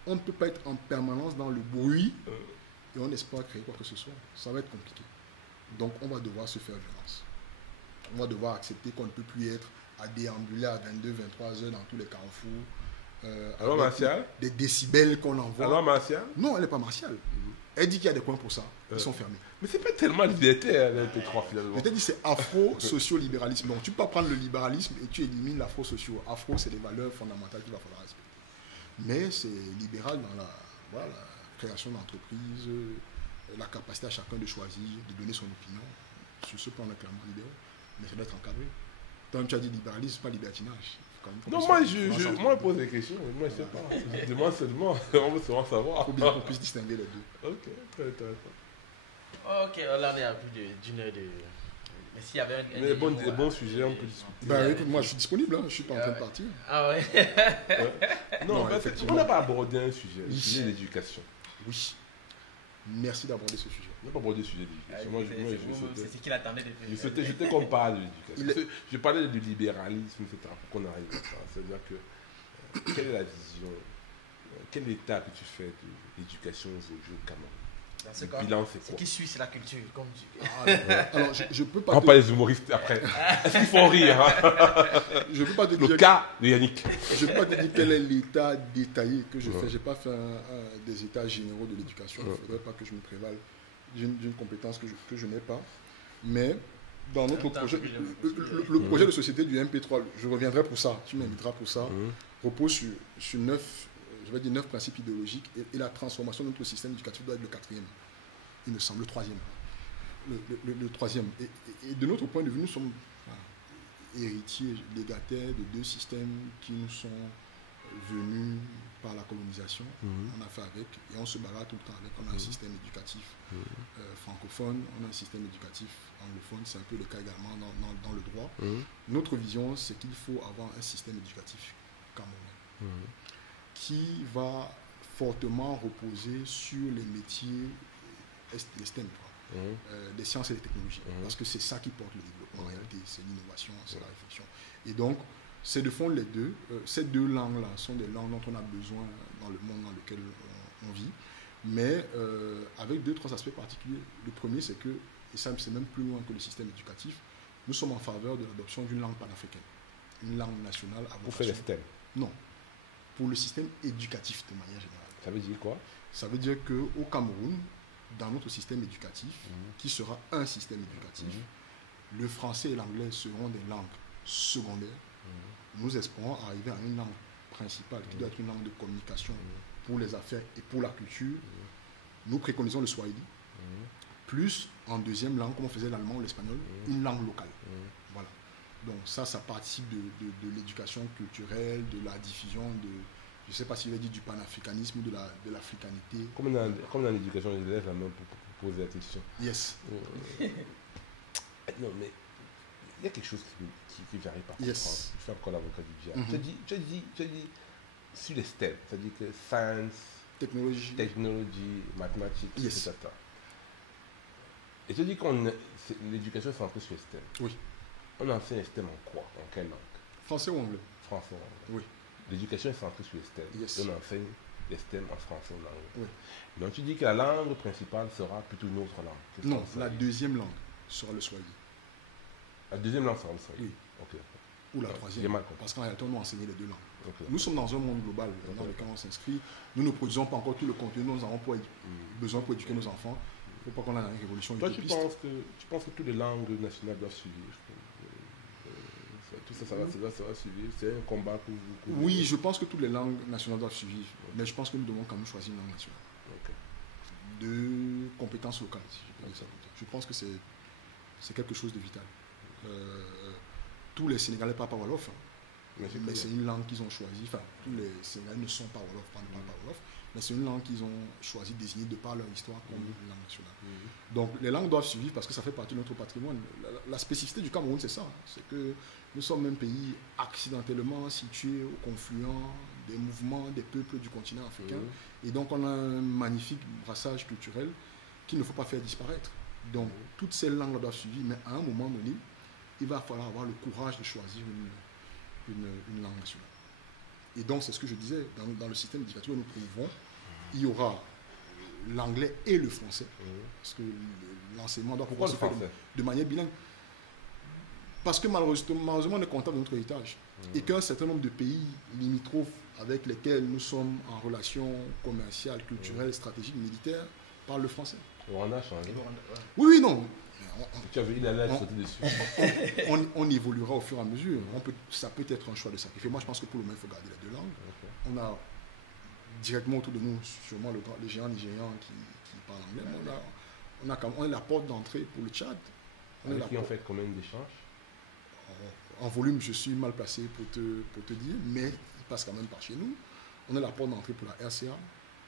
On ne peut pas être en permanence dans le bruit et on n'espère créer quoi que ce soit. Ça va être compliqué. Donc on va devoir se faire violence. On va devoir accepter qu'on ne peut plus être à déambuler à 22, 23 heures dans tous les carrefours. Alors Martial, des décibels qu'on envoie. alors Martial, Non, elle n'est pas martiale. Elle dit qu'il y a des coins pour ça. Ils sont fermés. mais c'est pas tellement libertaire le MP3 finalement. Je t'ai dit c'est afro-socio-libéralisme. Donc tu peux pas prendre le libéralisme et tu élimines l'afro-socio. Afro, c'est les valeurs fondamentales qu'il va falloir respecter. Mais c'est libéral dans la création d'entreprises, la capacité à chacun de choisir, de donner son opinion. Sur ce plan, on est clairement libéral. Mais ça doit être encadré. Quand tu as dit libéralisme, pas libertinage. Non, moi je pose des questions, moi je sais pas. Je demande seulement, on veut seulement savoir. Il faut bien qu'on puisse distinguer les deux. Ok, très intéressant. Ok, là on est à plus d'une heure de. Mais s'il y avait un. Mais bon sujet, on peut discuter. Bah, écoute, moi je suis disponible, hein. Je ne suis pas en train de partir. Ah ouais. Non, Non, en fait, effectivement. on n'a pas abordé un sujet, le Oui. sujet de l'éducation. Oui. Merci d'aborder ce sujet. On n'a pas abordé le sujet de l'éducation. Moi, C'est ce qu'il attendait de faire. je souhaitais qu'on parle de l'éducation. Je parlais du libéralisme, etc. pour qu'on arrive à ça. C'est-à-dire que, quelle est la vision, quel état que tu fais de l'éducation aujourd'hui au Cameroun? C'est Le bilan, c'est Ce quoi? qui suit, c'est la culture. Comme tu... Alors, je peux pas On te- parle des humoristes après. Est-ce qu'ils font rire hein? je peux pas te Le dire cas de Yannick. je ne peux pas te dire quel est l'état détaillé que je fais. Je n'ai pas fait des états généraux de l'éducation. Il ne faudrait pas que je me prévale d'une compétence que je n'ai pas. Mais dans notre projet, le projet de société du MP3, je reviendrai pour ça, tu m'inviteras pour ça, repose sur 9 principes idéologiques et la transformation de notre système éducatif doit être le quatrième. Il me semble, le troisième. Le troisième. Et de notre point de vue, nous sommes héritiers, légataires de deux systèmes qui nous sont venus par la colonisation. On a fait avec et on se bagarre tout le temps avec. On a un système éducatif francophone, on a un système éducatif anglophone, c'est un peu le cas également dans le droit. Notre vision, c'est qu'il faut avoir un système éducatif camerounais qui va fortement reposer sur les métiers, les STEM, des sciences et des technologies, parce que c'est ça qui porte le développement en réalité, c'est l'innovation, c'est la réflexion. Et donc, c'est de fond les deux. Ces deux langues-là sont des langues dont on a besoin dans le monde dans lequel on vit, mais avec deux, trois aspects particuliers. Le premier, c'est que, et ça c'est même plus loin que le système éducatif, nous sommes en faveur de l'adoption d'une langue panafricaine, une langue nationale à Pour faire les STEM. Non, pour le système éducatif de manière générale. Ça veut dire quoi? Ça veut dire qu'au Cameroun, dans notre système éducatif, qui sera un système éducatif, le français et l'anglais seront des langues secondaires. Nous espérons arriver à une langue principale, qui doit être une langue de communication pour les affaires et pour la culture. Nous préconisons le swahili, plus en deuxième langue, comme on faisait l'allemand ou l'espagnol, une langue locale. Voilà. Donc ça participe de l'éducation culturelle, de la diffusion de, je ne sais pas s'il va dire du panafricanisme ou de l'africanité. Comme dans l'éducation, je lève la main pour poser la question. Yes. Non, mais il y a quelque chose qui j'arrive pas à comprendre. Yes. Je fais encore l'avocat du diable. Tu as dit sur les STEM, c'est-à-dire que science, technologie, mathématiques, yes. etc. Et tu as dit que l'éducation est centrée sur les STEM. Oui. On enseigne les STEM en quoi? En quelle langue? Français ou anglais? Français ou anglais. Oui. L'éducation est centrée sur les STEM. Yes. Et on enseigne les STEM en français ou en anglais. Oui. Donc tu dis que la langue principale sera plutôt une autre langue. que Non, français. la deuxième langue sera le swahili. La deuxième langue sera le swahili. Oui. Ok. Ou la J'ai troisième. mal compris. Parce qu'en réalité, on doit enseigner les deux langues. Ok. Nous sommes dans un monde global dans lequel on s'inscrit. Nous ne produisons pas encore tout le contenu dont nous avons besoin pour éduquer nos enfants. Il ne faut pas qu'on ait une révolution Toi, tu utopiste. penses que toutes les langues nationales doivent suivre tout ça, ça va suivre. C'est un combat pour vous. Oui, je pense que toutes les langues nationales doivent suivre. Mais je pense que nous devons quand même choisir une langue nationale. Ok. De compétences locales, si je peux dire ça comme ça. Je pense que c'est quelque chose de vital. Tous les Sénégalais parlent pas wolof. Mais c'est une langue qu'ils ont choisie. Enfin, tous les Sénégalais ne sont pas Wolof, ne parlent pas Wolof, mais c'est une langue qu'ils ont choisi de désigner de par leur histoire comme une langue nationale. Donc les langues doivent suivre parce que ça fait partie de notre patrimoine. La spécificité du Cameroun, c'est ça. C'est que nous sommes un pays accidentellement situé au confluent des mouvements des peuples du continent africain. Et donc on a un magnifique brassage culturel qu'il ne faut pas faire disparaître. Donc toutes ces langues doivent suivre, mais à un moment donné, il va falloir avoir le courage de choisir une langue nationale. Et donc, c'est ce que je disais, dans le système éducatif que nous trouvons, il y aura l'anglais et le français. Parce que l'enseignement doit pouvoir se faire de manière bilingue. Parce que malheureusement, on est comptable de notre héritage. Et qu'un certain nombre de pays limitrophes avec lesquels nous sommes en relation commerciale, culturelle, stratégique, militaire, parlent le français. On a changé. Oui, non. Tu avais une alerte sauter dessus. On évoluera au fur et à mesure. Ça peut être un choix de sacrifier. Moi, je pense que pour le moment, il faut garder les deux langues. On a directement autour de nous, sûrement les géants nigérians qui parlent anglais. On est la porte d'entrée pour le Tchad. Avec qui on fait combien d'échanges? En volume, je suis mal placé pour te dire, mais il passe quand même par chez nous. On est la porte d'entrée pour la RCA.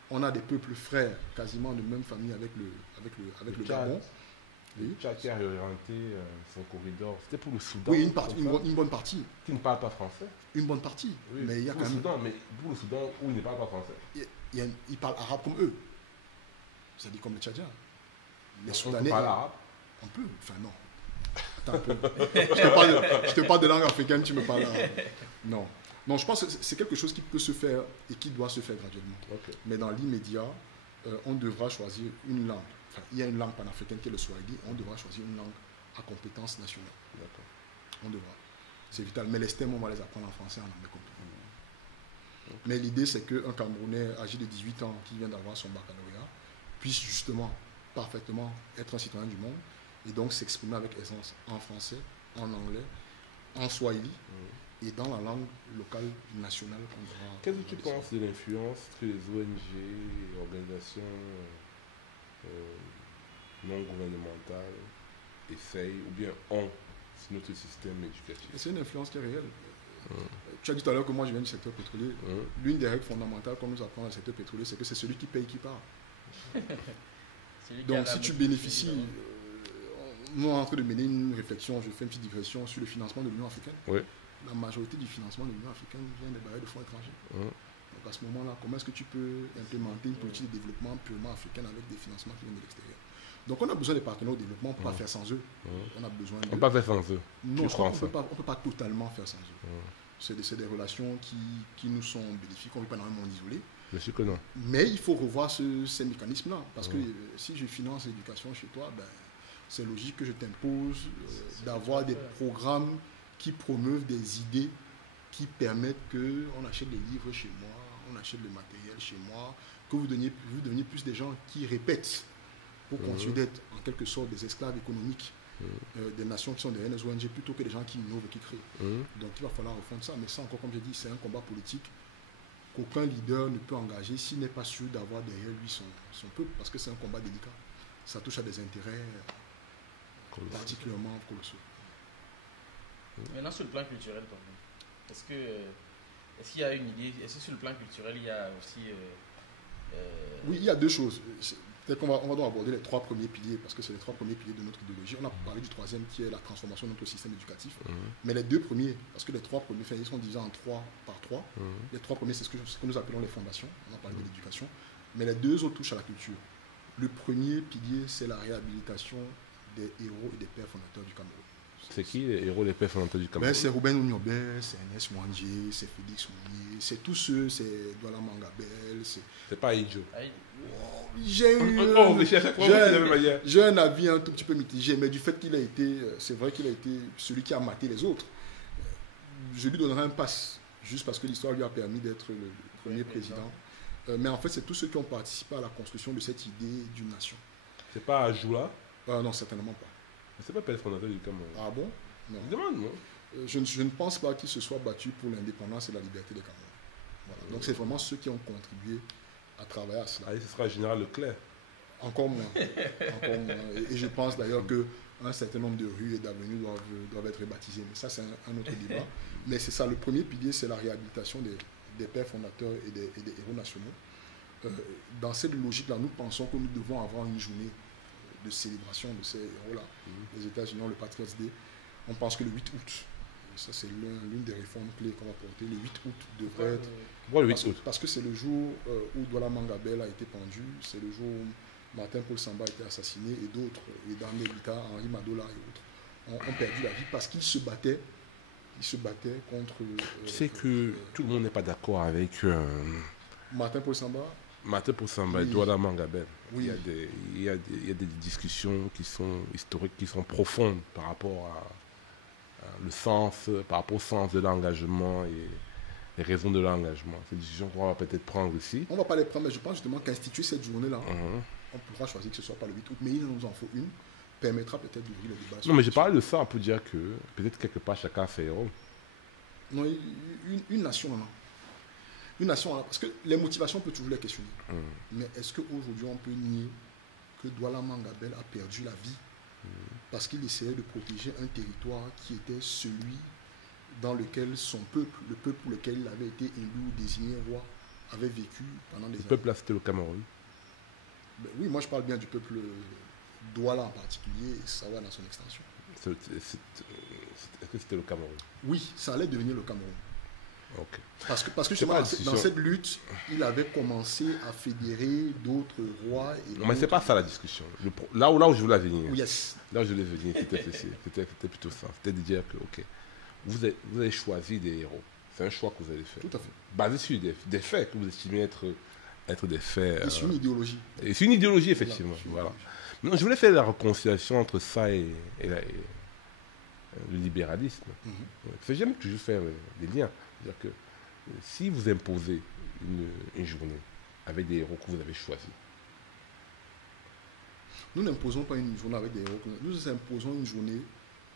On a des peuples frères, quasiment de même famille avec le Gabon. Le Tchad qui a réorienté son corridor, c'était pour le Soudan. Oui, une bonne partie. Qui ne parle pas français. Une bonne partie. Oui, mais il y a pour quand le même... Soudan, mais pour le Soudan où il ne parle pas français. Ils parlent arabe comme eux. C'est-à-dire comme les Tchadiens. Les Soudanais. On parle arabe. On peut. Enfin, non. Attends un peu. Je te parle de langue africaine, tu me parles arabe. Non. Non, je pense que c'est quelque chose qui peut se faire et qui doit se faire graduellement. Okay. Mais dans l'immédiat, on devra choisir une langue. Enfin, il y a une langue panafricaine qui est le Swahili. On devra choisir une langue à compétence nationale. On devra. C'est vital. Mais les STEM, on va les apprendre en français, en anglais comme tout. Okay. Mais l'idée, c'est qu'un Camerounais âgé de 18 ans qui vient d'avoir son baccalauréat puisse justement parfaitement être un citoyen du monde et donc s'exprimer avec aisance en français, en anglais, en Swahili. Et dans la langue locale nationale qu'on devra... Qu'est-ce que tu penses de l'influence que les ONG et organisations non gouvernementales essayent ou bien ont sur notre système éducatif? C'est une influence qui est réelle. Tu as dit tout à l'heure que moi je viens du secteur pétrolier. L'une des règles fondamentales qu'on nous apprend dans le secteur pétrolier, c'est que c'est celui qui paye qui part. Donc si tu bénéficies... nous, en train de mener une réflexion, je fais une petite digression sur le financement de l'Union africaine. Oui. La majorité du financement de l'Union africaine vient des barrières de fonds étrangers. Donc à ce moment-là, comment est-ce que tu peux implémenter une politique de développement purement africaine avec des financements qui viennent de l'extérieur? Donc on a besoin des partenaires au développement pour ne pas faire sans eux. On a besoin de... On ne peut pas faire sans eux. Non, on ne peut pas totalement faire sans eux. C'est des relations qui nous sont bénéfiques. On ne vit pas dans un monde isolé. Je suis que non. Mais il faut revoir ces mécanismes-là. Parce que si je finance l'éducation chez toi, ben, c'est logique que je t'impose d'avoir des programmes qui promeuvent des idées qui permettent qu'on achète des livres chez moi, on achète le matériel chez moi, que vous deveniez plus des gens qui répètent pour continuer d'être en quelque sorte des esclaves économiques des nations qui sont derrière les ONG plutôt que des gens qui innovent et qui créent. Donc il va falloir refondre ça. Mais ça encore, comme j'ai dit, c'est un combat politique qu'aucun leader ne peut engager s'il n'est pas sûr d'avoir derrière lui son peuple, parce que c'est un combat délicat. Ça touche à des intérêts particulièrement colossaux. Maintenant, sur le plan culturel, est-ce qu'il y a une idée? Est-ce que sur le plan culturel, il y a aussi... Oui, il y a deux choses. Peut-être qu'on va donc aborder les trois premiers piliers, parce que c'est les trois premiers piliers de notre idéologie. On a parlé du troisième, qui est la transformation de notre système éducatif. Mais les deux premiers, parce que les trois premiers, ils sont divisés en trois par trois. Les trois premiers, c'est ce que nous appelons les fondations. On a parlé de l'éducation. Mais les deux autres touchent à la culture. Le premier pilier, c'est la réhabilitation des héros et des pères fondateurs du Cameroun. C'est qui les héros et les pères fondateurs du Cameroun? C'est Ruben Ouniobé, c'est Ernest Mwandje, c'est Félix Mounier, c'est tous ceux, c'est Douala Mangabel. C'est pas Aïdjo. J'ai un avis un tout petit peu mitigé, mais du fait qu'il a été, c'est vrai qu'il a été celui qui a maté les autres, je lui donnerai un pass, juste parce que l'histoire lui a permis d'être le premier président. Mais en fait, c'est tous ceux qui ont participé à la construction de cette idée d'une nation. C'est pas Ajoula? Non, certainement pas. C'est pas père fondateur du Cameroun. Ah bon? Non. Je demande, non? Je ne pense pas qu'il se soit battu pour l'indépendance et la liberté des Cameroun. Voilà. Donc c'est vraiment ceux qui ont contribué à travailler à cela. Allez, ce sera Général Leclerc. Encore moins. Encore moins. Et je pense d'ailleurs que un certain nombre de rues et d'avenues doivent être rebaptisées. Mais ça, c'est un autre débat. Mais c'est ça, le premier pilier, c'est la réhabilitation des pères fondateurs et des héros nationaux. Dans cette logique-là, nous pensons que nous devons avoir une journée de célébration de ces héros-là. Les États-Unis ont le Patriots Day. On pense que le 8 août, ça c'est l'une des réformes clés qu'on va porter, le 8 août devrait être... Pourquoi le 8 août? Parce que c'est le jour où Douala Mangabel a été pendu, c'est le jour où Martin Paul Samba a été assassiné et d'autres, et Dame Bita, Henri Madola et autres, ont perdu la vie parce qu'ils se battaient. Ils se battaient contre... Tu sais que tout le monde n'est pas d'accord avec Martin Paul Samba. Martin Paul Samba et Douala Mangabel. Oui. Il y a des discussions qui sont historiques, qui sont profondes par rapport le sens, par rapport au sens de l'engagement et les raisons de l'engagement. C'est une discussion qu'on va peut-être prendre ici. On ne va pas les prendre, mais je pense justement qu'instituer cette journée-là, on pourra choisir que ce ne soit pas le 8 août, mais il nous en faut une, permettra peut-être d'ouvrir le débat. Non, mais j'ai parlé de ça pour dire que peut-être quelque part chacun a fait héros. Non, une nation, non. Une nation, parce que les motivations, on peut toujours les questionner. Mais est-ce qu'aujourd'hui, on peut nier que Douala Mangabel a perdu la vie parce qu'il essayait de protéger un territoire qui était celui dans lequel son peuple, le peuple pour lequel il avait été élu ou désigné roi, avait vécu pendant des années. Le peuple là, c'était le Cameroun. Ben oui, moi je parle bien du peuple Douala en particulier et Sawa dans son extension. Est-ce que c'était le Cameroun? Oui, ça allait devenir le Cameroun. Okay. Parce que justement, dans cette lutte, il avait commencé à fédérer d'autres rois. Non, mais ce n'est pas ça la discussion. Là où je voulais venir, yes. Là où je voulais venir, c'était plutôt ça. C'était de dire que, ok, vous avez choisi des héros. C'est un choix que vous avez fait. Tout à fait. Basé sur des faits que vous estimez être des faits. Et sur une idéologie. Et c'est une idéologie, effectivement. Voilà. Maintenant, je voulais faire la réconciliation entre ça et le libéralisme. J'aime toujours faire des liens. C'est-à-dire que si vous imposez une journée avec des héros que vous avez choisis. Nous n'imposons pas une journée avec des héros. Nous imposons une journée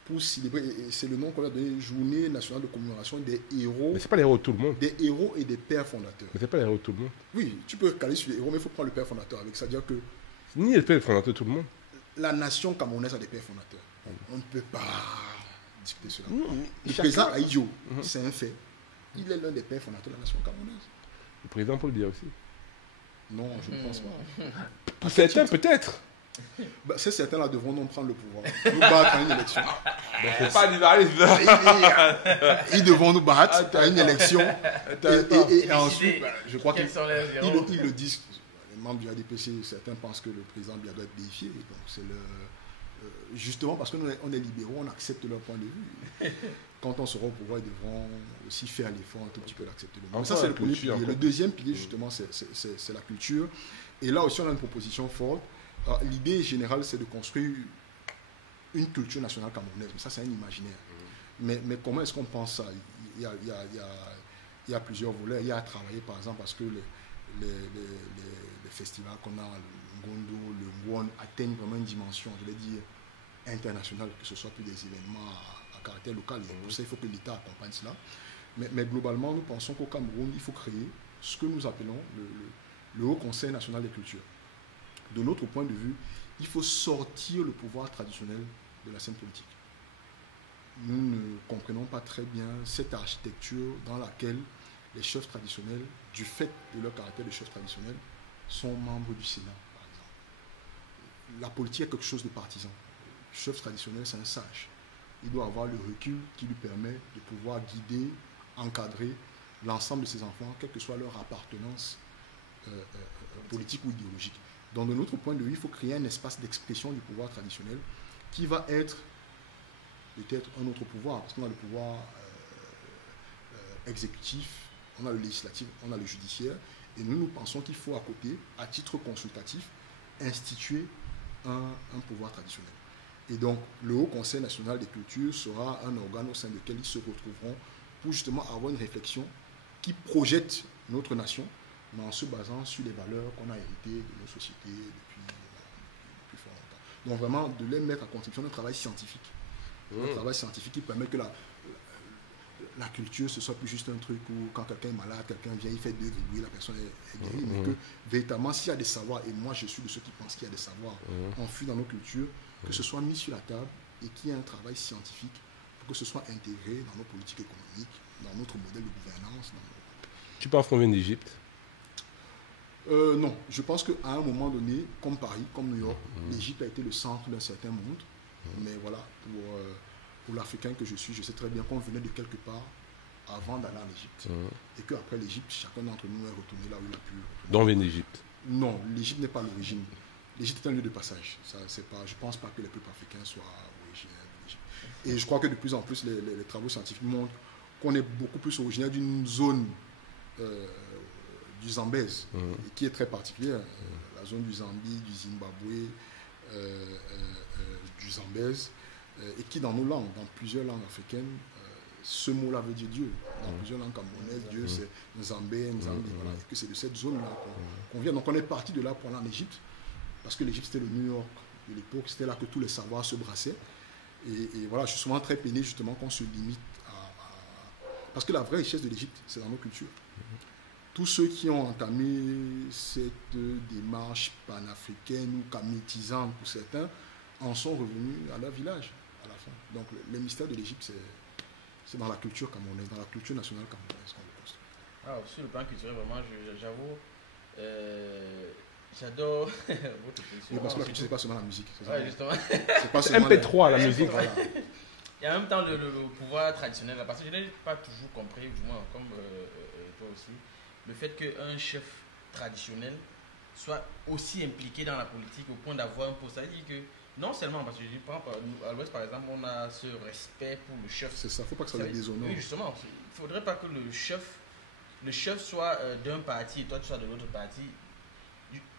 pour célébrer, et c'est le nom qu'on a donné, Journée nationale de commémoration des héros. Mais ce n'est pas les héros de tout le monde. Des héros et des pères fondateurs. Mais ce n'est pas les héros de tout le monde. Oui, tu peux caler sur les héros, mais il faut prendre le père fondateur avec ça. C'est-à-dire que... Ni les pères fondateurs de tout le monde. La nation camerounaise a des pères fondateurs. On ne peut pas discuter cela. Le chacun... président Aïdjo, c'est un fait. Il est l'un des pères fondateurs de la nation camerounaise. Le président Paul Biya aussi. Non, je ne pense pas. Pour certains, peut-être. Bah, ces certains-là devront donc prendre le pouvoir. Nous battre à une élection. C'est pas libéralisme. Ils devront nous battre à une élection. Et ensuite, je crois qu'ils le disent. Les membres du ADPC, certains pensent que le président Biya doit être déifié. Donc c'est justement parce que nous on est libéraux, on accepte leur point de vue. Quand on sera au pouvoir, ils devront aussi faire l'effort un tout petit peu d'accepter le monde. Ça, c'est le premier pilier. Le deuxième pilier, justement, c'est la culture. Et là aussi, on a une proposition forte. L'idée générale, c'est de construire une culture nationale camerounaise. Mais ça, c'est un imaginaire. Mais comment est-ce qu'on pense ça? Il y a plusieurs volets. Il y a à travailler, par exemple, parce que les festivals qu'on a, le Ngondo, le Ngwon, atteignent vraiment une dimension, je vais dire, internationale, que ce soit plus des événements à caractère local. Et pour ça, il faut que l'État accompagne cela. Mais globalement, nous pensons qu'au Cameroun, il faut créer ce que nous appelons le Haut Conseil national des cultures. De notre point de vue, il faut sortir le pouvoir traditionnel de la scène politique. Nous ne comprenons pas très bien cette architecture dans laquelle les chefs traditionnels, du fait de leur caractère de chefs traditionnels, sont membres du Sénat, par exemple. La politique est quelque chose de partisan. Le chef traditionnel, c'est un sage. Il doit avoir le recul qui lui permet de pouvoir guider, encadrer l'ensemble de ses enfants, quelle que soit leur appartenance politique ou idéologique. Donc, de notre point de vue, il faut créer un espace d'expression du pouvoir traditionnel qui va être peut-être un autre pouvoir, parce qu'on a le pouvoir exécutif, on a le législatif, on a le judiciaire, et nous pensons qu'il faut à côté, à titre consultatif, instituer un pouvoir traditionnel. Et donc, le Haut Conseil national des cultures sera un organe au sein duquel ils se retrouveront pour justement avoir une réflexion qui projette notre nation, mais en se basant sur les valeurs qu'on a héritées de nos sociétés depuis fort longtemps. Donc vraiment, de les mettre à contribution d'un travail scientifique. Un travail scientifique qui permet que la culture, ce soit plus juste un truc où quand quelqu'un est malade, quelqu'un vient, il fait 2 gribouilles, la personne est guérie, mais que véritablement, s'il y a des savoirs, et moi je suis de ceux qui pensent qu'il y a des savoirs enfuis dans nos cultures, que ce soit mis sur la table et qu'il y ait un travail scientifique pour que ce soit intégré dans nos politiques économiques, dans notre modèle de gouvernance. Tu penses qu'on vient d'Égypte? Non, je pense qu'à un moment donné, comme Paris, comme New York, l'Égypte a été le centre d'un certain monde, mais voilà, pour l'Africain que je suis, je sais très bien qu'on venait de quelque part avant d'aller en Égypte. Et qu'après l'Égypte, chacun d'entre nous est retourné là où il a pu. D'où vient d'Égypte? Non, l'Égypte n'est pas l'origine. L'Égypte est un lieu de passage. Ça, c'est pas, je ne pense pas que les peuples africains soient originaires de l'Égypte. Et je crois que de plus en plus, les travaux scientifiques montrent qu'on est beaucoup plus originaire d'une zone du Zambèze, qui est très particulière. La zone du Zambie, du Zimbabwe, du Zambèze, et qui dans nos langues, dans plusieurs langues africaines, ce mot-là veut dire Dieu. Dans plusieurs langues camerounaises, Dieu c'est Nzambé, Nzambi, voilà, et que c'est de cette zone-là qu'on vient. Donc on est parti de là pour aller en Égypte, parce que l'Égypte c'était le New York de l'époque, c'était là que tous les savoirs se brassaient. Et voilà, je suis souvent très peiné justement qu'on se limite parce que la vraie richesse de l'Égypte, c'est dans nos cultures. Tous ceux qui ont entamé cette démarche panafricaine ou camétisante pour certains en sont revenus à leur village à la fin. Donc le mystère de l'Égypte, c'est dans la culture camerounaise, dans la culture nationale camerounaise qu'on le construit. Ah, sur le plan culturel, vraiment, j'avoue, j'adore votre position. Oui, parce que la culture, c'est pas seulement la musique. Ouais, justement. C'est pas seulement MP3, la musique. Voilà. Il y a en même temps le pouvoir traditionnel, là, parce que je n'ai pas toujours compris, du moins comme toi aussi, le fait qu'un chef traditionnel soit aussi impliqué dans la politique au point d'avoir un poste. Ça veut dire que non seulement, parce que je dis, à l'Ouest par exemple, on a ce respect pour le chef. C'est ça, il ne faut pas que ça le déshonore. Oui, justement, il ne faudrait pas que le chef soit d'un parti et toi tu sois de l'autre parti.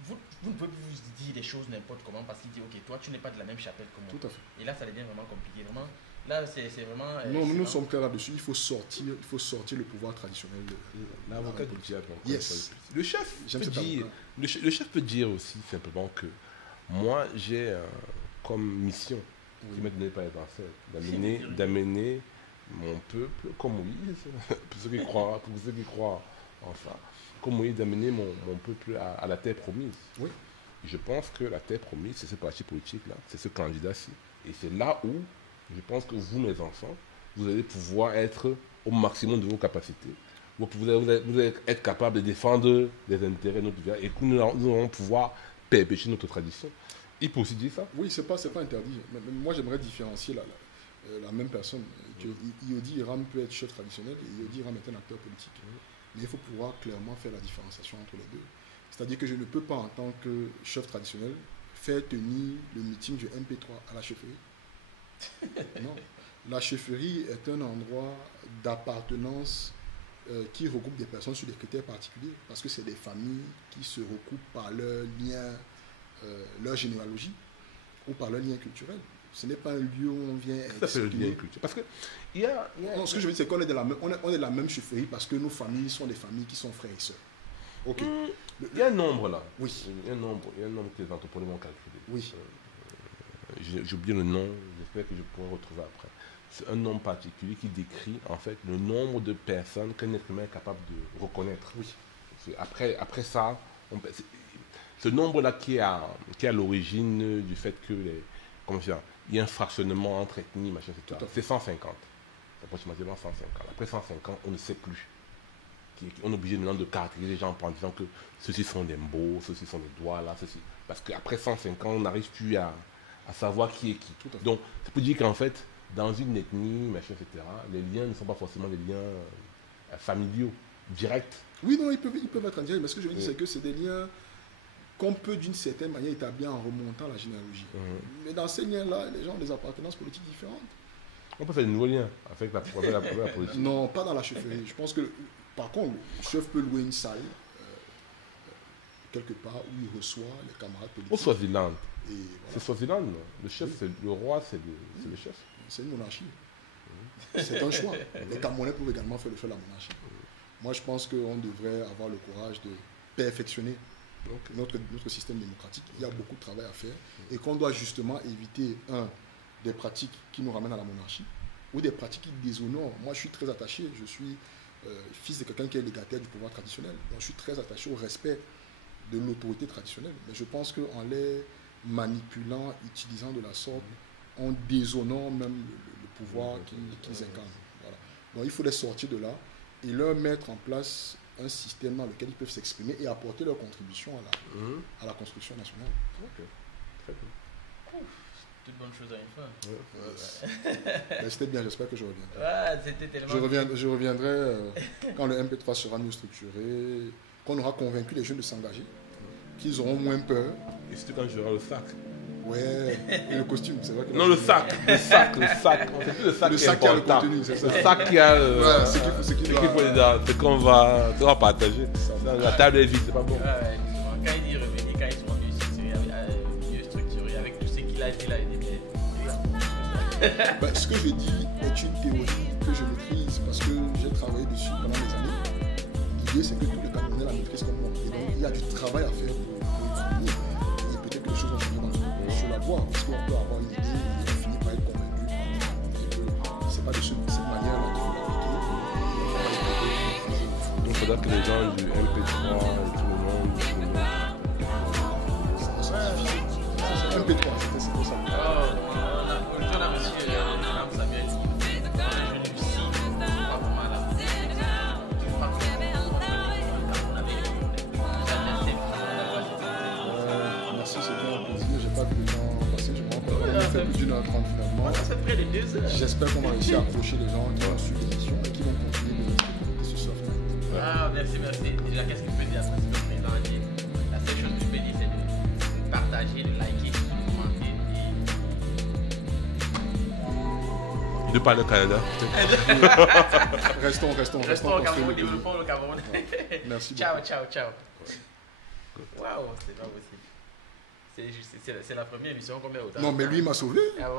Vous ne pouvez plus vous dire des choses n'importe comment parce qu'il dit ok, toi tu n'es pas de la même chapelle que moi. Tout à fait. Et là ça devient vraiment compliqué. Vraiment, là c'est vraiment. Non, nous sommes clairs là-dessus. Il faut sortir le pouvoir traditionnel. L'avocat du diable. Yes. Le chef peut dire aussi simplement que moi j'ai comme mission qui m'est donnée par les ancêtres d'amener mon peuple comme Moïse, pour ceux qui croient en ça, comme Moïse d'amener mon peuple à la terre promise. Oui. Je pense que la terre promise, c'est ce parti politique-là, c'est ce candidat-ci. Et c'est là où je pense que vous, mes enfants, vous allez pouvoir être au maximum de vos capacités. Vous allez être capable de défendre les intérêts de notre village et que nous allons pouvoir perpétuer notre tradition. Il peut aussi dire ça? Oui, c'est pas interdit. Mais moi, j'aimerais différencier la même personne. Yodi Iram peut être chef traditionnel et Yodi Iram est un acteur politique. Mais il faut pouvoir clairement faire la différenciation entre les deux. C'est-à-dire que je ne peux pas, en tant que chef traditionnel, faire tenir le meeting du MP3 à la chefferie. Non. La chefferie est un endroit d'appartenance qui regroupe des personnes sur des critères particuliers, parce que c'est des familles qui se recoupent par leur lien, leur généalogie, ou par leur lien culturel. Ce n'est pas un lieu où on vient exprimer le lien culturel. Parce que non, ce que je veux dire, c'est qu'on est de la même chefferie parce que nos familles sont des familles qui sont frères et sœurs. Ok. Il y a un nombre là. Oui. Il y a un nombre que les anthropologues ont calculé. Oui. J'ai oublié le nom, j'espère que je pourrai retrouver après. C'est un nombre particulier qui décrit en fait le nombre de personnes qu'un être humain est capable de reconnaître. Oui. Après ça, ce nombre-là qui est à l'origine du fait que il y a un fractionnement entre ethnies, machin, etc. C'est 150. Approximativement 150. Après 150, on ne sait plus. On est obligé maintenant de caractériser les gens en disant que ceux-ci sont des Mbo, ceux-ci sont des Douala, ceux-ci. Parce qu'après 150, on n'arrive plus à savoir qui est qui. Donc, ça peut dire qu'en fait, dans une ethnie, machin, etc., les liens ne sont pas forcément des liens familiaux, directs. Oui, non, ils peuvent être en direct, mais ce que je veux dire, c'est que c'est des liens qu'on peut d'une certaine manière établir en remontant la généalogie. Mais dans ces liens-là, les gens ont des appartenances politiques différentes. On peut faire de nouveaux liens avec la politique. Non, pas dans la chefferie. Je pense que, par contre, le chef peut louer une salle quelque part où il reçoit les camarades politiques. Au Swaziland. Voilà. C'est Swaziland, non? Le chef, c'est le roi, c'est le chef. C'est une monarchie. C'est un choix. Les Camerounais peuvent également faire le choix de la monarchie. Moi, je pense qu'on devrait avoir le courage de perfectionner notre système démocratique. Il y a beaucoup de travail à faire et qu'on doit justement éviter, des pratiques qui nous ramènent à la monarchie ou des pratiques qui déshonorent. Moi, je suis très attaché, je suis fils de quelqu'un qui est légataire du pouvoir traditionnel. Donc, je suis très attaché au respect de l'autorité traditionnelle. Mais je pense qu'en les manipulant, utilisant de la sorte, on déshonore même le pouvoir qu'ils incarnent. Voilà. Donc, il faut les sortir de là et leur mettre en place un système dans lequel ils peuvent s'exprimer et apporter leur contribution à la construction nationale. Ok. Très bien. Toute bonne chose à une fin. C'était bien, j'espère que je reviendrai. Ah, c'était tellement Je reviendrai quand le MP3 sera mieux structuré, qu'on aura convaincu les jeunes de s'engager, qu'ils auront moins peur. Et surtout quand j'aurai le sac. Ouais, et le costume, c'est vrai que... Non, le sac. En fait, le sac qui a le contenu, c'est ça. Le sac qui a le... Ouais, ce qu'il faut dedans, c'est qu'on va partager. La table est vide, c'est pas bon. Ouais, quand il dit revenir, quand ils seront mieux structurés, avec tout ce qu'il a dit là, il est bien. Ce que je dis est une théorie que je maîtrise parce que j'ai travaillé dessus pendant des années. L'idée, c'est que tous les Camerounais la maîtrisent comme moi. Et donc, il y a du travail à faire pour finir. Et peut-être que les choses vont finir sur la voie, parce qu'on peut avoir une idée et on finit par être convaincu. C'est pas de cette manière-là qu'il faut l'appliquer. Donc, il faudra que les gens du MP3 et tout le monde. C'est MP3, c'était ça. Aujourd'hui, on a reçu Madame Samuel, un jeune du CID, pas vraiment là. Merci, c'était un plaisir. J'ai pas vu le temps passer. Je me rends compte qu'on a fait plus d'1h30 finalement. Ça fait près de 2 heures. J'espère qu'on va réussir à approcher les gens qui ont suivi l'émission et qui vont continuer de rester sur Soft. Ah, merci. Déjà, qu'est-ce que je peux dire après ce président? La seule chose que je peux dire, c'est de partager, de liker, de commenter. Et de parler au Canada. Restons au Cameroun, développons le Cameroun. Merci Ciao. Ouais. Waouh, c'est pas possible. C'est la première émission qu'on met autant. Non, mais lui, il m'a sauvé. Ah bon?